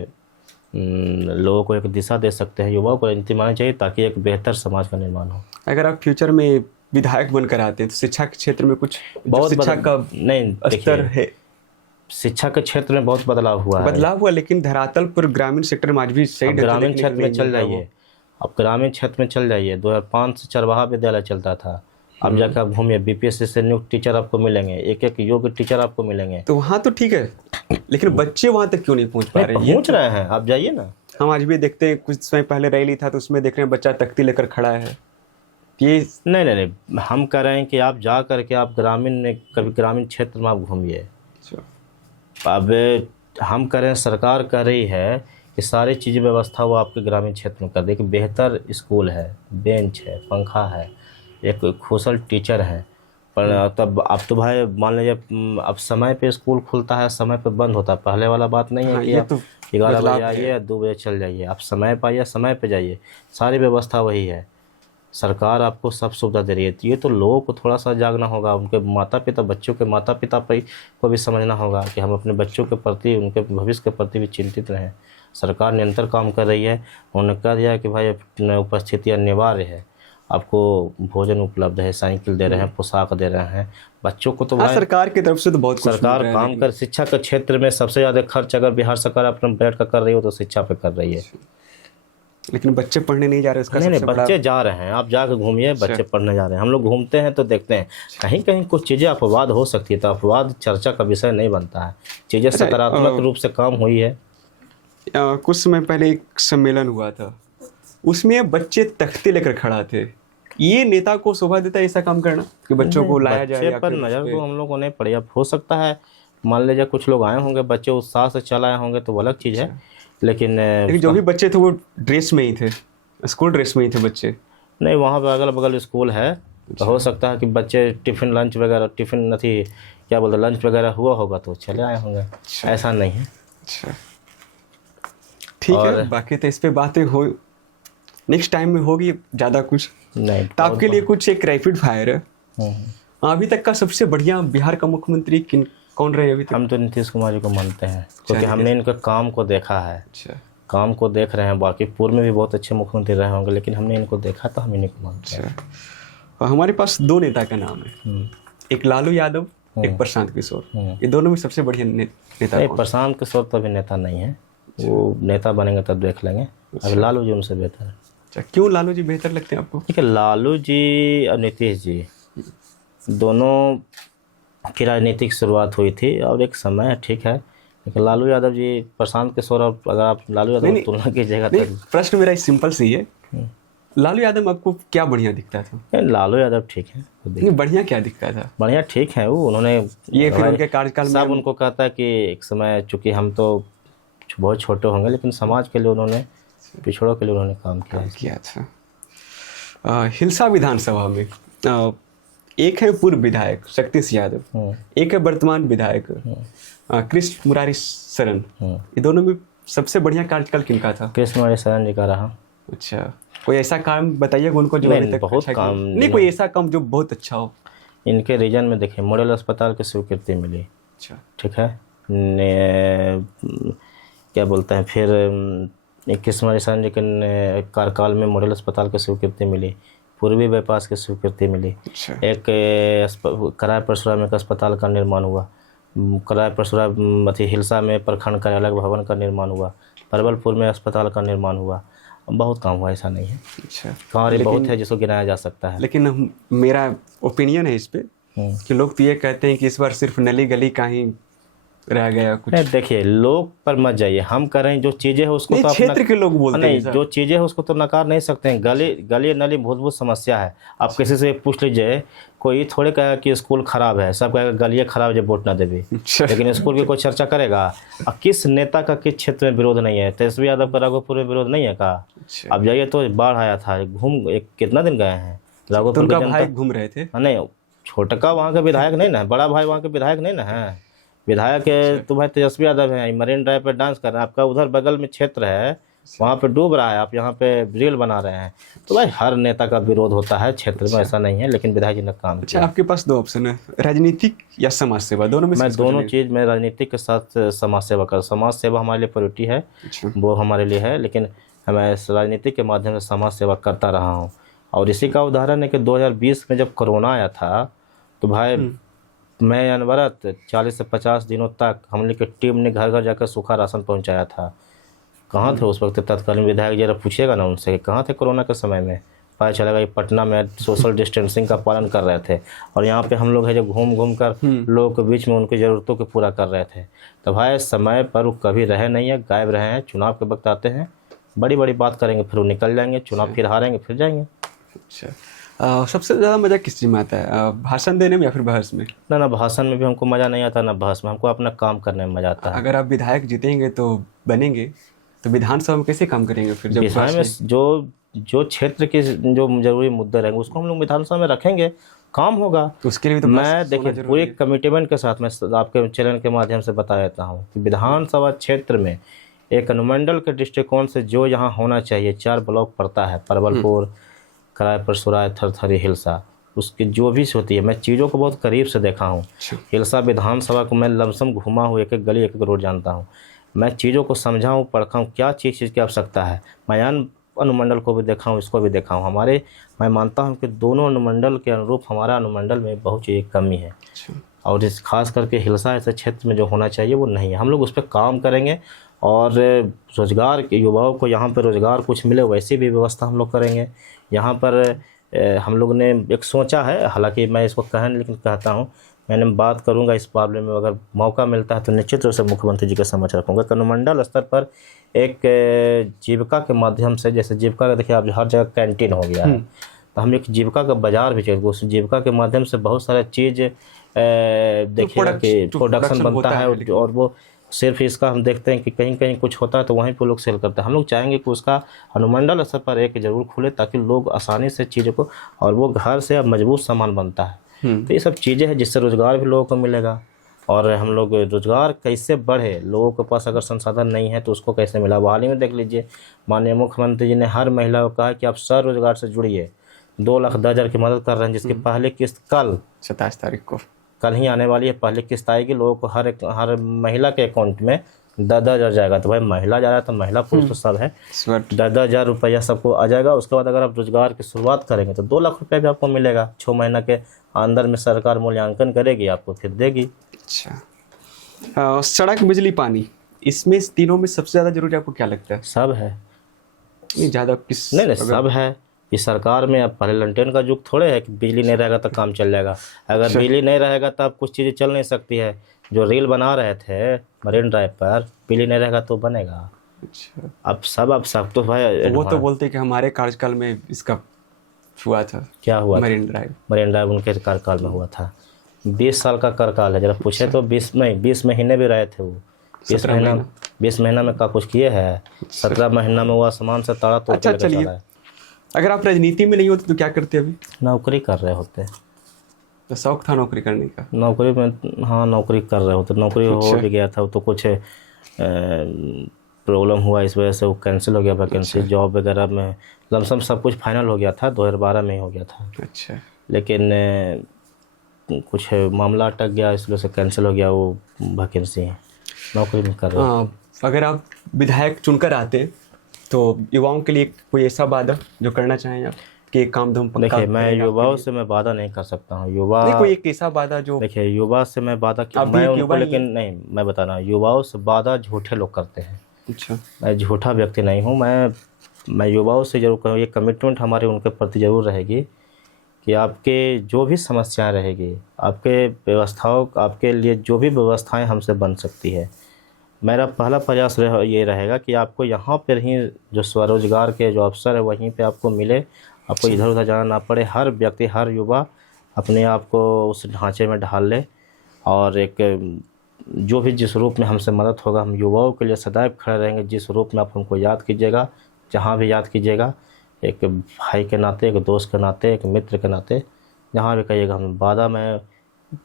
लोगों को एक दिशा दे सकते हैं। युवाओं को राजनीति में आना चाहिए ताकि एक बेहतर समाज का निर्माण हो। अगर आप फ्यूचर में विधायक बनकर आते हैं तो शिक्षा के क्षेत्र में कुछ बहुत शिक्षा का नहीं स्तर है, शिक्षा के क्षेत्र में बहुत बदलाव हुआ, लेकिन धरातल पर ग्रामीण सेक्टर में आज भी सही ग्रामीण क्षेत्र में चल जाइए, अब ग्रामीण क्षेत्र में चल जाइए। 2005 से चरवाहा विद्यालय चलता था, अब जाकर आप घूमिए, बीपीएससी से नियुक्त टीचर आपको मिलेंगे, एक योग्य टीचर आपको मिलेंगे। तो वहाँ तो ठीक है, लेकिन बच्चे वहाँ तक क्यों नहीं पहुँच पा रहे? पहुँच रहे हैं, आप जाइए ना। हम आज भी देखते हैं, कुछ समय पहले रैली था तो उसमें देख रहे हैं बच्चा तख्ती लेकर खड़ा है। ये नहीं, हम कह रहे हैं कि आप जा करके आप कभी ग्रामीण क्षेत्र में आप घूमिए। अब हम कह रहे हैं, सरकार कह रही है ये सारी चीज़ें व्यवस्था वो आपके ग्रामीण क्षेत्र में कर दे कि बेहतर स्कूल है, बेंच है, पंखा है, एक कुशल टीचर है। पर तब अब तो भाई मान लीजिए अब समय पे स्कूल खुलता है, समय पे बंद होता है। पहले वाला बात नहीं है हाँ, कि ये आप तो 11 बदलाव बजे है। आइए, 2 बजे चल जाइए। आप समय पे आइए, समय पे जाइए, सारी व्यवस्था वही है। सरकार आपको सब सुविधा दे रही है। ये तो लोगों को थोड़ा सा जागना होगा, उनके माता पिता, बच्चों के माता पिता पर को भी समझना होगा कि हम अपने बच्चों के प्रति, उनके भविष्य के प्रति भी चिंतित रहें। सरकार निरंतर काम कर रही है। उन्होंने कह दिया कि भाई उपस्थिति अनिवार्य है, आपको भोजन उपलब्ध है, साइकिल दे रहे हैं, पोशाक दे रहे हैं बच्चों को। तो हाँ, भाई सरकार की तरफ से तो बहुत कुछ सरकार मिल रहा है, काम कर, शिक्षा के क्षेत्र में सबसे ज़्यादा खर्च अगर बिहार सरकार अपना बैठ कर रही हो तो शिक्षा पे कर रही है। लेकिन बच्चे पढ़ने नहीं जा रहे, इसका नहीं नहीं, सबसे बड़ा। बच्चे जा रहे हैं, आप जाकर घूमिए, बच्चे पढ़ने जा रहे हैं। हम लोग घूमते हैं तो देखते हैं कहीं कहीं कुछ चीज़ें अपवाद हो सकती है, तो अपवाद चर्चा का विषय नहीं बनता है। चीज़ें सकारात्मक रूप से काम हुई है। कुछ समय पहले एक सम्मेलन हुआ था, उसमें बच्चे तख्ते लेकर खड़ा थे। ये नेता को शोभा देता है ऐसा काम करना कि बच्चों को लाया जाए? बच्चे या पर फिर नज़र उसपे- तो हम लोग को नहीं पड़ी। अब हो सकता है मान लीजिए कुछ लोग आए होंगे, बच्चे उत्साह से चल आए होंगे तो वो अलग चीज़ है। लेकिन लेकिन जो भी बच्चे थे वो ड्रेस में ही थे, स्कूल ड्रेस में ही थे बच्चे। नहीं, वहाँ पे अगल बगल स्कूल है, तो हो सकता है कि बच्चे टिफ़िन लंच वगैरह, टिफ़िन नहीं क्या बोलते, लंच वगैरह हुआ होगा तो चले आए होंगे, ऐसा नहीं है। अच्छा, ठीक है। बाकी तो इस पे बातें हो, नेक्स्ट टाइम में होगी ज़्यादा कुछ नहीं तो आपके लिए कुछ एक रैपिड फायर है। हम्म। अभी तक का सबसे बढ़िया बिहार का मुख्यमंत्री कौन रहे अभी तक? हम तो नीतीश कुमार जी को मानते हैं, क्योंकि हमने इनका काम को देखा है, अच्छा काम को देख रहे हैं। बाकी पूर्व में भी बहुत अच्छे मुख्यमंत्री रहे होंगे, लेकिन हमने इनको देखा तो हम इन्हीं को मानते हैं। अच्छा, और हमारे पास दो नेता का नाम है, एक लालू यादव, एक प्रशांत किशोर। ये दोनों में सबसे बढ़िया नेता नहीं, कौन? प्रशांत किशोर तो अभी नेता नहीं है, वो नेता बनेंगे तब देख लेंगे। अभी लालू जी उनसे बेहतर है। अच्छा, क्यों लालू जी बेहतर लगते हैं आपको? ठीक है, लालू जी और नीतीश जी दोनों की राजनीतिक शुरुआत हुई थी और एक समय है, ठीक है। लेकिन लालू यादव जी, प्रशांत किशोर, और अगर आप लालू यादव की तुलना कीजिएगा नहीं, तो प्रश्न मेरा सिंपल सी है, लालू यादव में आपको क्या बढ़िया दिखता था? लालू यादव ठीक है। नहीं, बढ़िया क्या दिखता था? बढ़िया ठीक है वो, उन्होंने ये फिर उनके कार्यकाल में सब उनको कहता है कि एक समय, चूँकि हम तो बहुत छोटे होंगे, लेकिन समाज के लिए उन्होंने, पिछड़ों के लिए उन्होंने काम किया। था। हिलसा विधानसभा में एक है पूर्व विधायक शक्तिश यादव, एक है वर्तमान विधायक कृष्ण मुरारी शरण। ये दोनों में सबसे बढ़िया कार्यकाल किनका था? कृष्ण मुरारी शरण जी का रहा। अच्छा, कोई ऐसा काम बताइए उनको जो अभी तक बहुत अच्छा काम नहीं, कोई ऐसा काम जो बहुत अच्छा हो। इनके रीजन में देखिए, मॉडल अस्पताल की स्वीकृति मिली, अच्छा, ठीक है। क्या बोलते हैं, फिर कृष्ण मुरारी शरण जी के कार्यकाल में मॉडल अस्पताल की स्वीकृति मिली, पूर्वी बाईपास की स्वीकृति मिली। अच्छा, एक कराय परशुरा में एक अस्पताल का निर्माण हुआ, कराय परशुरा हिलसा में प्रखंड का अलग भवन का निर्माण हुआ, परवलपुर में अस्पताल का निर्माण हुआ। बहुत काम हुआ, ऐसा नहीं है। अच्छा, कार्य बहुत है जिसको गिनाया जा सकता है। लेकिन मेरा ओपिनियन है इस पे कि लोग तो ये कहते हैं कि इस बार सिर्फ नली गली का ही रह गया कुछ। नहीं, देखिए, लोग पर मत जाइए, हम करें जो चीज़ें हैं उसको, तो क्षेत्र के लोग बोलते हैं नहीं, जो चीज़ें हैं उसको तो नकार नहीं सकते हैं। गली नली मूलभूत समस्या है। आप किसी से पूछ लीजिए, कोई थोड़े कहेगा कि स्कूल खराब है, सब कहेगा गलियाँ खराब है, वोट ना देवी। लेकिन स्कूल की कोई चर्चा करेगा? और किस नेता का किस क्षेत्र में विरोध नहीं है? तेजस्वी यादव का राघोपुर में विरोध नहीं है का? अब जाइए तो बाढ़ आया था, कितना दिन गए हैं राघोपुर उनका भाई घूम रहे थे। नहीं, छोटका वहाँ का विधायक नहीं ना है, बड़ा भाई वहाँ के विधायक नहीं ना है। विधायक तो भाई तेजस्वी यादव है, मरीन ड्राइव पे डांस कर रहे हैं, आपका उधर बगल में क्षेत्र है वहाँ पे डूब रहा है, आप यहाँ पे रील बना रहे हैं। तो भाई हर नेता का विरोध होता है क्षेत्र में, ऐसा नहीं है। लेकिन विधायक जी ने काम किया। आपके पास दो ऑप्शन है, राजनीतिक या समाज सेवा, दोनों में? मैं दोनों चीज़ में, राजनीतिक के साथ समाज सेवा कर, समाज सेवा हमारे लिए प्रायोरिटी है, वो हमारे लिए है। लेकिन मैं राजनीतिक के माध्यम से समाज सेवा करता रहा हूँ। और इसी का उदाहरण है कि 2020 में जब कोरोना आया था तो भाई मैं अनवरत 40 से 50 दिनों तक हमने की टीम ने घर घर जाकर सूखा राशन पहुंचाया था। कहाँ थे उस वक्त तत्कालीन विधायक? जरा पूछिएगा ना उनसे, कहाँ थे कोरोना के समय में? पता चलेगा ये पटना में सोशल डिस्टेंसिंग का पालन कर रहे थे, और यहाँ पे हम लोग है जो घूम घूम कर लोगों के बीच में उनकी ज़रूरतों को पूरा कर रहे थे। तो भाई समय पर वो कभी रहे नहीं है, गायब रहे हैं। चुनाव के वक्त आते हैं, बड़ी बड़ी बात करेंगे, फिर वो निकल जाएंगे, चुनाव फिर हारेंगे, फिर जाएंगे। अच्छा, सबसे ज़्यादा मज़ा किस चीज़ में आता है, भाषण देने में या फिर बहस में? ना भाषण में भी हमको मज़ा नहीं आता, ना बहस में। हमको अपना काम करने में मज़ा आता है। अगर आप विधायक जीतेंगे तो बनेंगे, तो विधानसभा में कैसे काम करेंगे फिर जब विधान में जो क्षेत्र के जो जरूरी मुद्दे रहेंगे उसको हम लोग विधानसभा में रखेंगे, काम होगा। तो उसके लिए भी तो मैं देखिए पूरे कमिटमेंट के साथ मैं आपके चैनल के माध्यम से बता देता हूँ कि विधानसभा क्षेत्र में एक अनुमंडल के दृष्टिकोण से जो यहाँ होना चाहिए, 4 ब्लॉक पड़ता है, परवलपुर, करायपुर, सुराय, थरथरी, हिलसा, उसकी जो भी होती है, मैं चीज़ों को बहुत करीब से देखा हूँ। हिलसा विधानसभा को मैं लमसम घुमा हूँ, एक एक गली एक एक रोड जानता हूँ, मैं चीज़ों को समझा हूँ, पढ़ा हूँ, क्या चीज़ की आवश्यकता है। मैं अनुमंडल को भी देखा हूँ, इसको भी देखा हूँ। मैं मानता हूँ कि दोनों अनुमंडल के अनुरूप हमारा अनुमंडल में बहुत चीज़ कमी है, और इस खास करके हिलसा ऐसे क्षेत्र में जो होना चाहिए वो नहीं है। हम लोग उस पर काम करेंगे और रोज़गार के युवाओं को यहाँ पर रोज़गार कुछ मिले वैसी भी व्यवस्था हम लोग करेंगे। यहाँ पर हम लोग ने एक सोचा है, हालांकि मैं इसको लेकिन कहता हूँ मैंने बात करूंगा इस मामले में, अगर मौका मिलता है तो निश्चित रूप से मुख्यमंत्री जी के समक्ष रखूंगा। अनुमंडल स्तर पर एक जीविका के माध्यम से, जैसे जीविका का देखिए आप हर जगह कैंटीन हो गया है, तो हम एक जीविका का बाजार भी चाहिए। उस जीविका के माध्यम से बहुत सारा चीज़ देखिए कि प्रोडक्शन बनता है, और वो सिर्फ इसका हम देखते हैं कि कहीं कहीं कुछ होता है तो वहीं पर लोग सेल करते हैं। हम लोग चाहेंगे कि उसका अनुमंडल स्तर पर एक जरूर खुले ताकि लोग आसानी से चीज़ों को, और वो घर से अब मजबूत सामान बनता है। तो ये सब चीज़ें हैं जिससे रोज़गार भी लोगों को मिलेगा, और हम लोग रोज़गार कैसे बढ़े, लोगों के पास अगर संसाधन नहीं है तो उसको कैसे मिला। हाल ही में देख लीजिए माननीय मुख्यमंत्री जी ने हर महिला को कहा कि आप स्वरोजगार से जुड़िए, 2,10,000 की मदद कर रहे हैं, जिसकी पहली किस्त कल 27 तारीख को कल ही आने वाली है। पहली किस्त आएगी, लोगों को हर महिला के अकाउंट में 10,000 जाएगा। तो भाई महिला जा रहा है तो महिला पुरुष तो सब है, 10,000 रुपया सबको आ जाएगा। उसके बाद अगर आप रोजगार की शुरुआत करेंगे तो 2 लाख रुपया भी आपको मिलेगा। 6 महीना के अंदर में सरकार मूल्यांकन करेगी, आपको फिर देगी। अच्छा, सड़क, बिजली, पानी, इसमें तीनों में सबसे ज़्यादा जरूरी आपको क्या लगता है? सब है, ज़्यादा किस? नहीं सब है। इस सरकार में अब पहले लंटेन का युग थोड़े है कि बिजली नहीं रहेगा तो काम चल जाएगा। अगर बिजली नहीं रहेगा तो अब कुछ चीज़ें चल नहीं सकती है। जो रेल बना रहे थे मरीन ड्राइव पर, बिजली नहीं रहेगा तो बनेगा। अच्छा, अब सब तो भाई वो तो बोलते कि हमारे कार्यकाल में इसका हुआ था। क्या हुआ? मरीन ड्राइव उनके कार्यकाल में हुआ था। 20 साल का कार्यकाल है, जरा पूछे तो 20 महीने भी रहे थे वो। 20 महीना में क्या कुछ किए हैं? 17 महीना में वो आसमान से तारा तोड़ के चला है। अगर आप राजनीति में नहीं होते तो क्या करते अभी? नौकरी कर रहे होते। तो शौक था नौकरी करने का? नौकरी में, हाँ नौकरी कर रहे होते। नौकरी हो भी गया था तो कुछ प्रॉब्लम हुआ, इस वजह से वो कैंसिल हो गया वैकेंसी। जॉब वगैरह में लमसम सब कुछ फाइनल हो गया था, 2012 में ही हो गया था। अच्छा, लेकिन कुछ मामला अटक गया, इस वजह से कैंसिल हो गया वो वैकेंसी। नौकरी में कर रहे। अगर आप विधायक चुनकर आते तो युवाओं के लिए कोई ऐसा वादा जो करना चाहें आप कि काम धाम पक्का? देखिए मैं युवाओं से मैं वादा नहीं कर सकता हूँ। कोई एक ऐसा वादा जो, देखिए युवा से मैं वादा मैं उनको, लेकिन नहीं, मैं बता रहा हूँ युवाओं से वादा झूठे लोग करते हैं। अच्छा, मैं झूठा व्यक्ति नहीं हूँ। मैं युवाओं से जरूर कहूँ, ये कमिटमेंट हमारे उनके प्रति जरूर रहेगी कि आपके जो भी समस्याएं रहेगी, आपके व्यवस्थाओं, आपके लिए जो भी व्यवस्थाएं हमसे बन सकती है, मेरा पहला प्रयास ये रहेगा कि आपको यहाँ पर ही जो स्वरोजगार के जो अवसर है वहीं पे आपको मिले, आपको इधर उधर जाना ना पड़े। हर व्यक्ति, हर युवा अपने आप को उस ढांचे में ढाल ले, और एक जो भी जिस रूप में हमसे मदद होगा, हम युवाओं के लिए सदैव खड़े रहेंगे। जिस रूप में आप हमको याद कीजिएगा, जहाँ भी याद कीजिएगा, एक भाई के नाते, एक दोस्त के नाते, एक मित्र के नाते, जहाँ भी कहिएगा। हम वादा, मैं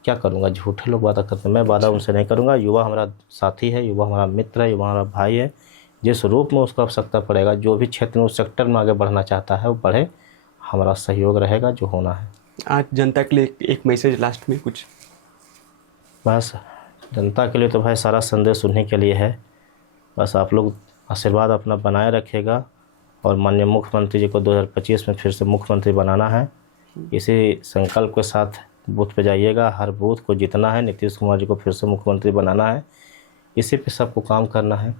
क्या करूँगा, झूठे लोग वादा करते हैं, मैं वादा उनसे नहीं करूँगा। युवा हमारा साथी है, युवा हमारा मित्र है, युवा हमारा भाई है। जिस रूप में उसको आवश्यकता पड़ेगा, जो भी क्षेत्र में उस सेक्टर में आगे बढ़ना चाहता है वो बढ़े, हमारा सहयोग रहेगा जो होना है। आज जनता के लिए एक मैसेज लास्ट में कुछ? बस जनता के लिए तो भाई सारा संदेश उन्हीं के लिए है। बस आप लोग आशीर्वाद अपना बनाए रखिएगा, और माननीय मुख्यमंत्री जी को 2025 में फिर से मुख्यमंत्री बनाना है। इसी संकल्प के साथ बूथ पे जाइएगा, हर बूथ को जीतना है। नीतीश कुमार जी को फिर से मुख्यमंत्री बनाना है, इसी पे सबको काम करना है।